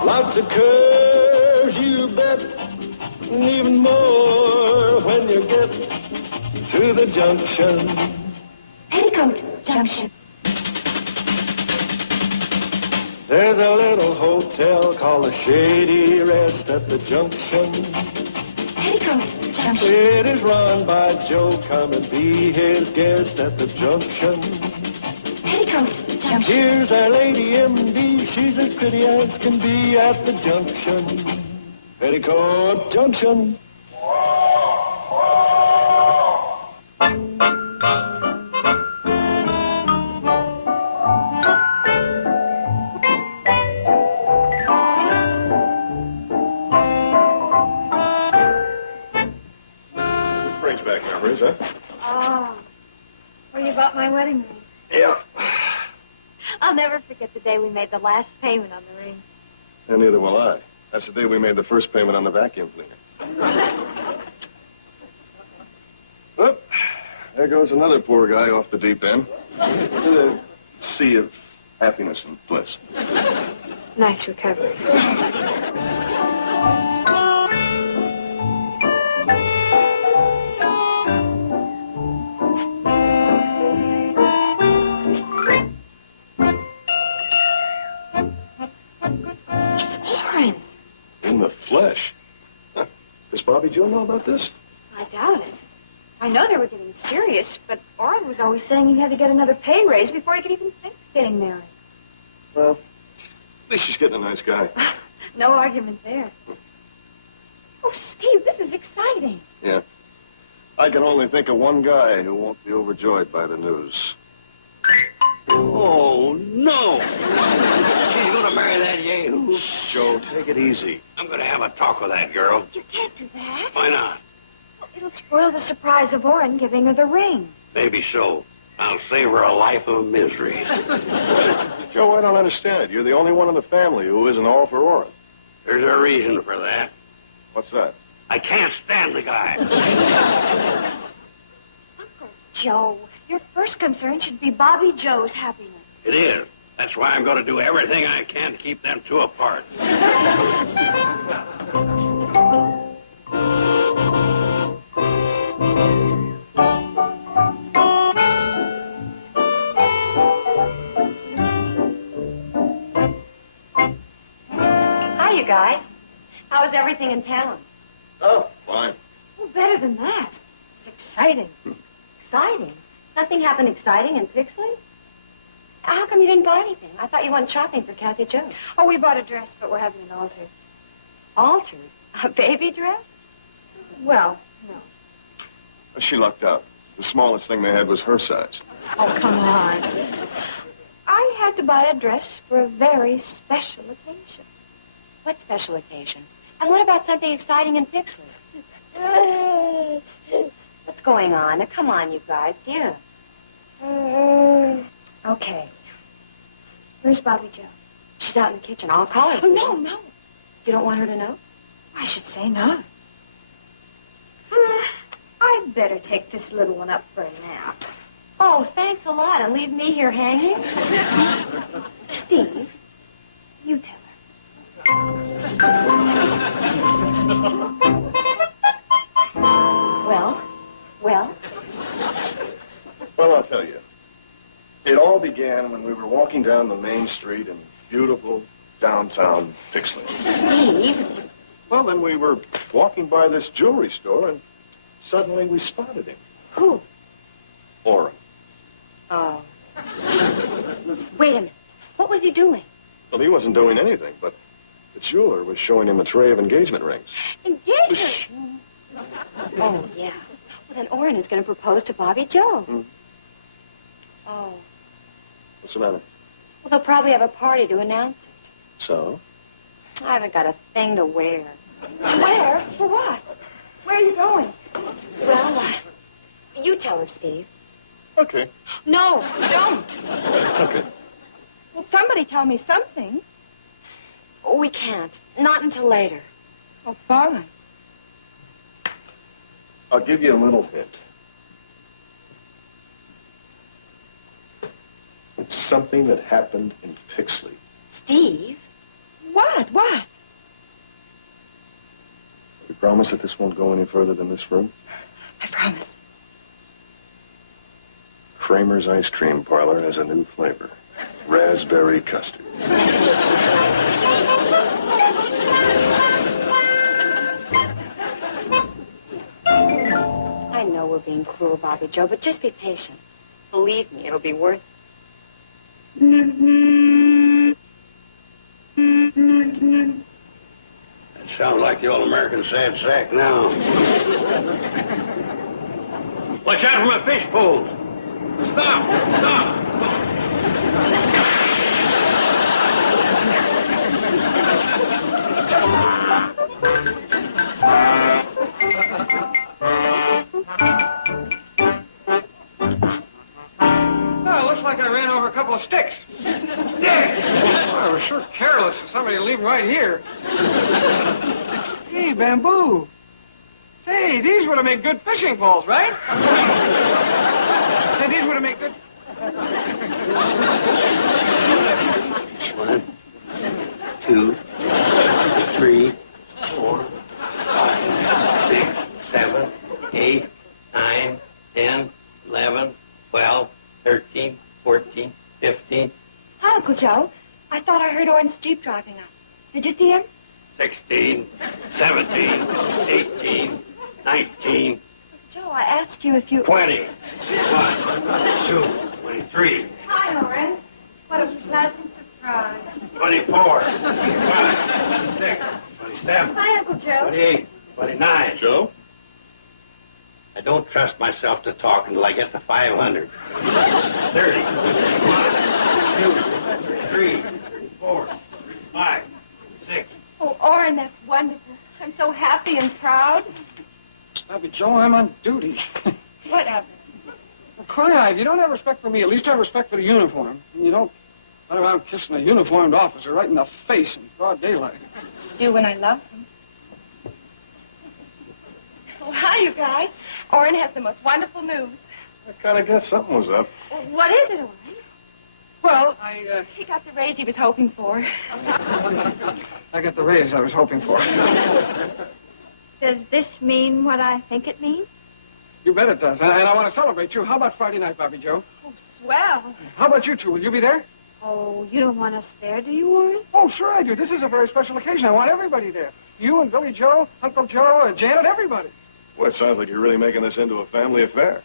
Lots of curves, you bet, and even more when you get to the junction. Petticoat Junction. There's a little hotel called the Shady Rest at the junction. Petticoat Junction. It is run by Joe. Come and be his guest at the junction. Petticoat Junction. Here's our lady M.D. She's as pretty as can be at the junction. Petticoat Junction. Huh? Oh, where you bought my wedding ring? Yeah. I'll never forget the day we made the last payment on the ring. And neither will I. That's the day we made the first payment on the vacuum cleaner. Well, there goes another poor guy off the deep end. To the sea of happiness and bliss. Nice recovery. In the flesh. Huh. Does Bobby Joe know about this? I doubt it. I know they were getting serious, but Orrin was always saying he had to get another pay raise before he could even think of getting married. Well, at least she's getting a nice guy. No argument there. Oh, Steve, this is exciting. Yeah. I can only think of one guy who won't be overjoyed by the news. Oh, no. She's going to marry that yahoo. Joe, take it easy. I'm going to have a talk with that girl. You can't do that. Why not? It'll spoil the surprise of Orrin giving her the ring. Maybe so. I'll save her a life of misery. Joe, I don't understand it. You're the only one in the family who isn't all for Orrin. There's a reason for that. What's that? I can't stand the guy. Uncle Joe, your first concern should be Bobby Joe's happiness. It is. That's why I'm going to do everything I can to keep them two apart. Hi, you guys. How is everything in town? Oh, fine. Well, better than that. It's exciting. Exciting? Nothing happened exciting in Pixley? How come you didn't buy anything? I thought you went shopping for Kathy Joe. Oh, we bought a dress, but we're having it altered. Altered? A baby dress? Well, no. She lucked out. The smallest thing they had was her size. Oh, come on. I had to buy a dress for a very special occasion. What special occasion? And what about something exciting in Pixley? What's going on? Now, come on, you guys. Yeah. Okay. Where's Bobby Joe? She's out in the kitchen. I'll call her. Oh, no, no. You don't want her to know? I should say not. I'd better take this little one up for a nap. Oh, thanks a lot. And leave me here hanging? Steve, you tell Well? Well, I'll tell you. It all began when we were walking down the main street in beautiful downtown Pixley. Steve? Well, then we were walking by this jewelry store, and suddenly we spotted him. Who? Orrin. Oh. Wait a minute. What was he doing? Well, he wasn't doing anything, but the jeweler was showing him a tray of engagement rings. Engagement? Oh, yeah. Well, then Orrin is going to propose to Bobby Joe. Oh. What's the matter? Well, they'll probably have a party to announce it. So? I haven't got a thing to wear. To wear? For what? Where are you going? Well, you tell her, Steve. Okay. No, don't. Okay. Well, somebody tell me something. Oh, we can't. Not until later. Oh, fine. I'll give you a little hint. It's something that happened in Pixley. Steve? What? What? You promise that this won't go any further than this room? I promise. Kramer's Ice Cream Parlor has a new flavor. Raspberry custard. I know we're being cruel, Bobby Joe, but just be patient. Believe me, it'll be worth it. That sounds like the old American sad sack now. Watch out for my fish poles. Stop! Stop! Oh, it looks like I ran over a couple of sticks. I was sure careless of somebody to leave them right here. Hey, bamboo. Say, these would have made good fishing poles, right? Say, these would have made good... 1, 2, 3, 4, 5, 6, 7, 8, 9, 10, 11, 12, 13, 14, 15, Hi, Uncle Joe. I thought I heard Orange Jeep driving up. Did you see him? 16, 17, 18, 19, Joe, I asked you if you... 20, 1, 2, 23, Hi, Orange. What a pleasant surprise. 24, 25, 26, 27, Hi, Uncle Joe. 28, 29. Joe? I don't trust myself to talk until I get to 500. 30, 1, 2, 3, 4, 5, 6. Oh, Orin, that's wonderful. I'm so happy and proud. Bobby Joe, I'm on duty. Whatever. Well, cry, if you don't have respect for me, at least have respect for the uniform. And you don't run around kissing a uniformed officer right in the face in broad daylight. Do when I love him. Oh, hi, you guys. Orin has the most wonderful news. I kind of guessed something was up. What is it, Orin? Well, He got the raise he was hoping for. I got the raise I was hoping for. Does this mean what I think it means? You bet it does. And I want to celebrate you. How about Friday night, Bobby Joe? Oh, swell. How about you two? Will you be there? Oh, you don't want us there, do you, Warren? Oh, sure I do. This is a very special occasion. I want everybody there. You and Billy Joe, Uncle Joe, Janet, everybody. Well, it sounds like you're really making this into a family affair.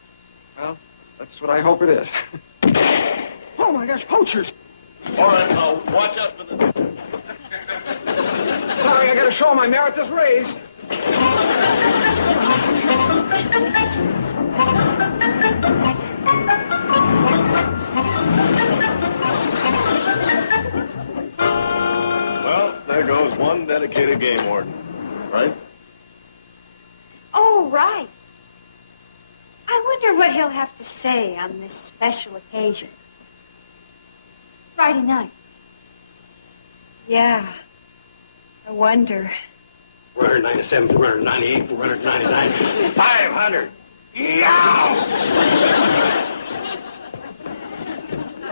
Well, that's what I hope it is. Oh, my gosh, poachers. All right, now, watch out for the... Sorry, I got to show them I merit this raise. Well, there goes one dedicated game warden. Right? Oh, right. I wonder what he'll have to say on this special occasion. Friday night. Yeah. I wonder. 497, 498, 499, 500. Yeah!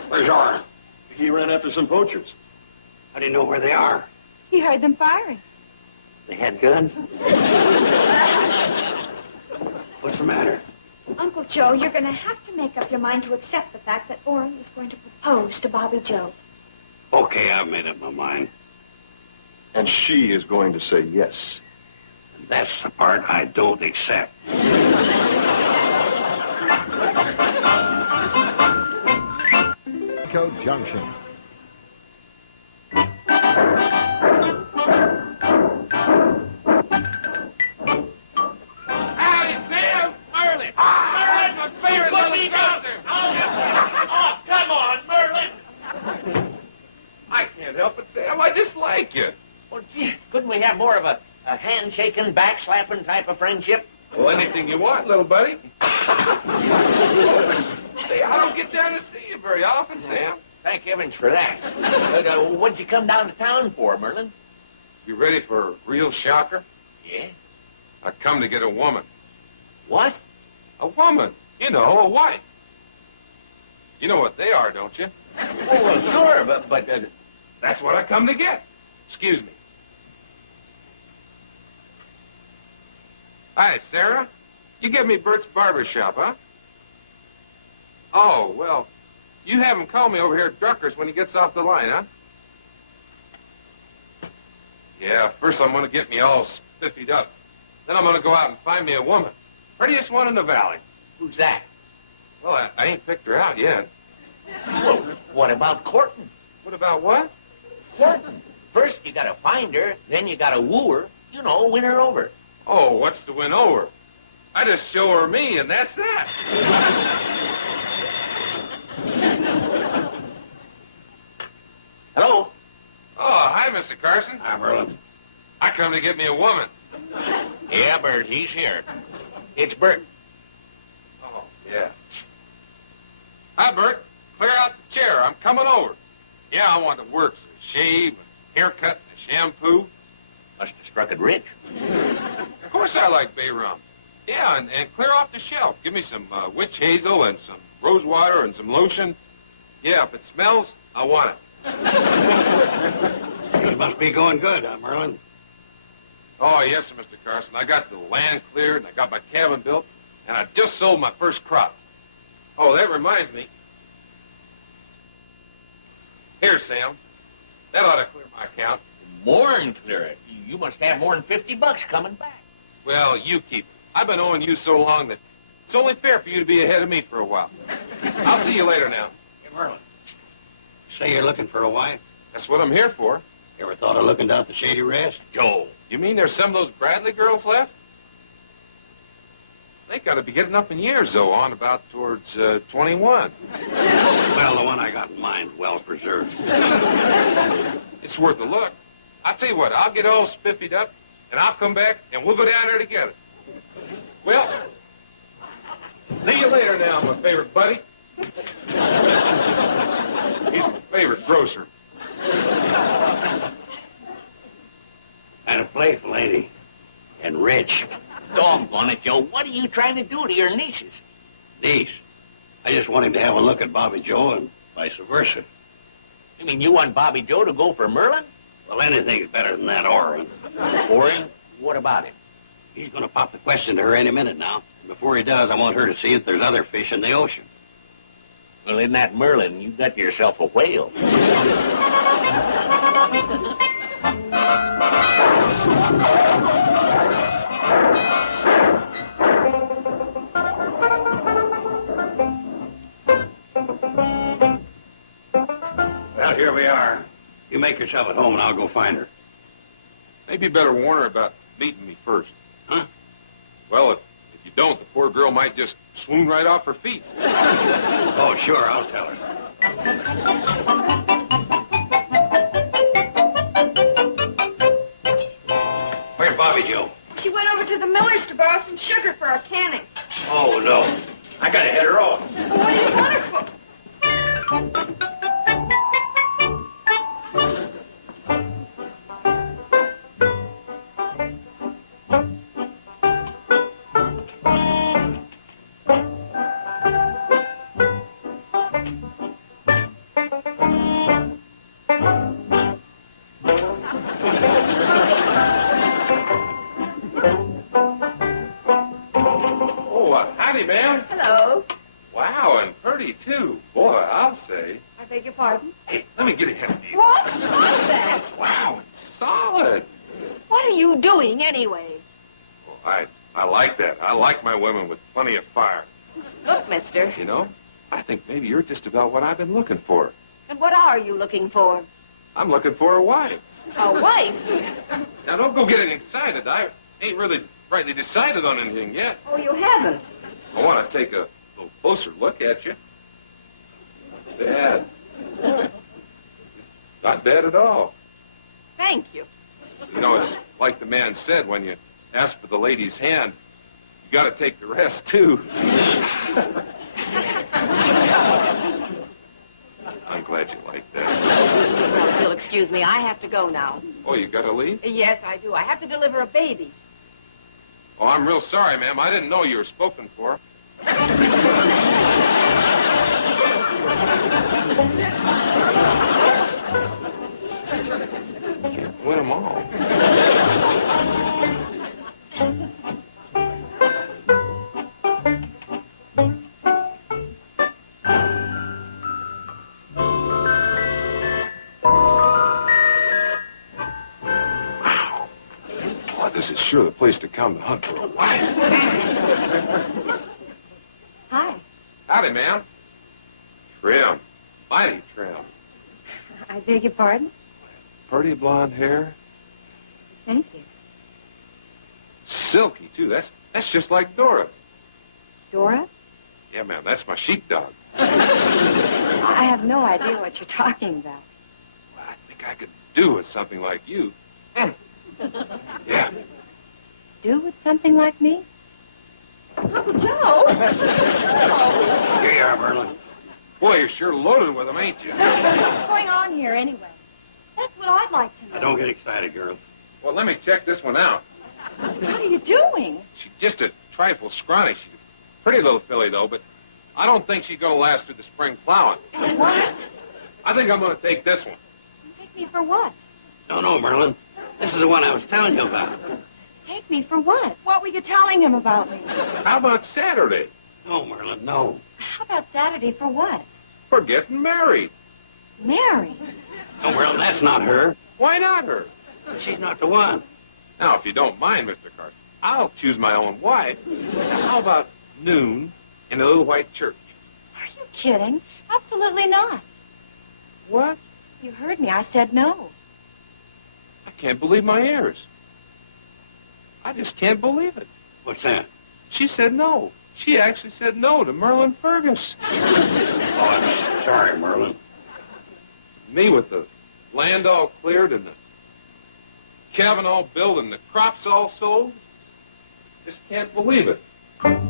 Where's Orin? He ran after some poachers. How do you know where they are? He heard them firing. They had guns? What's the matter? Uncle Joe, you're going to have to make up your mind to accept the fact that Orin is going to propose to Bobby Joe. Okay, I've made up my mind. And she is going to say yes. That's the part I don't accept. Petticoat Junction. Howdy, Sam. Merlin. Merlin, my favorite little brother. Oh, come on, Merlin. I can't help it, Sam. I just like you. Well, gee, couldn't we have more of a handshaking, backslapping type of friendship? Well, anything you want, little buddy. Hey, I don't get down to see you very often, Sam. Thank heavens for that. What'd you come down to town for, Merlin? You ready for a real shocker? Yeah? I come to get a woman. What? A woman. You know, a wife. You know what they are, don't you? Oh, well, sure, but that's what I come to get. Excuse me. Hi, Sarah. You give me Bert's barber shop, huh? Oh, well, you have him call me over here at Drucker's when he gets off the line, huh? Yeah, first I'm going to get me all spiffied up. Then I'm going to go out and find me a woman. Prettiest one in the valley. Who's that? Well, I ain't picked her out yet. Well, what about courting? What about what? Courting. First you gotta find her, then you gotta woo her. You know, win her over. Oh, what's to win over? I just show her me, and that's that. Hello? Oh, hi, Mr. Carson. Hi, Merlin. I come to get me a woman. Yeah, Bert, he's here. It's Bert. Oh, yeah. Hi, Bert. Clear out the chair. I'm coming over. Yeah, I want to work. So shave, a haircut, and a shampoo. Must have struck it rich. Of course I like bay rum. Yeah, and clear off the shelf. Give me some witch hazel and some rose water and some lotion. Yeah, if it smells, I want it. Things must be going good, huh, Merlin? Oh, yes, sir, Mr. Carson. I got the land cleared, and I got my cabin built, and I just sold my first crop. Oh, that reminds me. Here, Sam. That ought to clear my account. More than clear it. You must have more than $50 coming back. Well, you keep it. I've been owing you so long that it's only fair for you to be ahead of me for a while. I'll see you later now. Hey, Merlin. Say you're looking for a wife? That's what I'm here for. You ever thought of looking down the Shady Rest? Joel, you mean there's some of those Bradley girls left? They got to be getting up in years, though, on about towards 21. Well, the one I got in mind, well preserved. It's worth a look. I'll tell you what, I'll get all spiffied up, and I'll come back, and we'll go down there together. Well, see you later now, my favorite buddy. He's my favorite grocer. And a playful, ain't he? And rich. Doggone it, Joe. What are you trying to do to your nieces? Niece. I just want him to have a look at Bobby Joe and vice versa. You mean you want Bobby Joe to go for Merlin? Well, anything's better than that Orin. Orin? What about him? He's going to pop the question to her any minute now. Before he does, I want her to see that there's other fish in the ocean. Well, in that Merlin, you got yourself a whale. Well, here we are. You make yourself at home, and I'll go find her. Maybe you better warn her about meeting me first. Huh? Well, if you don't, the poor girl might just swoon right off her feet. Oh, sure, I'll tell her. Where's Bobby Joe? She went over to the miller's to borrow some sugar for our canning. Oh, no. I gotta head her off. Well, what do you want her for? Howdy, ma'am. Hello. Wow, and pretty, too. Boy, I'll say. I beg your pardon? Hey, let me get ahead of you. What? Stop that. Wow, it's solid. What are you doing anyway? Oh, I like that. I like my women with plenty of fire. Look, mister. You know, I think maybe you're just about what I've been looking for. are you looking for? I'm looking for a wife. A wife? Now, don't go getting excited. I ain't really rightly decided on anything yet. Oh, you haven't? I want to take a little closer look at you. Bad. Not bad at all. Thank you. You know, it's like the man said, when you ask for the lady's hand, you got to take the rest, too. I'm glad you like that. Well, if you'll excuse me, I have to go now. Oh, you got to leave? Yes, I do. I have to deliver a baby. Oh, I'm real sorry, ma'am. I didn't know you were spoken for. Can't win them all. Boy, this is sure the place to come to hunt for a wife. Hi. Howdy, ma'am. Trim. Mighty trim. I beg your pardon? Pretty blonde hair. Thank you. Silky, too. That's just like Dora. Dora? Yeah, ma'am, that's my sheepdog. I have no idea what you're talking about. I think I could do with something like you. Yeah. Do with something like me? Uncle Joe! Here you are, Merlin. Boy, you're sure loaded with them, ain't you? What's going on here, anyway? That's what I'd like to know. Now, don't get excited, girl. Well, let me check this one out. What are you doing? She's just a trifle scrawny. She's a pretty little filly, though, but I don't think she's going to last through the spring plowing. What? I think I'm going to take this one. Take me for what? No, Merlin. This is the one I was telling you about. Take me for what? What were you telling him about me? How about Saturday? No, Merlin, no. How about Saturday for what? We're getting married. Married? No, Merlin, that's not her. Why not her? She's not the one. Now, if you don't mind, Mr. Carson, I'll choose my own wife. How about noon in a little white church? Are you kidding? Absolutely not. What? You heard me. I said no. I can't believe my ears. I just can't believe it. What's that? She said no. She actually said no to Merlin Fergus. Oh, I'm sorry, Merlin. Me with the land all cleared and the cabin all built and the crops all sold. Just can't believe it. All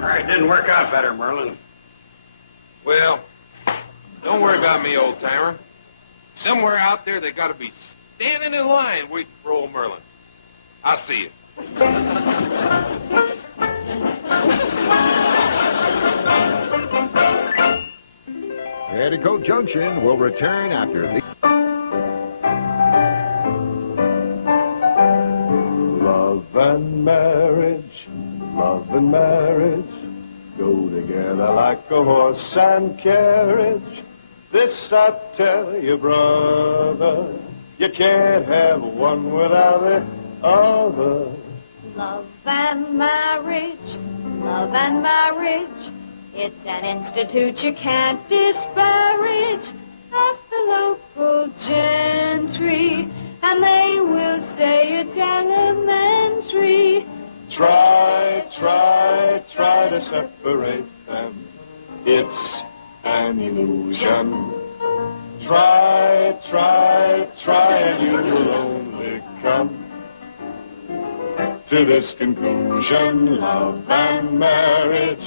right, didn't work out better, Merlin. Well, don't worry about me, old-timer. Somewhere out there, they got to be standing in line waiting for old Merlin. I'll see you. Petticoat Junction will return after the... Love and marriage go together like a horse and carriage. This I tell you, brother, you can't have one without the other. Love and marriage, it's an institute you can't disparage. Ask the local gentry, and they will say it's elementary. Try to separate them. It's an illusion. Try, and you will only come to this conclusion. Love and marriage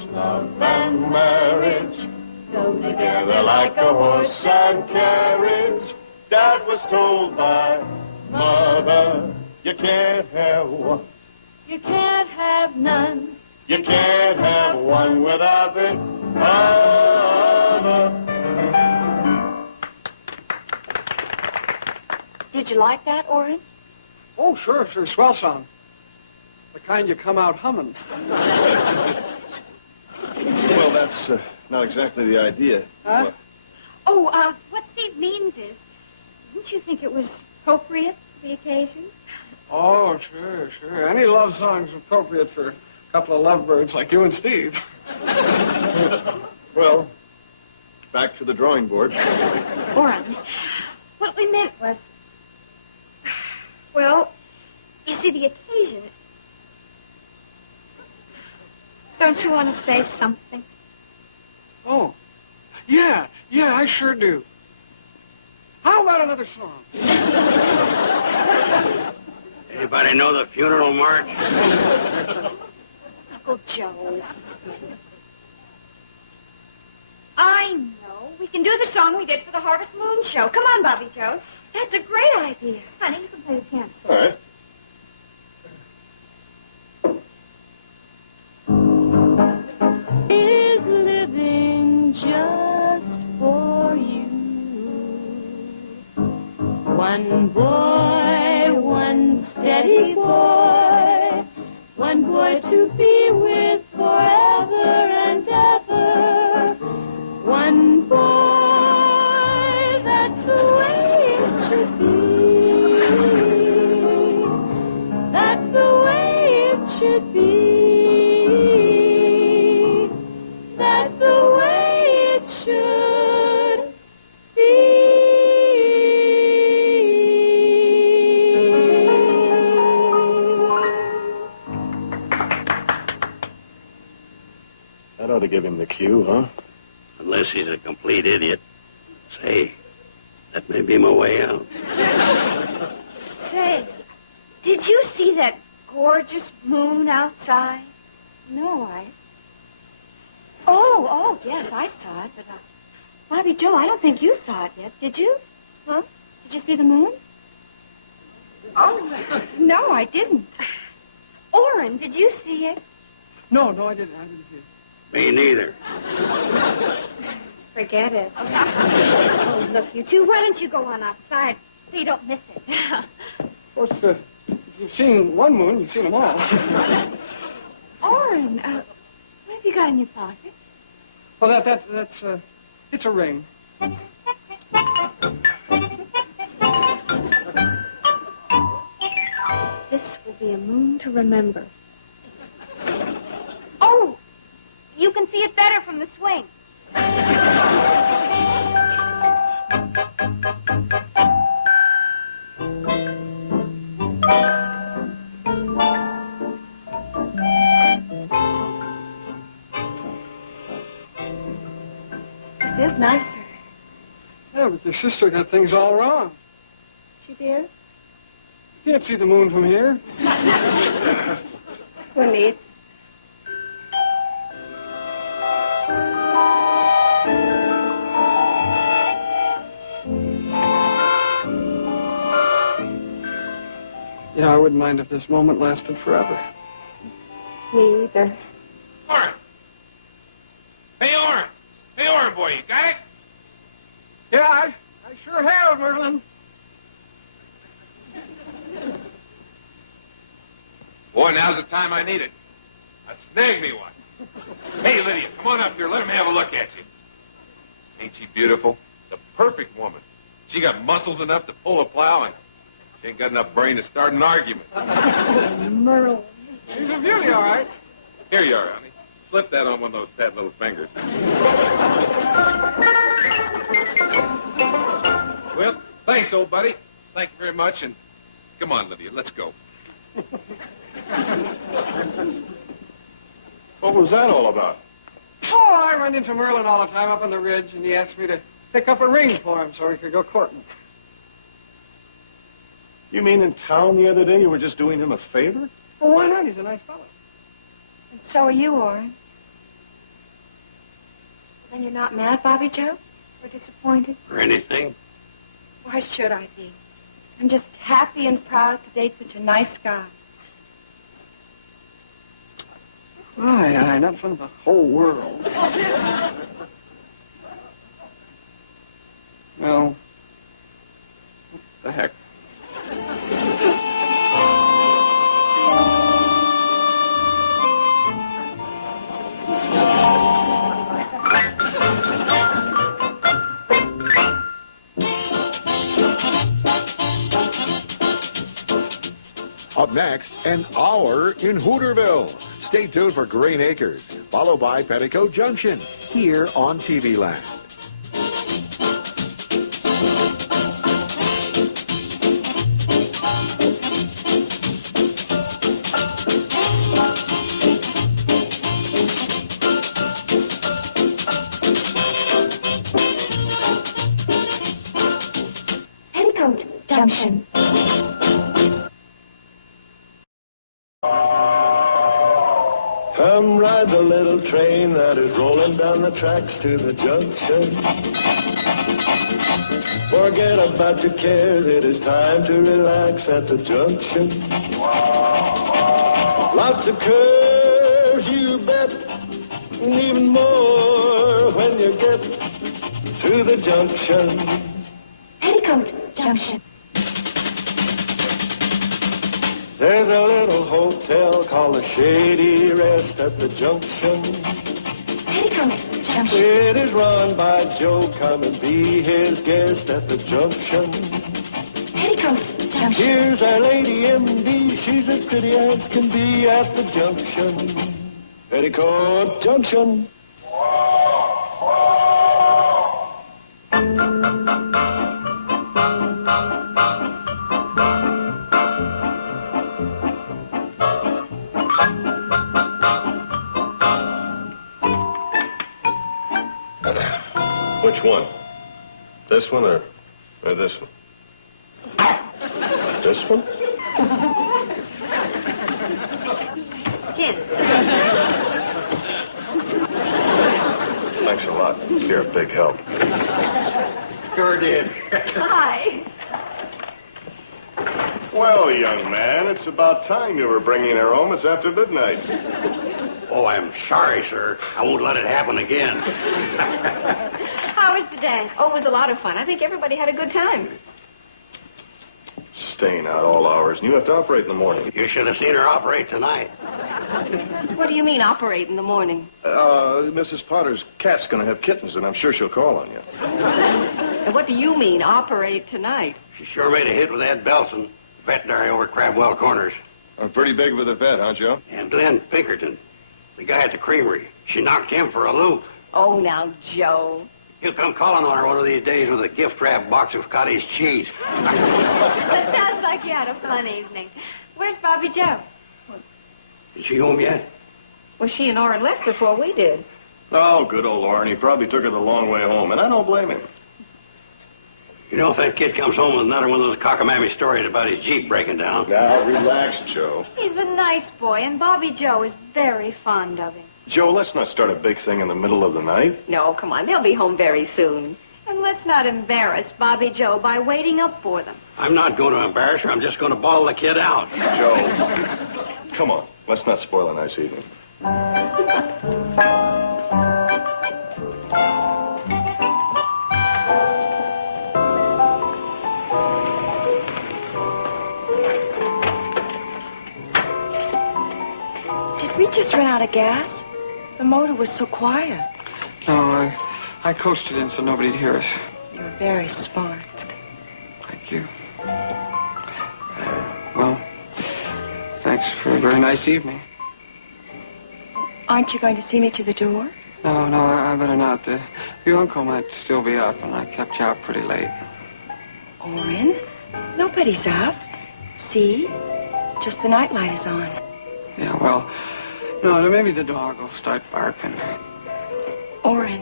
go together like a horse and carriage. Dad was told by Mother, you can't have one. You can't have none. You can't have one without the other. Did you like that, Orrin? Oh, sure. Swell song. The kind you come out humming. Well, that's not exactly the idea. Huh? Oh, what Steve means is, didn't you think it was appropriate for the occasion? Oh, sure. Any love song's appropriate for a couple of lovebirds like you and Steve. Well, Well, back to the drawing board. Orrin, what we meant was... Well, you see, the occasion... Don't you want to say something? Oh, yeah, I sure do. How about another song? Anybody know the funeral march? Uncle Joe. I know. We can do the song we did for the Harvest Moon show. Come on, Bobby Joe. That's a great idea. Honey, you can play the piano. All right. Is living just for you. One boy, one steady boy, one boy to be with forever and ever. One boy, that's the way it should be. That's the way it should be. That's the way it should That ought to give him the cue, huh? Unless he's a complete idiot. Say, that may be my way out. Say, did you see that gorgeous moon outside? No, Oh, yes, I saw it, but, Bobby Joe, I don't think you saw it yet, did you? Huh? Did you see the moon? Oh, no, I didn't. Orrin, did you see it? No, I didn't see it. Me neither. Forget it. Oh, look, you two, why don't you go on outside so you don't miss it? Of course, if you've seen one moon, you've seen them all. Orrin, what have you got in your pocket? Well, it's a ring. This will be a moon to remember. Oh, you can see it better from the swing. This is nicer. Yeah, but your sister got things all wrong. She did? You can't see the moon from here. Who needs? You know, I wouldn't mind if this moment lasted forever. Me either. Orrin. Hey, Orrin. Hey, Orrin, boy, you got it? Yeah, I sure have, Merlin. Boy, now's the time I need it. Snag me one. Hey, Lydia, come on up here. Let him have a look at you. Ain't she beautiful? The perfect woman. She got muscles enough to pull a plow, and she ain't got enough brain to start an argument. Merlin. She's a beauty, all right. Here you are, honey. Slip that on one of those fat little fingers. Well, thanks, old buddy. Thank you very much, and come on, Lydia, let's go. What was that all about? Oh, I run into Merlin all the time up on the ridge, and he asked me to pick up a ring for him so he could go courting. You mean in town the other day you were just doing him a favor? Well, why not? He's a nice fellow. And so are you, Orrin. Then you're not mad, Bobby Joe? Or disappointed? Or anything? Why should I be? I'm just happy and proud to date such a nice guy. Aye, not for the whole world. No. What the heck? Up next, an hour in Hooterville. Stay tuned for Green Acres. followed by Petticoat Junction, here on TV Land. Petticoat Junction. Come ride the little train that is rolling down the tracks to the junction. Forget about your cares, it is time to relax at the junction. Lots of curves, you bet, and even more when you get to the junction. Petticoat Junction. There's a little hotel called the Shady Rest at the junction. Petticoat Junction. It is run by Joe. Come and be his guest at the junction. Petticoat Junction. Here's our lady M.D. She's as pretty as can be at the junction. Petticoat Junction. Which one? This one or this one? This one? Jim. Thanks a lot. You're a big help. Sure did. Hi. Well, young man, it's about time you were bringing her home. It's after midnight. Oh, I'm sorry, sir. I won't let it happen again. How was the dance? Oh, it was a lot of fun. I think everybody had a good time. Staying out all hours, and you have to operate in the morning. You should have seen her operate tonight. What do you mean, operate in the morning? Mrs. Potter's cat's going to have kittens, and I'm sure she'll call on you. And what do you mean, operate tonight? She sure made a hit with Ed Belson, veterinary over at Crabwell Corners. Pretty big with the vet, huh, Joe? And Glenn Pinkerton, the guy at the creamery. She knocked him for a loop. Oh, now, Joe. He'll come calling on her one of these days with a gift wrap box of cottage cheese. That sounds like you had a fun evening. Where's Bobby Joe? Is she home yet? Well, she and Orrin left before we did. Oh, good old Lauren. He probably took her the long way home, and I don't blame him. You know, if that kid comes home with another one of those cockamamie stories about his Jeep breaking down. Now, relax, Joe. He's a nice boy, and Bobby Joe is very fond of him. Joe, let's not start a big thing in the middle of the night. No, come on. They'll be home very soon. And let's not embarrass Bobby Joe by waiting up for them. I'm not going to embarrass her. I'm just going to bawl the kid out. Joe, come on. Let's not spoil a nice evening. Did we just run out of gas? The motor was so quiet. No, I coasted in so nobody'd hear us. You're very smart. Thank you. Well, thanks for a very nice evening. Aren't you going to see me to the door? No, I better not. Your uncle might still be up, and I kept you out pretty late. Orrin, nobody's up. See? Just the nightlight is on. Yeah, well, no, maybe the dog will start barking. Orrin,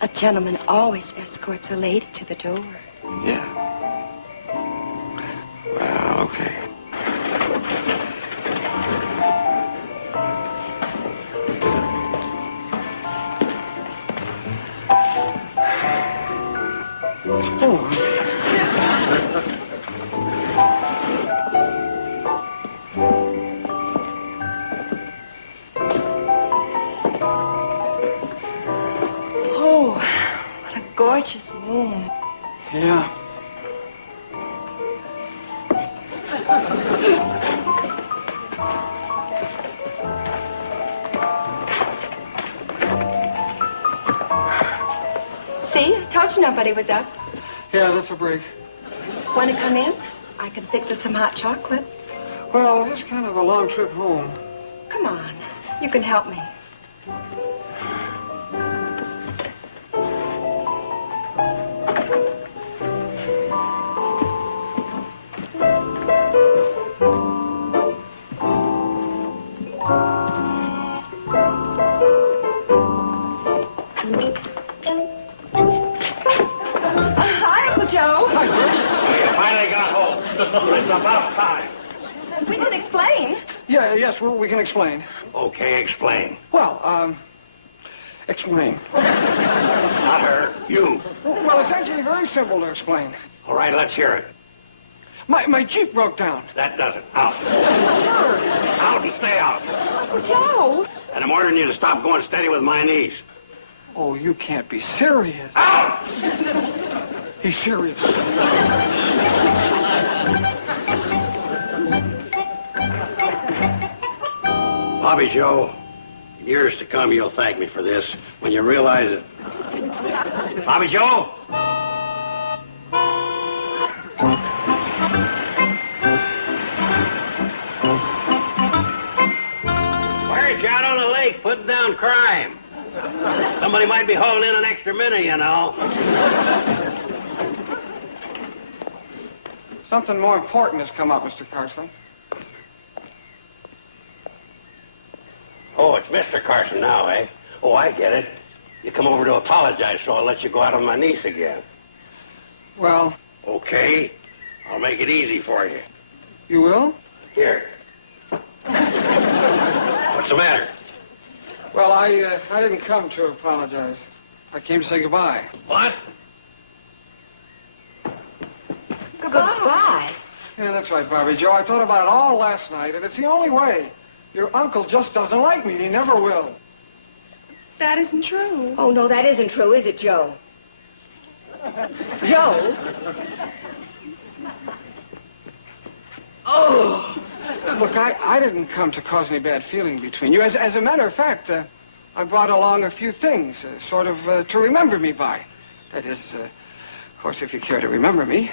a gentleman always escorts a lady to the door. Yeah. Well, okay. Oh, what a gorgeous moon. Yeah. See? I told you nobody was up. Yeah, that's a break. Want to come in? I can fix us some hot chocolate. Well, it's kind of a long trip home. Come on. You can help me. Hi, Uncle Joe. Hi, sir. You finally got home. It's about time. We can explain. Yes, we can explain. Okay, explain. Well, explain. Not her, you. Well, it's actually very simple to explain. All right, let's hear it. My Jeep broke down. That does it. Out. Sure. Out and stay out. Uncle Joe. And I'm ordering you to stop going steady with my knees. Oh, you can't be serious. Out! He's serious. Bobby Joe, in years to come, you'll thank me for this when you realize it. Bobby Joe? Why aren't you out on the lake putting down crime? Somebody might be holding in an extra minute, you know. Something more important has come up, Mr. Carson. Oh, it's Mr. Carson now, eh? Oh, I get it. You come over to apologize, so I'll let you go out on my niece again. Well... Okay. I'll make it easy for you. You will? Here. What's the matter? Well, I didn't come to apologize. I came to say goodbye. What? Goodbye. Yeah, that's right, Bobby Joe. I thought about it all last night, and it's the only way. Your uncle just doesn't like me, and he never will. That isn't true. Oh, no, that isn't true, is it, Joe? Joe? Oh! Look, I didn't come to cause any bad feeling between you. As a matter of fact, I brought along a few things, sort of to remember me by. That is, of course, if you care to remember me.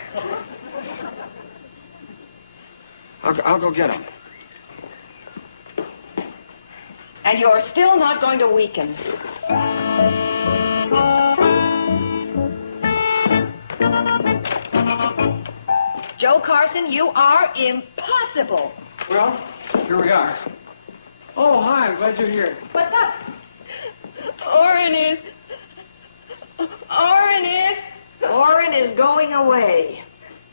I'll go get them. And you're still not going to weaken. Joe Carson, you are impossible. Well, here we are. Oh, hi, I'm glad you're here. What's up? Orrin is going away.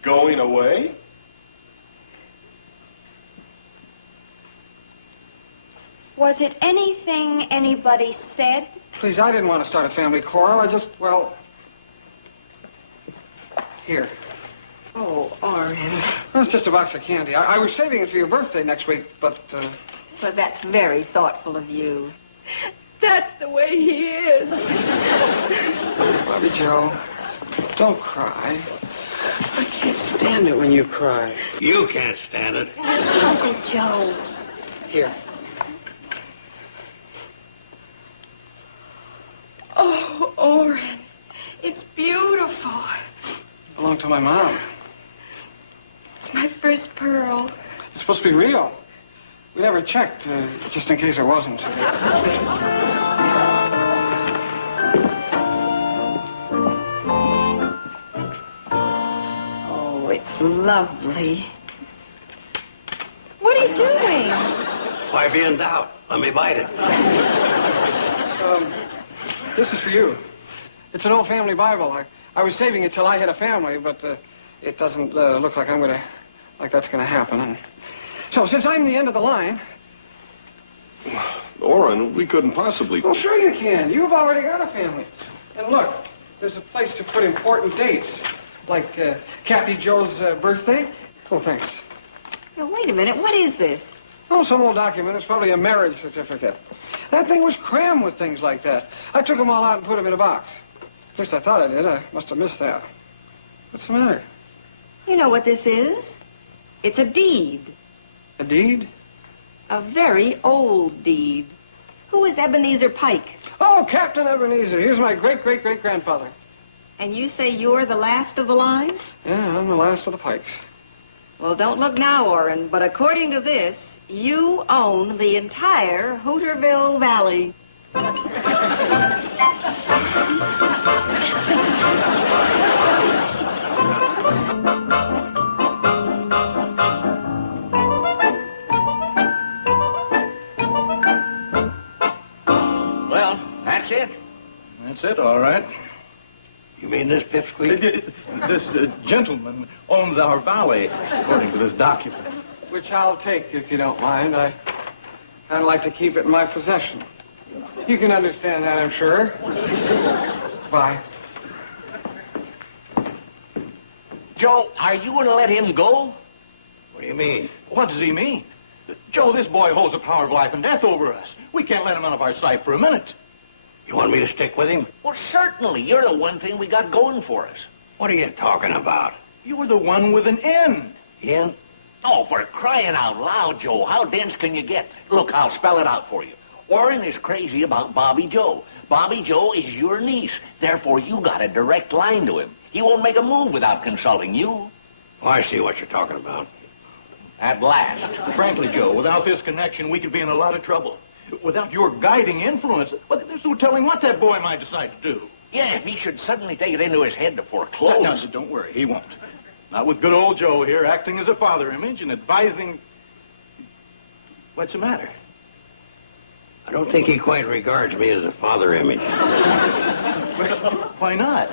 Going away? Was it anything anybody said? Please, I didn't want to start a family quarrel. I just, well... Here. Oh, Orrin. That's just a box of candy. I was saving it for your birthday next week, but, Well, that's very thoughtful of you. That's the way he is. Bobby Joe, don't cry. I can't stand it when you cry. You can't stand it. Uncle Joe. Here. Oh, Orrin, it's beautiful. Belonged to my mom. It's my first pearl. It's supposed to be real. We never checked, just in case it wasn't. Oh, it's lovely. What are you doing? Why be in doubt? Let me bite it. This is for you. It's an old family Bible. I was saving it till I had a family, but it doesn't look like that's gonna happen. And so, since I'm the end of the line... Orrin, we couldn't possibly... Well, sure you can. You've already got a family. And look, there's a place to put important dates, like Kathy Joe's birthday. Oh, thanks. Now, wait a minute. What is this? Oh, some old document. It's probably a marriage certificate. That thing was crammed with things like that. I took them all out and put them in a box. At least I thought I did. I must have missed that. What's the matter? You know what this is? It's a deed. A deed? A very old deed. Who is Ebenezer Pike? Oh, Captain Ebenezer. He was my great-great-great-grandfather. And you say you're the last of the line? Yeah, I'm the last of the Pikes. Well, don't look now, Orrin, but according to this, you own the entire Hooterville Valley. Well, that's it. That's That's it, all right. You mean this pipsqueak? This gentleman owns our valley, according to this document. Which I'll take, if you don't mind. I'd like to keep it in my possession. You can understand that, I'm sure. Bye. Joe, are you going to let him go? What do you mean? What does he mean? Joe, this boy holds the power of life and death over us. We can't let him out of our sight for a minute. You want me to stick with him? Well, certainly. You're the one thing we got going for us. What are you talking about? You're the one with an N. N? Oh, for crying out loud, Joe. How dense can you get? Look, I'll spell it out for you. Warren is crazy about Bobby Joe. Bobby Joe is your niece. Therefore, you got a direct line to him. He won't make a move without consulting you. Oh, I see what you're talking about. At last. Frankly, Joe, without this connection, we could be in a lot of trouble. Without your guiding influence, well, there's no telling what that boy might decide to do. Yeah, if he should suddenly take it into his head to foreclose. No, don't worry, he won't. Not with good old Joe here, acting as a father image and advising... What's the matter? I don't think he quite regards me as a father image. Why not?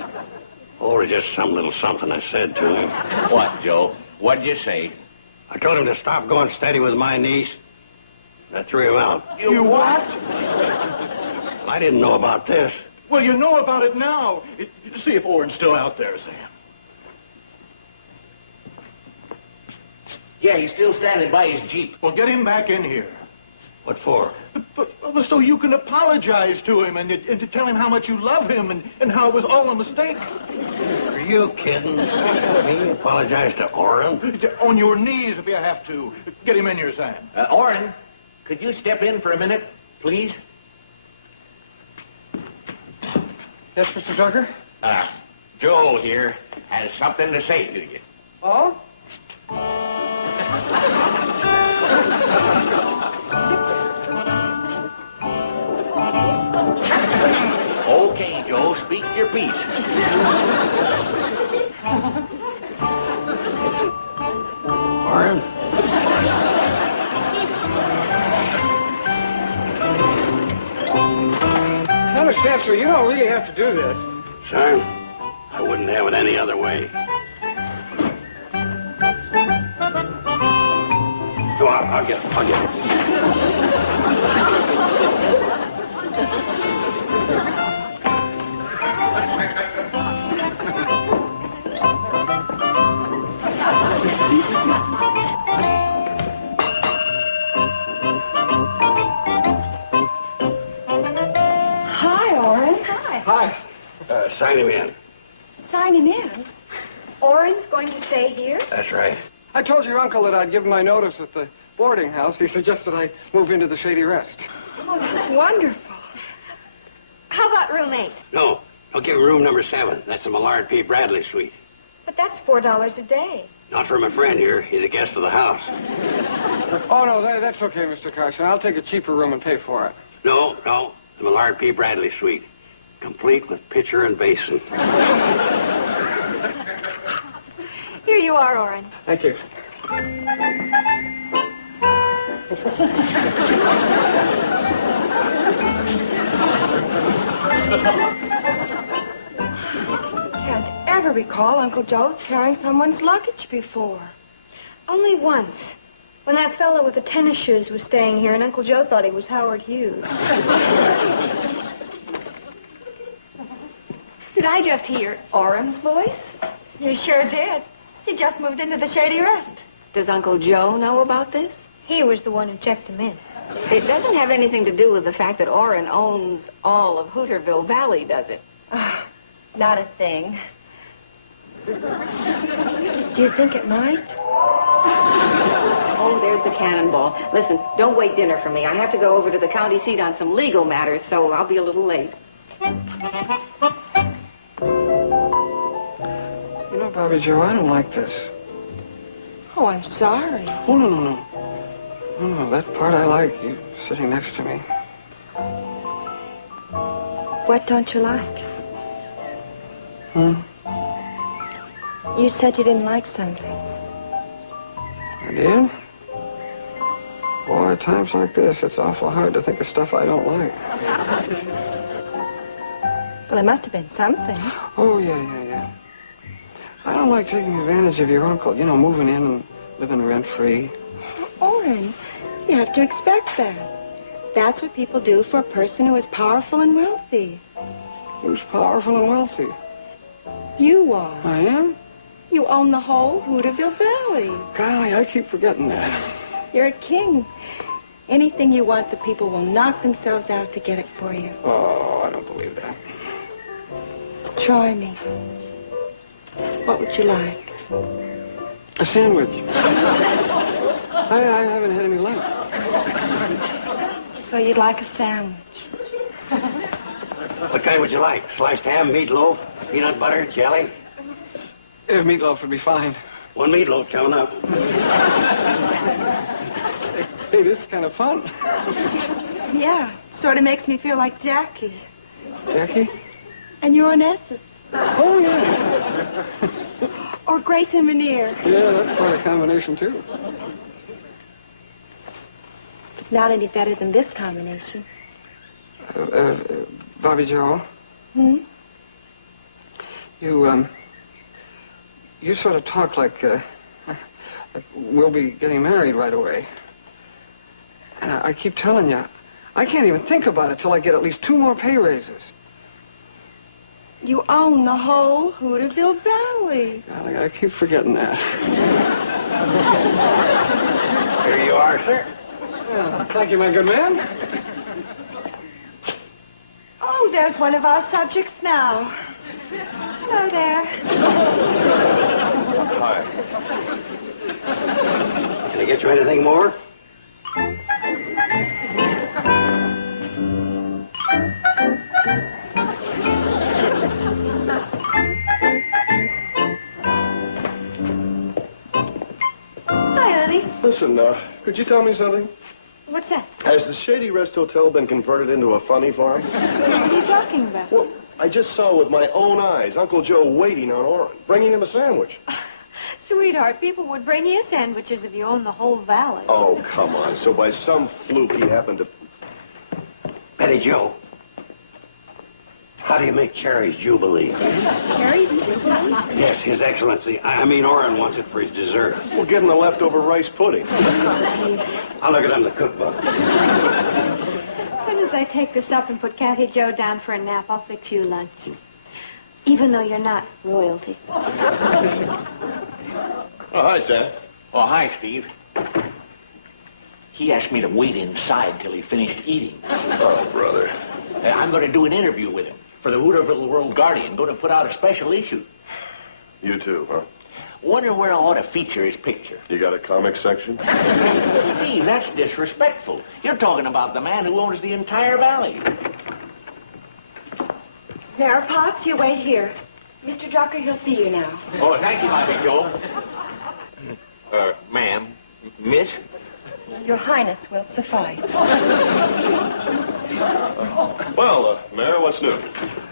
Oh, it's just some little something I said to him. What, Joe? What'd you say? I told him to stop going steady with my niece. I threw him out. You what? I didn't know about this. Well, you know about it now. See if Orrin's still out there, Sam. Yeah, he's still standing by his Jeep. Well, get him back in here. What for? So you can apologize to him and to tell him how much you love him and how it was all a mistake. Are you kidding? Me apologize to Orrin? On your knees if you have to. Get him in here, Sam. Orrin, could you step in for a minute, please? Yes, Mr. Drucker? Joe here has something to say to you. Oh? Okay, Joe, speak your piece. Orrin? Understand, sir, you don't really have to do this. Son, I wouldn't have it any other way. So I'll get him. Hi, Orrin. Hi. Sign him in. Sign him in. Orrin's going to stay here? That's right. I told your uncle that I'd give him my notice at the boarding house. He suggested I move into the Shady Rest. Oh, that's wonderful. How about room 8? No, don't give him room number 7. That's the Millard P. Bradley suite. But that's $4 a day. Not for my friend here. He's a guest of the house. Oh, no, that's okay, Mr. Carson. I'll take a cheaper room and pay for it. No, the Millard P. Bradley suite. Complete with pitcher and basin. Here you are, Orrin. Thank you. Can't ever recall Uncle Joe carrying someone's luggage before. Only once. When that fellow with the tennis shoes was staying here and Uncle Joe thought he was Howard Hughes. Did I just hear Orrin's voice? You sure did. He just moved into the Shady Rest. Does Uncle Joe know about this? He was the one who checked him in. It doesn't have anything to do with the fact that Orrin owns all of Hooterville Valley, does it? Not a thing. Do you think it might? Oh, there's the cannonball. Listen, don't wait dinner for me. I have to go over to the county seat on some legal matters, so I'll be a little late. You know, Bobby Joe, I don't like this. Oh, I'm sorry. Oh, no. No, that part I like, you sitting next to me. What don't you like? You said you didn't like something. I did? Boy, at times like this, it's awful hard to think of stuff I don't like. Well, it must have been something. Oh, yeah. I don't like taking advantage of your uncle. You know, moving in and living rent-free. Orrin, you have to expect that. That's what people do for a person who is powerful and wealthy. Who's powerful and wealthy? You are. I am? You own the whole Hooterville Valley. Golly, I keep forgetting that. You're a king. Anything you want, the people will knock themselves out to get it for you. Oh, I don't believe that. Try me. What would you like? A sandwich. I haven't had any lunch. So you'd like a sandwich? What kind would you like? Sliced ham, meatloaf, peanut butter, jelly? Meatloaf would be fine. One meatloaf coming up. Hey, this is kind of fun. Yeah, sort of makes me feel like Jackie. Jackie? And you're Onassis. Oh, yeah. Or Grace and Veneer. Yeah, that's quite a combination, too. Not any better than this combination. Bobby Joe? Hmm? You sort of talk like we'll be getting married right away. And I keep telling you, I can't even think about it till I get at least 2 more pay raises. You own the whole Hooterville Valley. Golly, I keep forgetting that. Here you are, sir. Well, thank you, my good man. Oh, there's one of our subjects now. Hello there. Hi. Can I get you anything more? Hi, honey. Listen, could you tell me something? What's that? Has the Shady Rest Hotel been converted into a funny farm? What are you talking about? Well, I just saw with my own eyes Uncle Joe waiting on Orrin, bringing him a sandwich. Sweetheart, people would bring you sandwiches if you owned the whole valley. Oh, come on. So by some fluke he happened to... Betty Joe, how do you make Cherry's Jubilee? Cherry's Jubilee? Yes, His Excellency. I mean, Orrin wants it for his dessert. We'll give him a leftover rice pudding. I'll look it on the cookbook. As soon as I take this up and put Cathy Joe down for a nap, I'll fix you lunch. Even though you're not royalty. Oh, hi, Sam. Oh, hi, Steve. He asked me to wait inside till he finished eating. Oh, brother. I'm going to do an interview with him for the Hooterville World Guardian. Going to put out a special issue. You too, huh? Wonder where I ought to feature his picture. You got a comic section? Steve, that's disrespectful. You're talking about the man who owns the entire valley. Mayor Potts, you wait here. Mr. Drucker, he'll see you now. Oh, thank you, Bobby Joe. Ma'am, miss? Your Highness will suffice. Well, Mayor, what's new?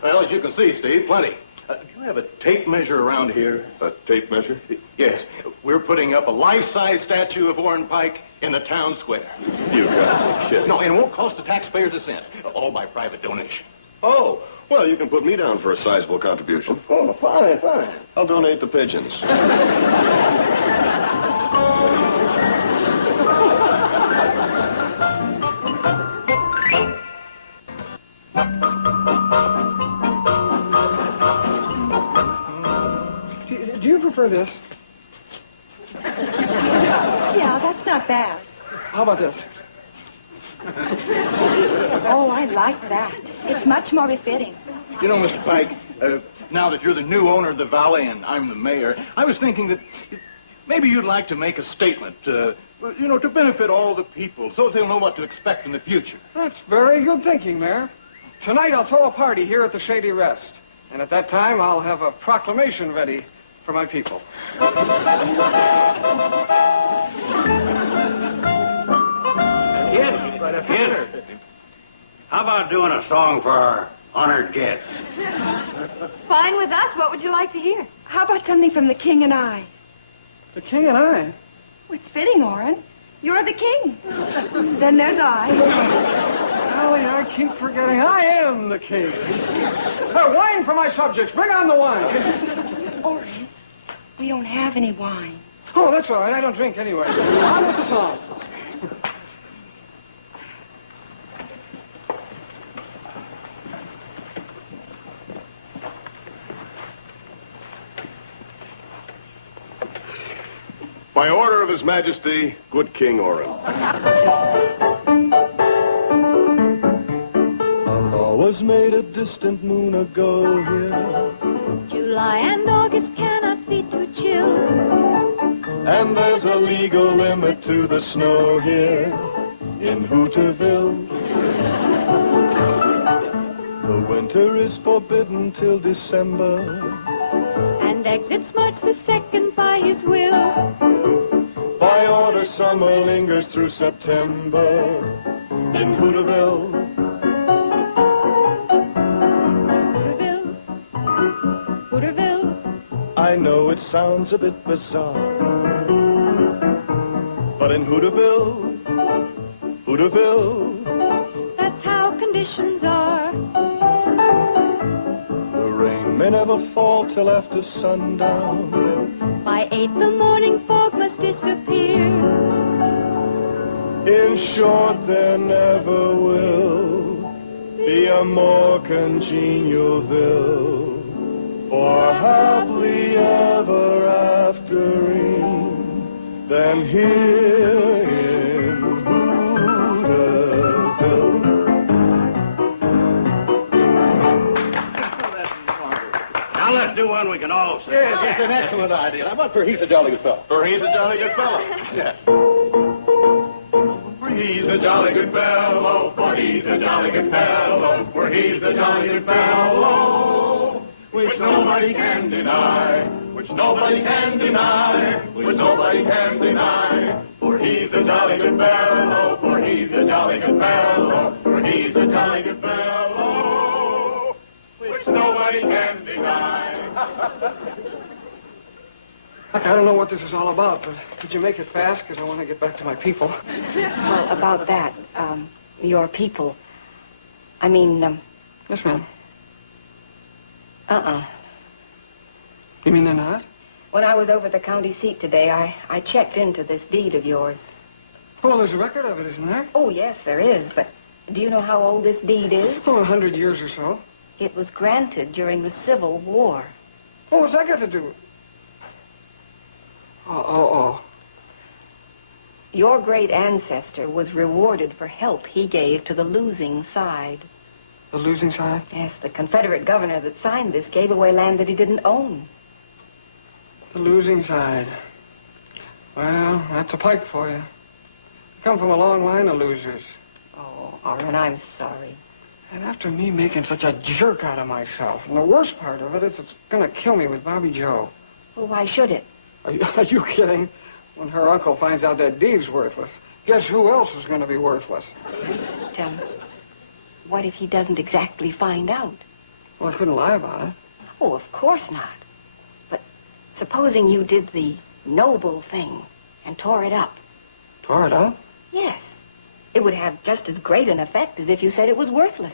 Well, as you can see, Steve, plenty. Do you have a tape measure around here? A tape measure? Yes. We're putting up a life-size statue of Orrin Pike in the town square. You got to be kidding. No, and it won't cost the taxpayers a cent. All by private donation. Oh, well, you can put me down for a sizable contribution. Oh, fine, fine. I'll donate the pigeons. Do you prefer this? Yeah, that's not bad. How about this? Oh, I like that. It's much more befitting. You know, Mr. Pike, now that you're the new owner of the valley and I'm the mayor, I was thinking that maybe you'd like to make a statement, to benefit all the people so they'll know what to expect in the future. That's very good thinking, Mayor. Tonight I'll throw a party here at the Shady Rest. And at that time, I'll have a proclamation ready for my people. Kids, how about doing a song for our honored guest? Fine with us. What would you like to hear? How about something from The King and I? The King and I? It's fitting, Orrin. You're the king. Then there's I. Golly, I keep forgetting I am the king. Wine for my subjects. Bring on the wine. Oh, we don't have any wine. Oh, that's all right. I don't drink anyway. On with the song. By order of His Majesty, good King Orin. A law was made a distant moon ago here, July and August cannot be too chill. and there's a legal limit to the snow here in Hooterville. The winter is forbidden till December, And exits March the 2nd by his will. by order summer lingers through September in Hooterville. Hooterville. I know it sounds a bit bizarre, but in Hooterville, That's how conditions are. the rain may never fall till after sundown. By 8 the morning fog must disappear. In short, there never will be a more congenialville for happily ever aftering than here in Hooterville. Now let's do one we can all say. Yes, it's an excellent idea. How about for he's a jolly good fellow? For he's a jolly good fellow. Yeah. For he's a jolly good fellow, for he's a jolly good fellow, for he's a jolly good fellow, which nobody can deny, which nobody can deny, which nobody can deny. For he's a jolly good fellow, for he's a jolly good fellow, for he's a jolly good fellow, which nobody can deny. Look, I don't know what this is all about, but could you make it fast? Because I want to get back to my people. Well, about that, your people. I mean, Yes, ma'am. uh-uh. You mean they're not? When I was over at the county seat today, I checked into this deed of yours. Oh, there's a record of it, isn't there? Oh, yes, there is, but do you know how old this deed is? Oh, 100 years or so. It was granted during the Civil War. Oh, what's that got to do with? Oh. Your great ancestor was rewarded for help he gave to the losing side. The losing side? Yes, the Confederate governor that signed this gave away land that he didn't own. The losing side. Well, that's a pike for you. I come from a long line of losers. Oh, Orrin, I'm sorry. And after me making such a jerk out of myself, and the worst part of it is it's going to kill me with Bobby Joe. Well, why should it? Are you kidding? When her uncle finds out that deed's worthless, guess who else is going to be worthless? What if he doesn't exactly find out? Well, I couldn't lie about it. Oh, of course not. But supposing you did the noble thing and tore it up. Tore it up? Yes. It would have just as great an effect as if you said it was worthless.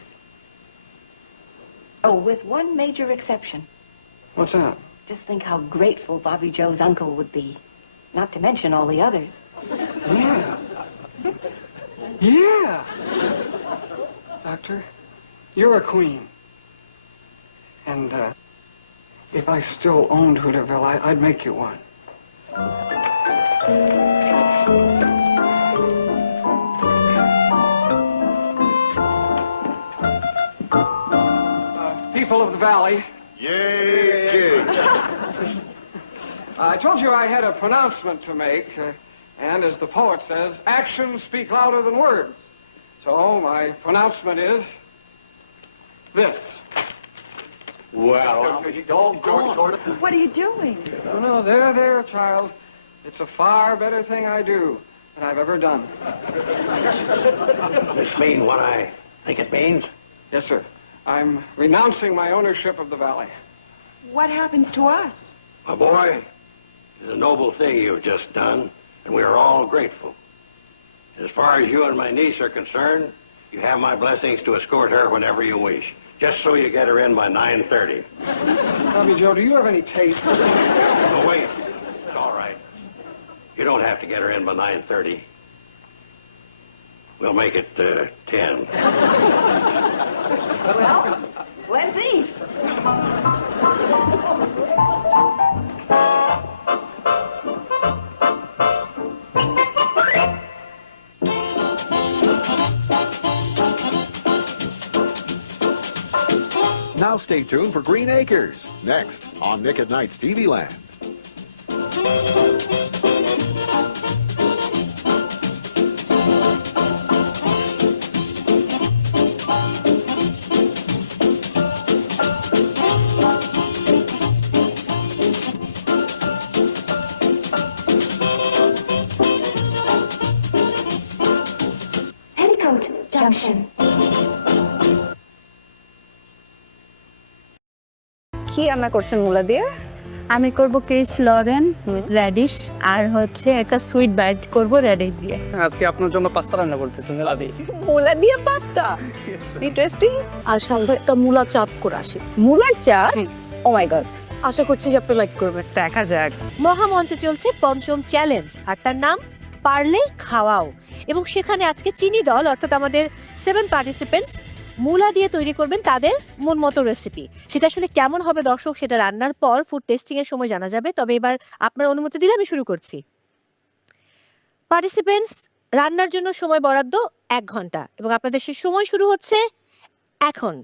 Oh, with one major exception. What's that? Just think how grateful Bobby Joe's uncle would be. Not to mention all the others. Yeah. Yeah. Doctor, you're a queen. And, if I still owned Hooterville, I'd make you one. People of the valley. Yay, I told you I had a pronouncement to make, and as the poet says, actions speak louder than words. So my pronouncement is this. Well, What are you doing? No, there, child. It's a far better thing I do than I've ever done. does this mean what I think it means? Yes, sir. I'm renouncing my ownership of the valley. What happens to us? My boy, it's a noble thing you've just done, and we are all grateful. As far as you and my niece are concerned, You have my blessings to escort her whenever you wish. Just so you get her in by 9:30. Bobby Joe, do you have any taste? Oh, wait. It's all right. You don't have to get her in by 9:30. We'll make it 10. Well, let's eat. Now stay tuned for Green Acres, next on Nick at Night's TV Land. Petticoat Junction. কি রান্না করছেন মূলা দিয়ে? আমি করব Chris Lauren with radish আর হচ্ছে একটা sweet byte করব রেডিশ দিয়ে। আজকে আপনার জন্য পাস্তা রান্না করতেছি মূলা দিয়ে। মূলা দিয়ে পাস্তা? ইন্টারেস্টিং। আর সঙ্গে একটা মূলা চাপ করে আসি। মূলার চাপ? ও মাই গড। আশা করছি যে আপনি লাইক করবেন। দেখা যাক। মহামঞ্চে চলছে পঞ্চম চ্যালেঞ্জ আর তার নাম পারলে খাওয়াও, এবং সেখানে আজকে চিনি দল অর্থাৎ আমাদের 7 পার্টিসিপেন্টস মূলা দিয়ে তৈরি করবেন তাদের মন মতো রেসিপি। সেটা আসলে কেমন হবে দর্শক সেটা রান্নার পর ফুড টেস্টিং এর সময় জানা যাবে। তবে এবার আপনার অনুমতি দিলে আমি শুরু করছি। পার্টিসিপেন্টস, রান্নার জন্য সময় বরাদ্দ 1 ঘন্টা এবং আপনাদের সেই সময় শুরু হচ্ছে এখন।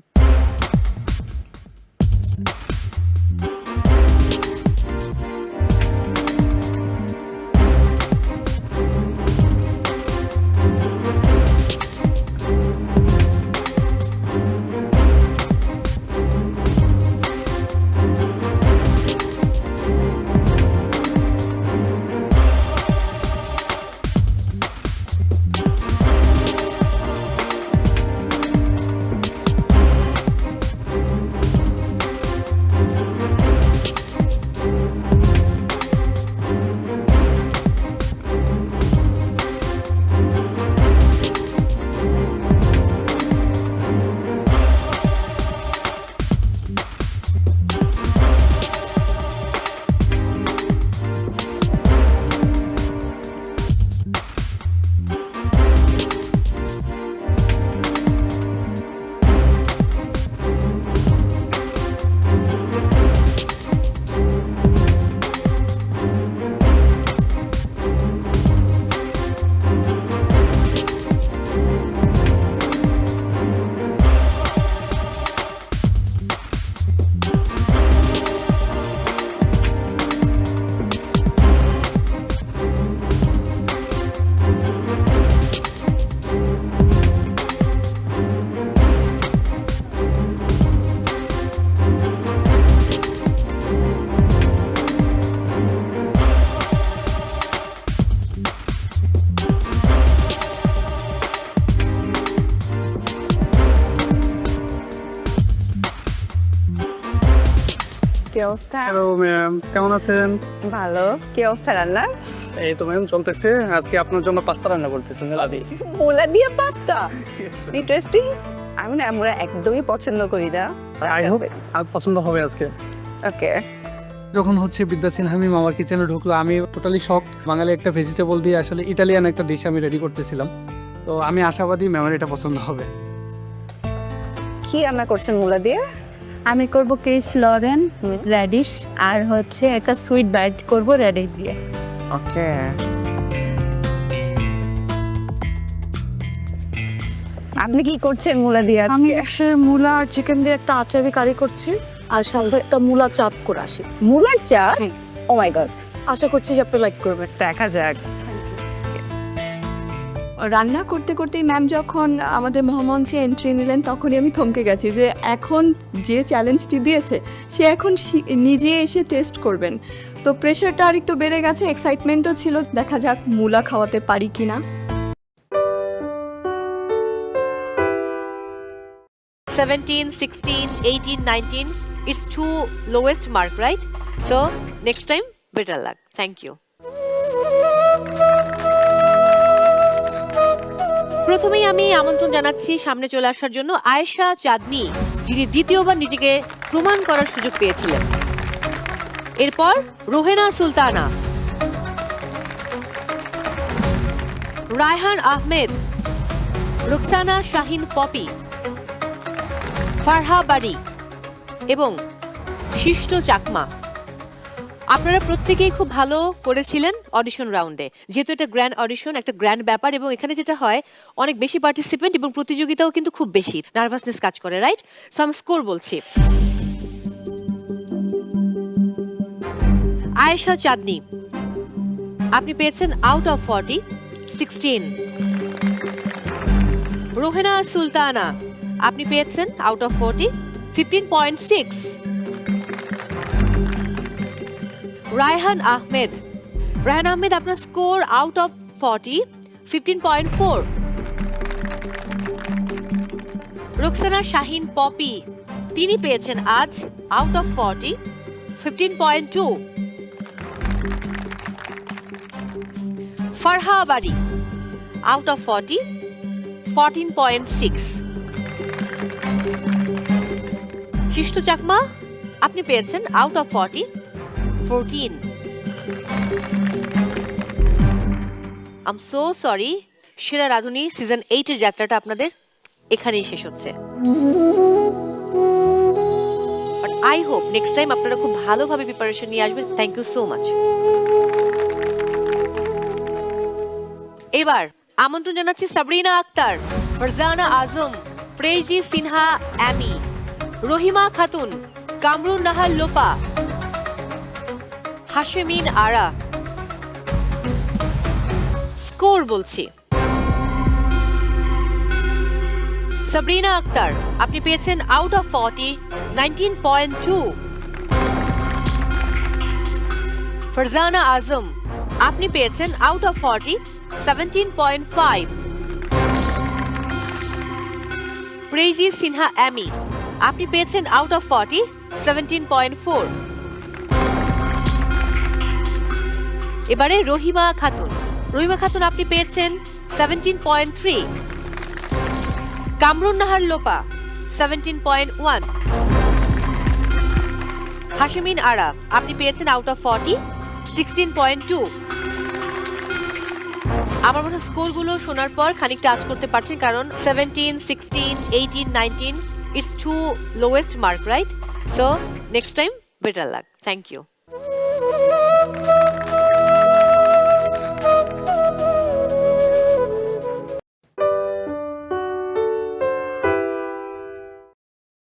কি অবস্থা? হ্যালো ম্যাম, কেমন আছেন? ভালো। কি অবস্থা রান্নার? এই তো ম্যাম চলতেছে। আজকে আপনার জন্য পাস্তা রান্না করতেছি মূলা দিয়ে। মূলা দিয়ে পাস্তা? ইন্টারেস্টিং। আমি না মূলা একদমই পছন্দ করি না। আই হোপ আর পছন্দ হবে আজকে। ওকে। যখন হচ্ছে বিদ্যা সিনহামি মামার কিচেনে ঢুকলো, আমি টোটালি শক। বাঙালি একটা ভেজিটেবল দিয়ে আসলে ইটালিয়ান একটা ডিশ আমি রেডি করতেছিলাম। তো আমি আশাবাদী ম্যামের এটা পছন্দ হবে। কি রান্না করছেন মূলা দিয়ে? আমি করব ক্রিস লরেন উইথ রেডিশ আর হচ্ছে একটা সুইট বাইট করব রেডিশ দিয়ে। ওকে। আপনি কি করছেন মূলা দিয়ে আজকে? আমি মূলা আর চিকেন দিয়ে একটা আচারি কারি করছি আর সঙ্গে একটা মূলা চাপ করে আসি। মূলার চাপ? ও মাই গড। আশা করছি যে আপনি লাইক করবেন। দেখা যাক। রান্না করতে করতেই ম্যাম যখন আমাদের মহামঞ্চে এন্ট্রি নিলেন তখনই আমি থমকে গেছি যে এখন যে চ্যালেঞ্জটি দিয়েছে সে এখন নিজে এসে টেস্ট করবেন। তো প্রেশারটা আর একটু বেড়ে গেছে, এক্সাইটমেন্টও ছিল, দেখা যাক মূলা খাওয়াতে পারি কিনা। 17, 16, 18, 19. It's 2 lowest mark, right? So next time, better luck. Thank you. প্রথমেই আমি আমন্ত্রণ জানাচ্ছি সামনে চলে আসার জন্য আয়েশা চাঁদনী, যিনি দ্বিতীয়বার নিজেকে প্রমাণ করার সুযোগ পেয়েছিলেন। এরপর রোহেনা সুলতানা, রায়হান আহমেদ, রুকসানা শাহিন পপি, ফারহা বাড়ি এবং শিষ্ট চাকমা। আপনারা প্রত্যেকেই খুব ভালো করেছিলেন অডিশন রাউন্ডে। যেহেতু এটা গ্র্যান্ড অডিশন, একটা গ্র্যান্ড ব্যাপার, এবং এখানে যেটা হয় অনেক বেশি পার্টিসিপেন্ট এবং প্রতিযোগিতাও কিন্তু খুব বেশি, নার্ভাসনেস কাজ করে, রাইট? সো আমি স্কোর বলছি। আয়েশা চাঁদনী, আপনি পেয়েছেন আউট অফ 40 16। রোহেনা সুলতানা, আপনি পেয়েছেন আউট অফ 40 15.6। রায়হান আহমেদ, আপনার score out of 40 15.4। Ruksana Shahin Popy, তিনি পেয়েছেন আজ আউট অফ 40 15.2। ফারহা বাড়ি, আউট অফ 40 14.6। শিষ্ট চাকমা, আপনি পেয়েছেন out of 40 14। I'm so sorry, সেরা রাধুনী সিজন 8 এর যাত্রাটা আপনাদের এখানেই শেষ হচ্ছে। But I hope next time আপনারা খুব ভালোভাবে প্রিপারেশন নিয়ে আসবেন। Thank you so much. এবার আমন্ত্রণ জানাচ্ছি সাবরিনা আক্তার, ফারজানা আজম, ফ্রেজি সিনহা অ্যামি, রহিমা খাতুন, কামরুন নাহার লোপা, হাশেমিন আরা। স্কোর বলছি। সাবরিনা আক্তার, আপনি পেয়েছেন আউট অফ 40 19.2। ফারজানা আজম, আপনি পেয়েছেন আউট অফ 40 17.5। প্রেজি সিনহা অ্যামি, আপনি পেয়েছেন আউট অফ 40 17.4। এবারে রহিমা খাতুন, আপনি পেয়েছেন 17.3। কামরুন নাহার লোপা 17.1। হাশেমিন আরা, আপনি পেয়েছেন আউট অফ 40 16.2। আমার মনে স্কোরগুলো শোনার পর খানিকটা আজ করতে পারছেন, কারণ 17 16 18 19 it's too lowest mark, right? So next time better luck. Thank you.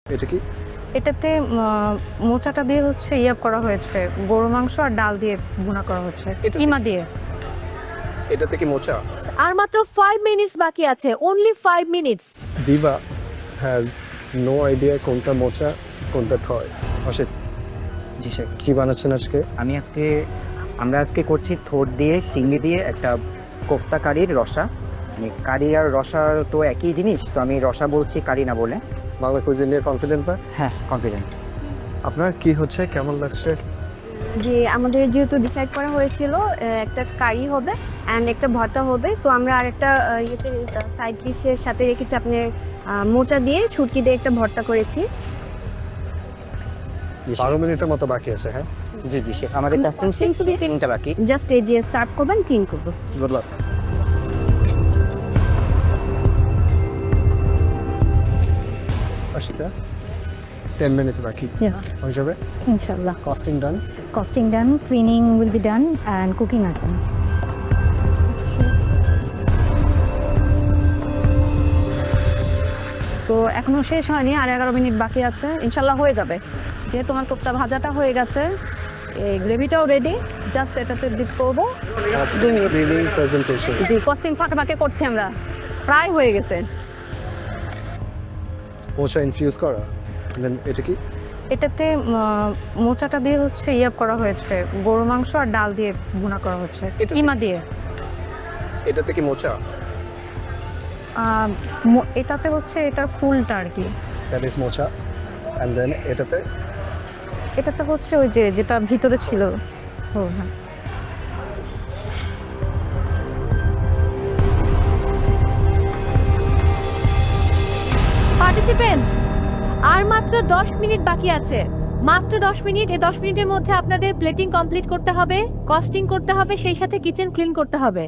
এটা কি? এটাতে মোচাটা দিয়ে হচ্ছে করা হয়েছে, গরু মাংস আর ডাল দিয়ে ভুনা করা হচ্ছে কিমা দিয়ে। এটাতে কি মোচা? আর মাত্র 5 মিনিটস বাকি আছে, অনলি 5 মিনিটস। দিবা হ্যাজ নো আইডিয়া কোনটা মোচা কোনটা থয়। অসিত, জি স্যার। কি বানাচ্ছেন আজকে? আমরা আজকে করছি থোড় দিয়ে চিংড়ি দিয়ে একটা কোফতা কারির রসা। মানে কারি আর রসা তো একই জিনিস, তো আমি রসা বলছি কারি না বলে। বাংলা কুইজিন নিয়ে কনফিডেন্ট বা? হ্যাঁ, কনফিডেন্ট। আপনার কি হচ্ছে, কেমন লাগছে? যে আমাদের যেহেতু ডিসাইড করা হয়েছিল একটা কারি হবে অ্যান্ড একটা ভর্তা হবে, সো আমরা আরেকটা সাইড ডিশের সাথে রেখেছি আপনার মোচা দিয়ে ছুটকি দিয়ে একটা ভর্তা করেছি। 12 মিনিটের মতো বাকি আছে। হ্যাঁ জি জি শেফ, আমাদের কাস্টম শুধু 3টা বাকি। জাস্ট এই যে সার্ভ করবেন, ক্লিন করবো। Good luck. আশিতা, 10 মিনিট বাকি। হয়ে যাবে ইনশাআল্লাহ। Costing done? Costing done, cleaning will be done and cooking আর ডান। তো এখনো শেষ হয়নি, আর 11 মিনিট বাকি আছে, ইনশাআল্লাহ হয়ে যাবে। যেহেতু তোমার কোপ্তা ভাজাটা হয়ে গেছে, এই গ্রেভিটাও রেডি, জাস্ট এটাতে ডিপ করবো। 2 মিনিট প্রেজেন্টেশন। জি, কস্টিং ফাঁকে করছি আমরা, প্রায় হয়ে গেছে। মোচা ইনফিউজ করা। দেন এটা কি? এটাতে মোচাটা দিয়ে হচ্ছে করা হয়েছে, গরু মাংস আর ডাল দিয়ে ভুনা করা হচ্ছে কিমা দিয়ে। এটাতে কি মোচা? এটাতে হচ্ছে এটার ফুলটা আর কি, দ্যাট ইজ মোচা। এন্ড দেন এটাতে হচ্ছে ওই যে যেটা ভিতরে ছিল। ও হ্যাঁ, পার্টিসিপেন্টস আর মাত্র 10 মিনিট বাকি আছে, মাত্র 10 মিনিট। এই 10 মিনিটের মধ্যে আপনাদের প্লেটিং কমপ্লিট করতে হবে, কস্টিং করতে হবে, সেই সাথে কিচেন ক্লিন করতে হবে।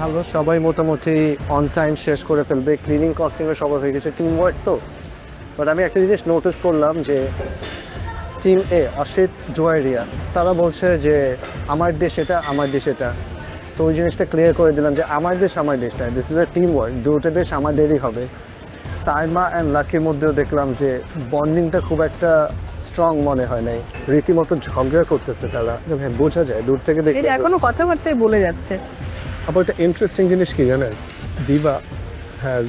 ভালো, সবাই মোটামুটি অন টাইম শেষ করে ফেলবে, ক্লিনিং কস্টিংও সবার হয়ে গেছে, টিম ওয়ার্ক তো। বাট আমি একটা জিনিস নোটিস করলাম যে টিম এ অসিত জোয়ারিয়া তারা বলছে যে আমার দেশ এটা, আমার দেশ এটা। সো ওই জিনিসটা ক্লিয়ার করে দিলাম যে আমার দেশ আমার দেশটা, this is a team work, দুটো দেশ আমাদেরই হবে। সাইমা অ্যান্ড লাকির মধ্যেও দেখলাম যে বন্ডিংটা খুব একটা স্ট্রং মনে হয় নাই, রীতিমতো ঝগড়া করতেছে তারা, বোঝা যায় দূর থেকে দেখে। এখনো কথাবার্তায় বলে যাচ্ছে। আবার একটা ইন্টারেস্টিং জিনিস কি জানেন, দিবা হ্যাজ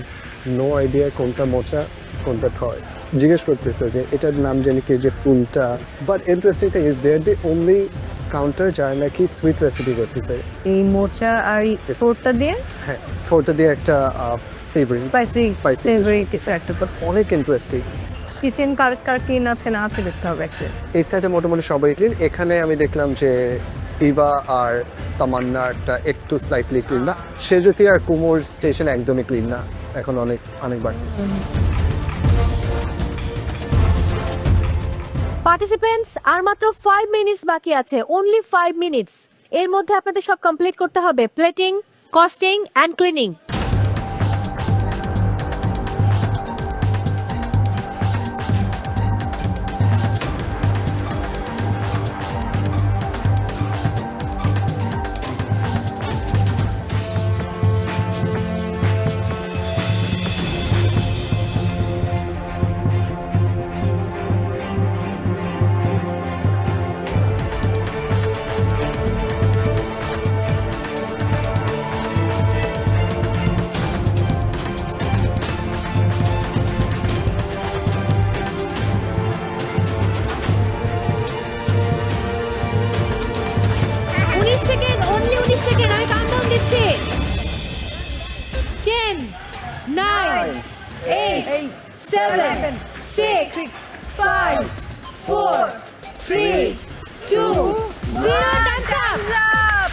নো আইডিয়া কোনটা মোচা কোনটা থয়। জিজ্ঞেস করতেছে যে এটার নাম জানি কি, যে কোনটা। But interesting thing is they are the only counter যারা নাকি সুইট রেসিপি করতেছে। এই মোচা আর থোরটা দিয়ে, হ্যাঁ থোরটা দিয়ে একটা স্পাইসি সেভরি কিছু একটা। অনেক ইন্টারেস্টিং। কিচেন কার কার ক্লিন আছে না আছে দেখতে হবে একটা। এই সাইডে মোটামুটি সবাই ক্লিন। এখানে আমি দেখলাম যে ইবা আর তামান্নারটা একটু স্লাইটলি ক্লিন না, সেজতি আর কুমোর স্টেশন একদমই ক্লিন না, এখন অনেক অনেক বাকি আছে। পার্টিসিপেন্টস আর মাত্র 5 মিনিটস বাকি আছে, অনলি 5 মিনিটস। এর মধ্যে আপনাদের সব কমপ্লিট করতে হবে, plating, costing and cleaning. Second, only 19 second, আমি কাউন্টডাউন দিচ্ছি। 10 9 8 7 6 5 4 3 2 0 টাইমস আপ।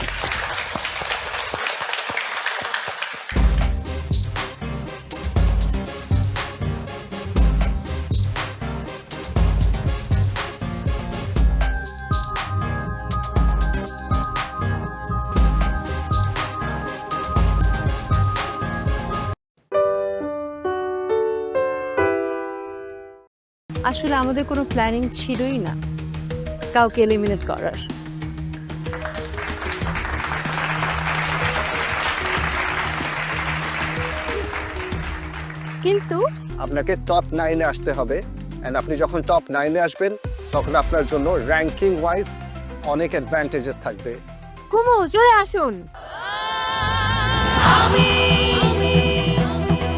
আসলে আমাদের কোনো প্ল্যানিং ছিলই না কাউকে এলিমিনেট করার। কিন্তু আপনাকে টপ 9-এ আসতে হবে, এন্ড আপনি যখন টপ 9-এ আসবেন তখন আপনার জন্য র্যাঙ্কিং ওয়াইজ অনেক অ্যাডভান্টেজেস থাকবে। কুমু চলে আসুন। আমি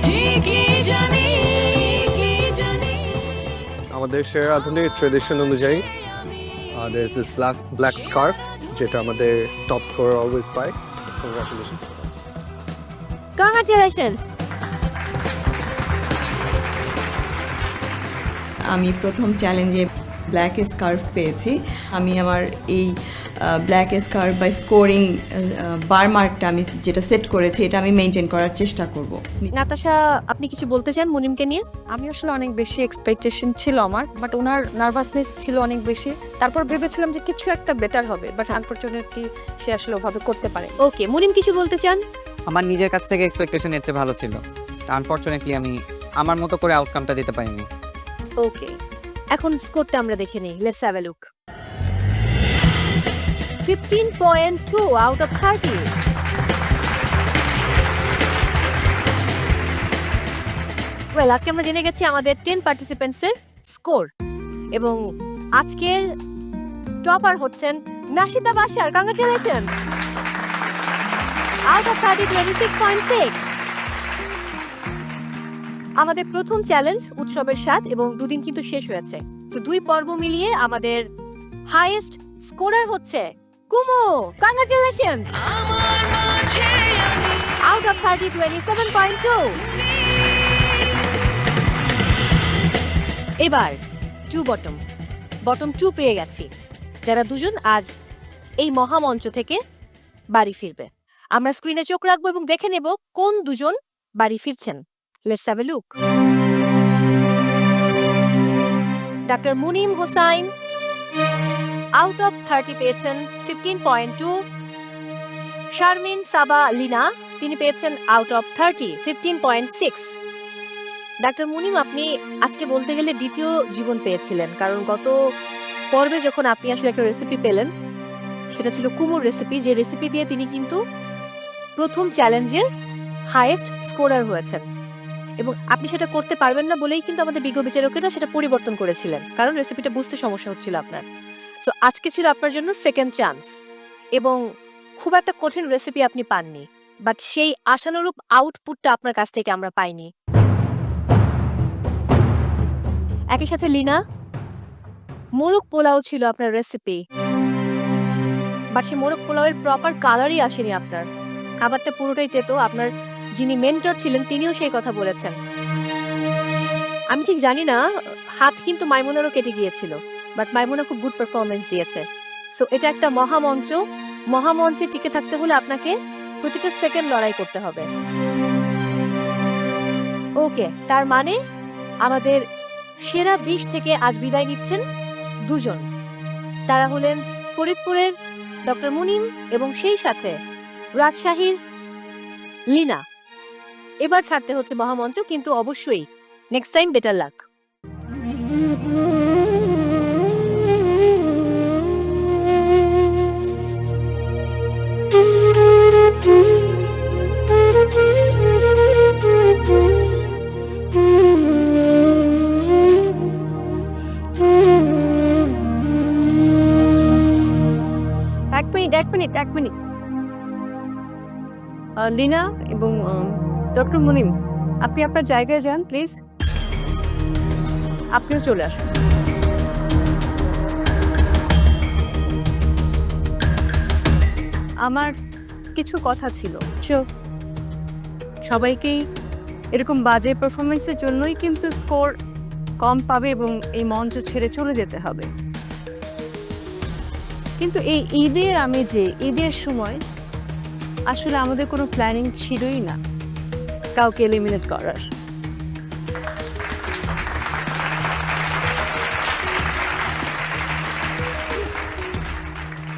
ঠিকই জানি আমাদের শেয়ার আধুনিক ট্রেডিশন অনুযায়ী there is this black scarf যেটা আমাদের টপ স্কোরার অলওয়েজ পায়। কংগ্রাচুলেশনস। কংগ্রাচুলেশনস। আমি প্রথম চ্যালেঞ্জে ব্ল্যাক স্কার্ফ পেয়েছি। আমি আমার এই ব্ল্যাক স্কার্ফ বা স্কোরিং বার মার্কটা আমি যেটা সেট করেছি এটা আমি মেনটেন করার চেষ্টা করব। নাতাশা, আপনি কিছু বলতে চান মুনিমকে নিয়ে? আমি আসলে অনেক বেশি এক্সপেকটেশন ছিল আমার, বাট ওনার নার্ভাসনেস ছিল অনেক বেশি। তারপর ভেবেছিলাম যে কিছু একটা বেটার হবে, বাট আনফরচুনেটলি সে আসলে ওভাবে করতে পারে। ওকে, মুনিম কিছু বলতে চান? আমার নিজের কাছ থেকে এক্সপেকটেশন এর চেয়ে ভালো ছিল, আনফরচুনেটলি আমি আমার মতো করে আউটকামটা দিতে পারিনি। ওকে, এখন স্কোরটা আমরা দেখে নেই। Let's have a look. 15.2 out of 30। Well, আজকে আমরা জেনে গেছি আমাদের 10 পার্টিসিপেন্টসের স্কোর, এবং আজকের টপার হচ্ছেন নাশিতা বাশার। কংগ্রাচুলেশনস। Out of 30, 26.6। আমাদের প্রথম চ্যালেঞ্জ উৎসবের স্বাদ, এবং দুদিন কিন্তু শেষ হয়েছে, তো 2 পর্ব মিলিয়ে আমাদের হাইয়েস্ট স্কোরার হচ্ছে কুমু। কংগ্রাচুলেশনস। Out of 30, 27.2। এবার বটম 2 পেয়ে গেছি, যারা দুজন আজ এই মহামঞ্চ থেকে বাড়ি ফিরবে। আমরা স্ক্রিনে চোখ রাখবো এবং দেখে নেব কোন দুজন বাড়ি ফিরছেন। Let's have a look. Doctor Munim Hossain out of 30 পেয়েছেন 15.2। শারমিন সাবা লিনা, তিনি পেয়েছেন আউট অফ 30 15.6। ডাক্তার মুনিম, আপনি আজকে বলতে গেলে দ্বিতীয় জীবন পেয়েছিলেন, কারণ গত পর্বে যখন আপনি আসলে একটা রেসিপি পেলেন, সেটা ছিল কুমড়োর রেসিপি, যে রেসিপি দিয়ে তিনি কিন্তু প্রথম চ্যালেঞ্জের হাইয়েস্ট স্কোরার হয়েছেন, এবং আপনি সেটা করতে পারবেন না বলেই কিন্তু আমাদের বিজ্ঞ বিচারকেরা সেটা পরিবর্তন করেছিলেন, কারণ রেসিপিটা বুঝতে সমস্যা হচ্ছিল আপনার। সো আজকে ছিল আপনার জন্য সেকেন্ড চান্স, এবং খুব একটা কঠিন রেসিপি আপনি পাননি, বাট সেই আশানুরূপ আউটপুটটা আপনার কাছ থেকে আমরা পাইনি। একই সাথে লিনা, মোরগ পোলাও ছিল আপনার রেসিপি, বাট সেই মোরগ পোলাওয়ের প্রপার কালারই আসেনি আপনার, খাবারটা পুরোটাই তেতো। আপনার যিনি মেন্টর ছিলেন তিনিও সেই কথা বলেছেন। আমি ঠিক জানি না, হাত কিন্তু মাইমুনারও কেটে গিয়েছিল, বাট মাইমুনা খুব গুড পারফরমেন্স দিয়েছে। সো এটা একটা মহামঞ্চে টিকে থাকতে হলে আপনাকে প্রতিটা সেকেন্ড লড়াই করতে হবে। ওকে, তার মানে আমাদের সেরা 20 থেকে আজ বিদায় নিচ্ছেন দুজন। তারা হলেন ফরিদপুরের ডক্টর মুনিম এবং সেই সাথে রাজশাহীর লিনা। এবার ছাড়তে হচ্ছে মহামঞ্চ, কিন্তু অবশ্যই নেক্সট টাইম বেটার লাক। এক মিনিট লিনা এবং ডক্টর মুনিম, আপনি আপনার জায়গায় যান প্লিজ। আপনিও চলে আসুন। আমার কিছু কথা ছিল। সবাইকেই এরকম বাজে পারফরমেন্সের জন্যই কিন্তু স্কোর কম পাবে এবং এই মঞ্চ ছেড়ে চলে যেতে হবে। কিন্তু এই ঈদের সময় আসলে আমাদের কোনো প্ল্যানিং ছিলই না কাউকে এলিমিনেট করার।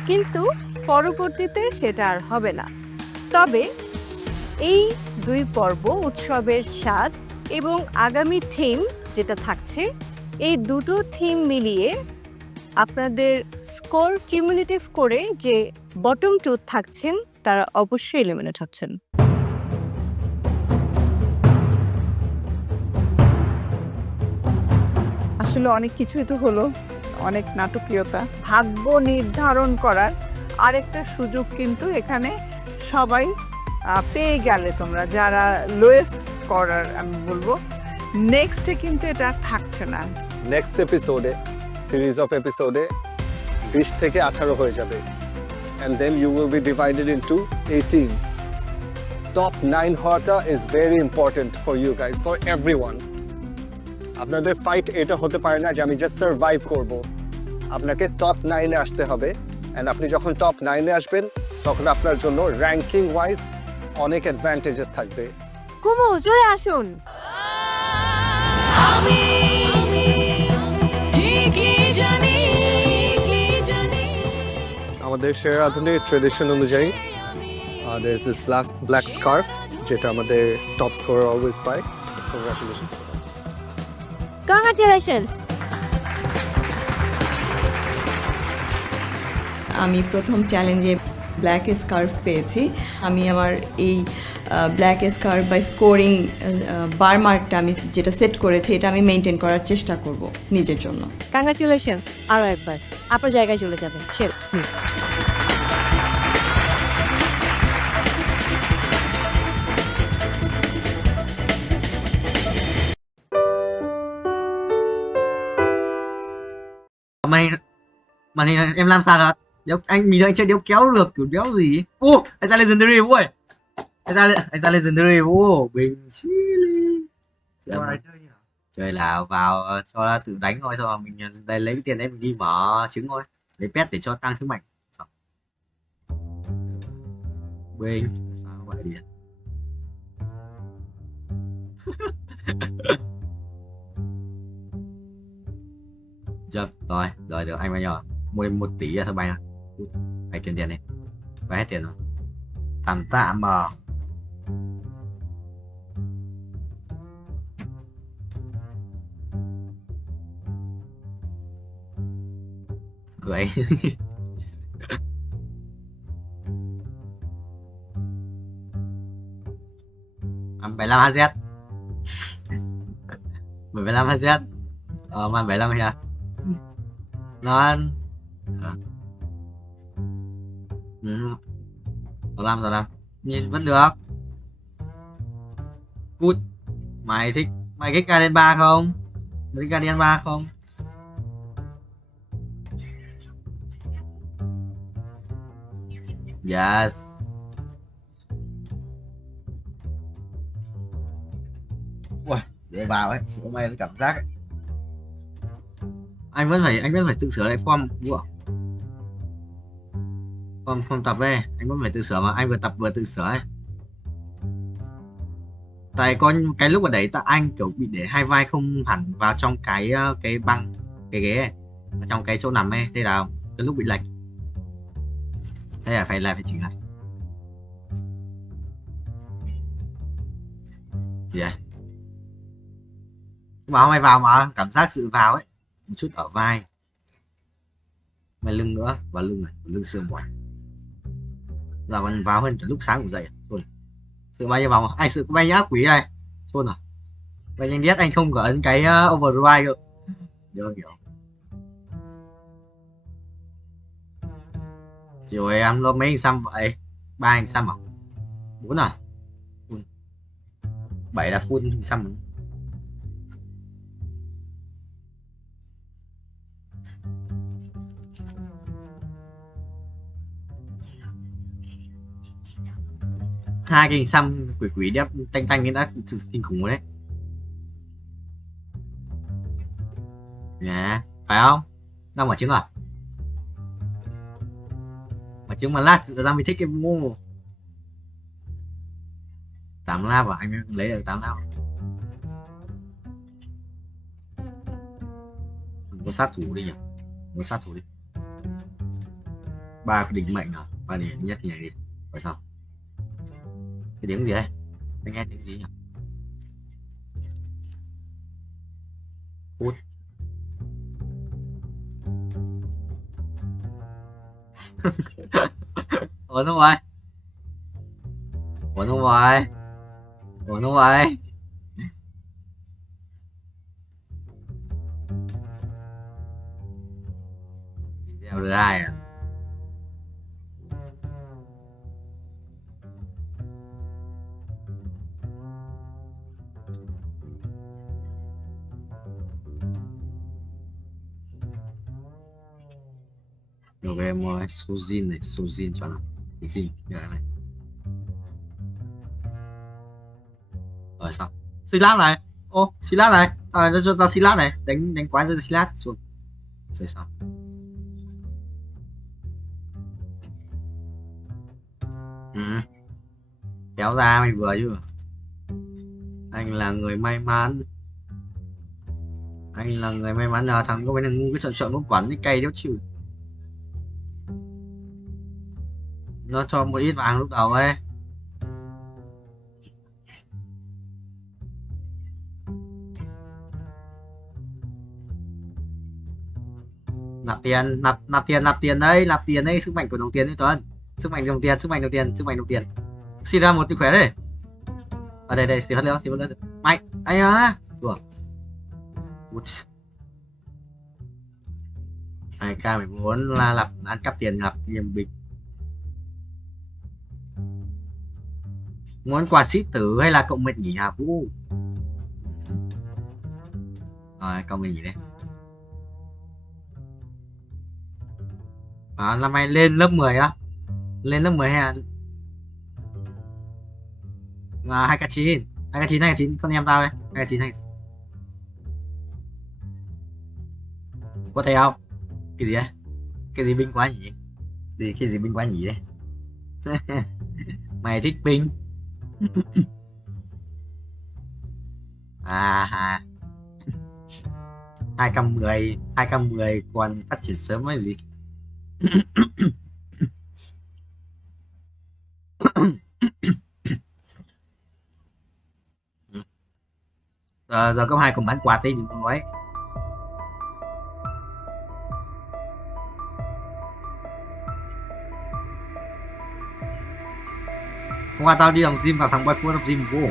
কিন্তু পরবর্তীতে সেটা আর হবে না। তবে এই 2 পর্ব উৎসবের স্বাদ এবং আগামী থিম যেটা থাকছে, এই দুটো থিম মিলিয়ে আপনাদের স্কোর কিউমুলেটিভ করে যে বটম 2 থাকছেন তারা অবশ্যই এলিমিনেট হচ্ছেন। আসলে অনেক কিছুই তো হলো, অনেক নাটকীয়তা। ভাগ্য নির্ধারণ করার আরেকটা সুযোগ কিন্তু এখানে সবাই পেয়ে গেলে তোমরা, যারা লোয়েস্ট স্কোরার আমি বলবো, নেক্সটে কিন্তু এটা থাকছে না। নেক্সট এপিসোডে, সিরিজ অফ এপিসোডে 20 থেকে 18 হয়ে যাবে, and then you will be divided into 18. Top 9 হওয়াটা is very important for you guys, for everyone. আপনাদের ফাইট এটা হতে পারে না যে আমি জাস্ট সার্ভাইভ করব। আপনাকে টপ 9-এ আসতে হবে, and আপনি যখন টপ 9-এ আসবেন তখন আপনার জন্য র্যাঙ্কিং ওয়াইজ অনেক অ্যাডভান্টেজেস থাকবে। কুমু, জোরে আসুন। আমাদের শেরাধুনের ট্রেডিশন অনুযায়ী there is this black scarf যেটা আমাদের টপ স্কোরার অলওয়েজ পায়। কংগ্রাচুলেশনস। কংগ্রাচুলেশনস। আমি প্রথম চ্যালেঞ্জে ব্ল্যাক স্কার্ফ পেয়েছি। আমি আমার এই ব্ল্যাক স্কার্ফ বা স্কোরিং বার মার্কটা আমি যেটা সেট করেছি এটা আমি মেনটেন করার চেষ্টা করব নিজের জন্য। কংগ্রাচুলেশনস। আরও একবার আপনার জায়গায় চলে যাবেন। Màn hình em làm sao hả? Anh mình anh chơi đéo kéo được kiểu đéo gì. Ô, anh ra legendary ui. Anh ra legendary. Ô, bình chili. Chơi là vào cho nó tự đánh thôi, xong rồi mình đây lấy cái tiền đấy mình đi mở trứng thôi, lấy pet để cho tăng sức mạnh. Xong. Binh sao vậy đi. Chập rồi rồi được anh bao nhiêu? 11 tỷ là thôi bay rồi. Phải chuyển tiền đi, bay hết tiền rồi. Tạm tạm mà cười. Ăn 75 HZ. 75 HZ. Mà 75 nha. Nó ừ. 65 nhìn vẫn được. Cút. Mày thích Guardian 3 không? Mày thích Guardian 3 không? Yes. Ui, để vào ấy, sửa may cảm giác ấy. Anh vẫn phải tự sửa lại form đúng không? Form tập ấy, anh vẫn phải tự sửa mà, anh vừa tập vừa tự sửa ấy. Tại có cái lúc ở đấy anh kiểu bị để hai vai không hẳn vào trong cái băng cái ghế ấy, trong cái chỗ nằm ấy, thế là cái lúc bị lệch. Thế là phải chỉnh lại. Yeah. Nhưng mà hôm nay vào mà cảm giác sự vào ấy một chút ở vai, và lưng nữa, và lưng này, lưng xương mỏi. Giờ còn vào hơn từ lúc sáng ngủ dậy rồi. Sự bay vào mà anh sự bay nhá quỷ này luôn à. Bay nhanh biết anh không có ấn cái overdrive cơ. Được hiểu. Rồi em lo mấy anh xăm vậy? 3 anh xăm à? 4 à? 7 là full anh xăm. Hai cái hình xăm quỷ đép tanh ấy đã kinh khủng rồi đấy. Nè, phải không? Đang mở trứng à? Mở trứng mà lát ra mới thích cái mô. 8 lap à? Anh lấy được 8 lap. Có sát thủ đi nhỉ? Có sát thủ đi. 3 cái đỉnh mệnh à? 3 điểm nhất nhảy đi. Phải sao? Cái tiếng gì đây? Anh nghe tiếng gì nhỉ? Phút. Ủa đúng rồi. Ủa đúng rồi. Ủa đúng rồi. Video được ai à? Rồi em Sojin này, Sojin cho nào. Sojin cái này. Rồi sao? Silat này. Ô, Silat này. Cho tao Silat này, đánh quái ra Silat xuống. Rồi sao? Kéo ra mày vừa chứ. Anh là người may mắn. Anh là người may mắn là thằng có cái ngu cái chọn một quán cái cây đéo chịu. Nó cho một ít vàng lúc đầu ấy. Nạp tiền đấy, sức mạnh của đồng tiền đấy Tuấn. Sức mạnh đồng tiền. Xin ra một tí khỏe đây. Ở đây, xì hất lên. Mạnh, anh á. Đùa. 2k14 là lặp ăn cắp tiền lặp điểm bịch. Món quà sĩ tử hay là cộng mệnh nghỉ Hà Vũ? Rồi, cộng mệnh nghỉ đây. Năm nay lên lớp 10 á. Lên lớp 10 hay là 2k9 con em tao đây. 2k9 Có thấy không? Cái gì á? Cái gì binh quá nhỉ? Cái gì binh quá nhỉ đấy? Mày thích binh? À 210 còn phát triển sớm hay gì? Giờ cấp 2 còn bán quạt đấy, đừng có nói. Hôm qua tao đi làm gym, vào thằng boy phố tập gym vô.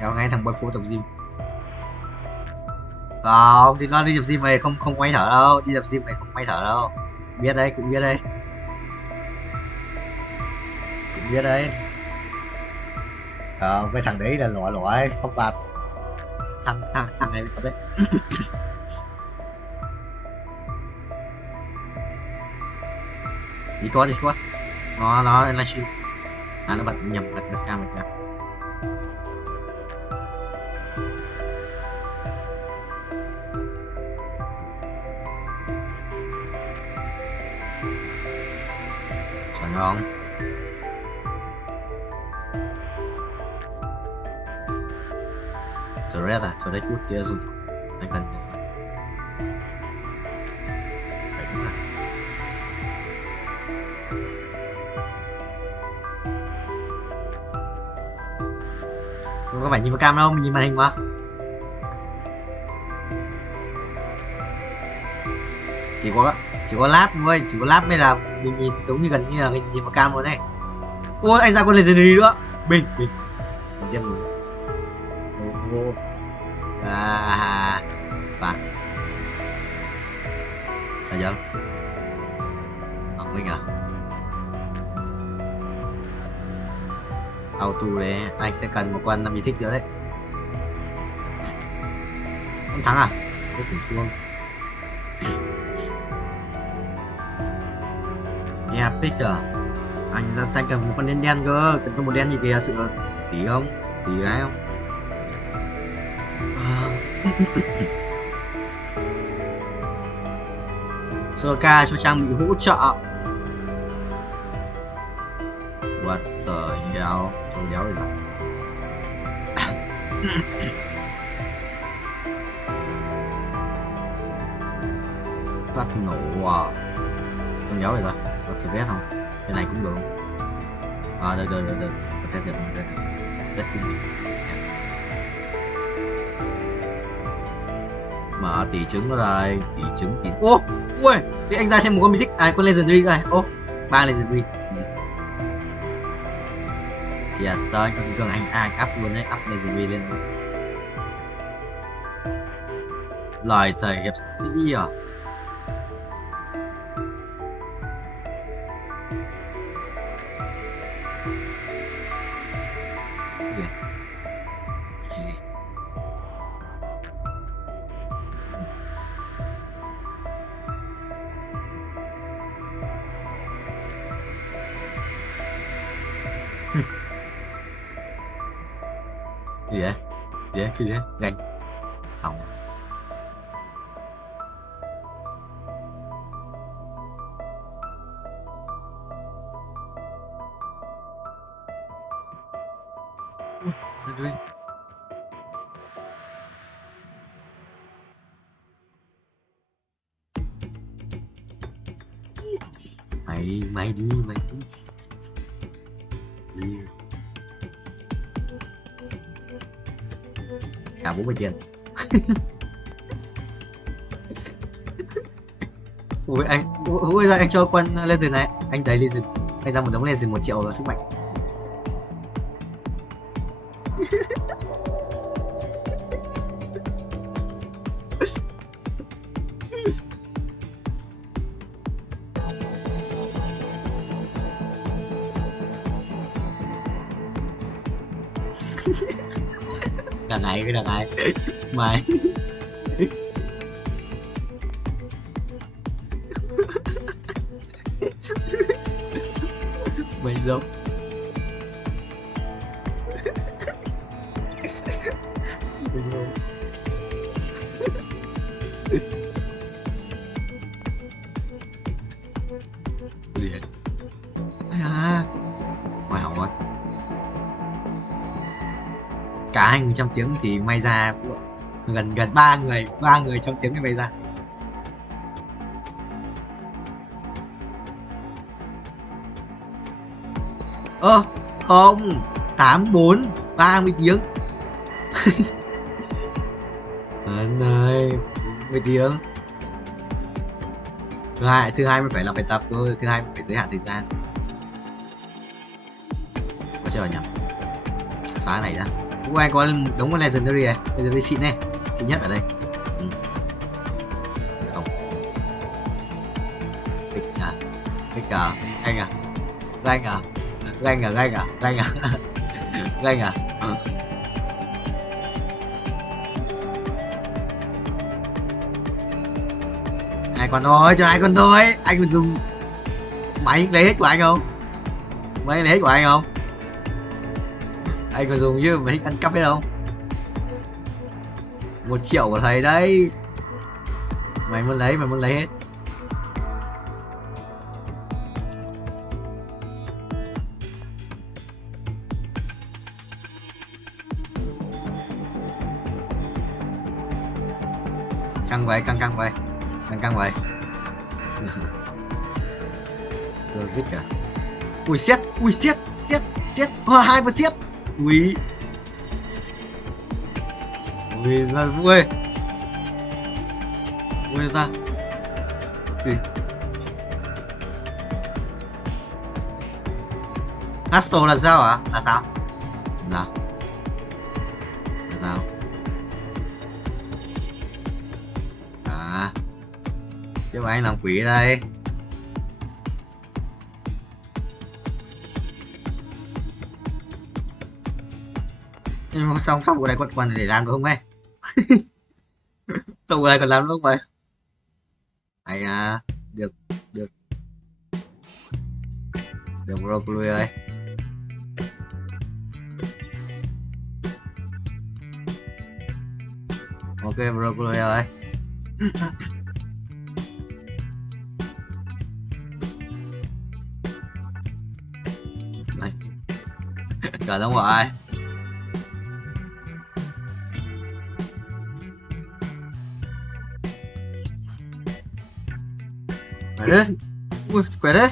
Theo ngay thằng boy phố tập gym. Không, thì nó đi tập gym này không máy thở đâu, đi tập gym này không máy thở đâu. Biết đấy, cũng biết đấy. Cũng biết đấy. Cái thằng đấy là lõi phong bạt. Thằng này tập đấy. Discord. Nó livestream. Nó bật nhầm, bật cam. Chuẩn không? Cho đấy chút kia rồi. Anh cần không có phải nhìn vào cam đâu, mình nhìn màn hình mà. Chỉ có lab thôi, chỉ có lab mới là mình nhìn giống như gần như là nhìn vào cam luôn đấy. Ôi anh ra con legendary nữa. Bình tiêm rồi. Soạn. Sao chưa? Không Minh à? Auto đấy, anh sẽ cần một con làm gì thích nữa đấy. Không thắng à? Rất tưởng thua. Epic à? Anh cần một con đen cơ, cần có một đen gì kìa, sự tí không? Tí gái không? Soka cho trang bị hỗ trợ. What the hell? Tôi đéo rồi. Phát nổ à? Tôi đéo rồi. Có thể vét không? Cái này cũng được. Được. Có thể được. Rất cũng được. Mở tỷ trứng rồi, tỷ trứng. Ui, thì anh ra thêm một con mythic, con legendary này. 3 legendary. Thì sao anh tưởng anh up luôn đấy, up legendary lên luôn. Lời thầy hiệp sĩ à? Cái gì ganh hỏng. Mày đi. Xả 40 tiền. Ui ra anh cho con legend này, anh đầy legend, anh ra một đống legend 1 triệu là sức mạnh. Đằng này mày. Mày giống. Đúng không? gì vậy? À, ngoài hỏng rồi. Cả 2 người trong tiếng thì may ra gần 3 người trong tiếng thì may ra. Không, 84 30 tiếng. Anh ơi, 10 tiếng. Thứ hai mới phải làm bài tập thôi, thứ hai mới phải giới hạn thời gian. Có chờ nhỉ? Xóa này đã. Ủa, anh có đống con Legendary này, Legendary xịn này, xịn nhất ở đây. Không. Pick à, anh à. Hai con thôi, cho 2 con thôi. Anh còn dùng máy lấy hết của anh không? Máy lấy hết của anh không? Anh còn dùng như máy ăn cắp hết không? 1 triệu của thầy đấy. Mày muốn lấy hết. Căng vậy. Logic à? Ui siết. 2 và siết. Ui ra Vũ ơi. Ui ra. Hustle là sao hả? Là sao? Là sao? Chứ mà anh làm quỷ ở đây. Nhưng mà xong của này còn để làm được không em? Xong của này còn làm được không vậy? Hay à, được broccoli ơi. Ok broccoli ơi. Này. Cả xong rồi. Khỏe đấy. Ui, khỏe đấy.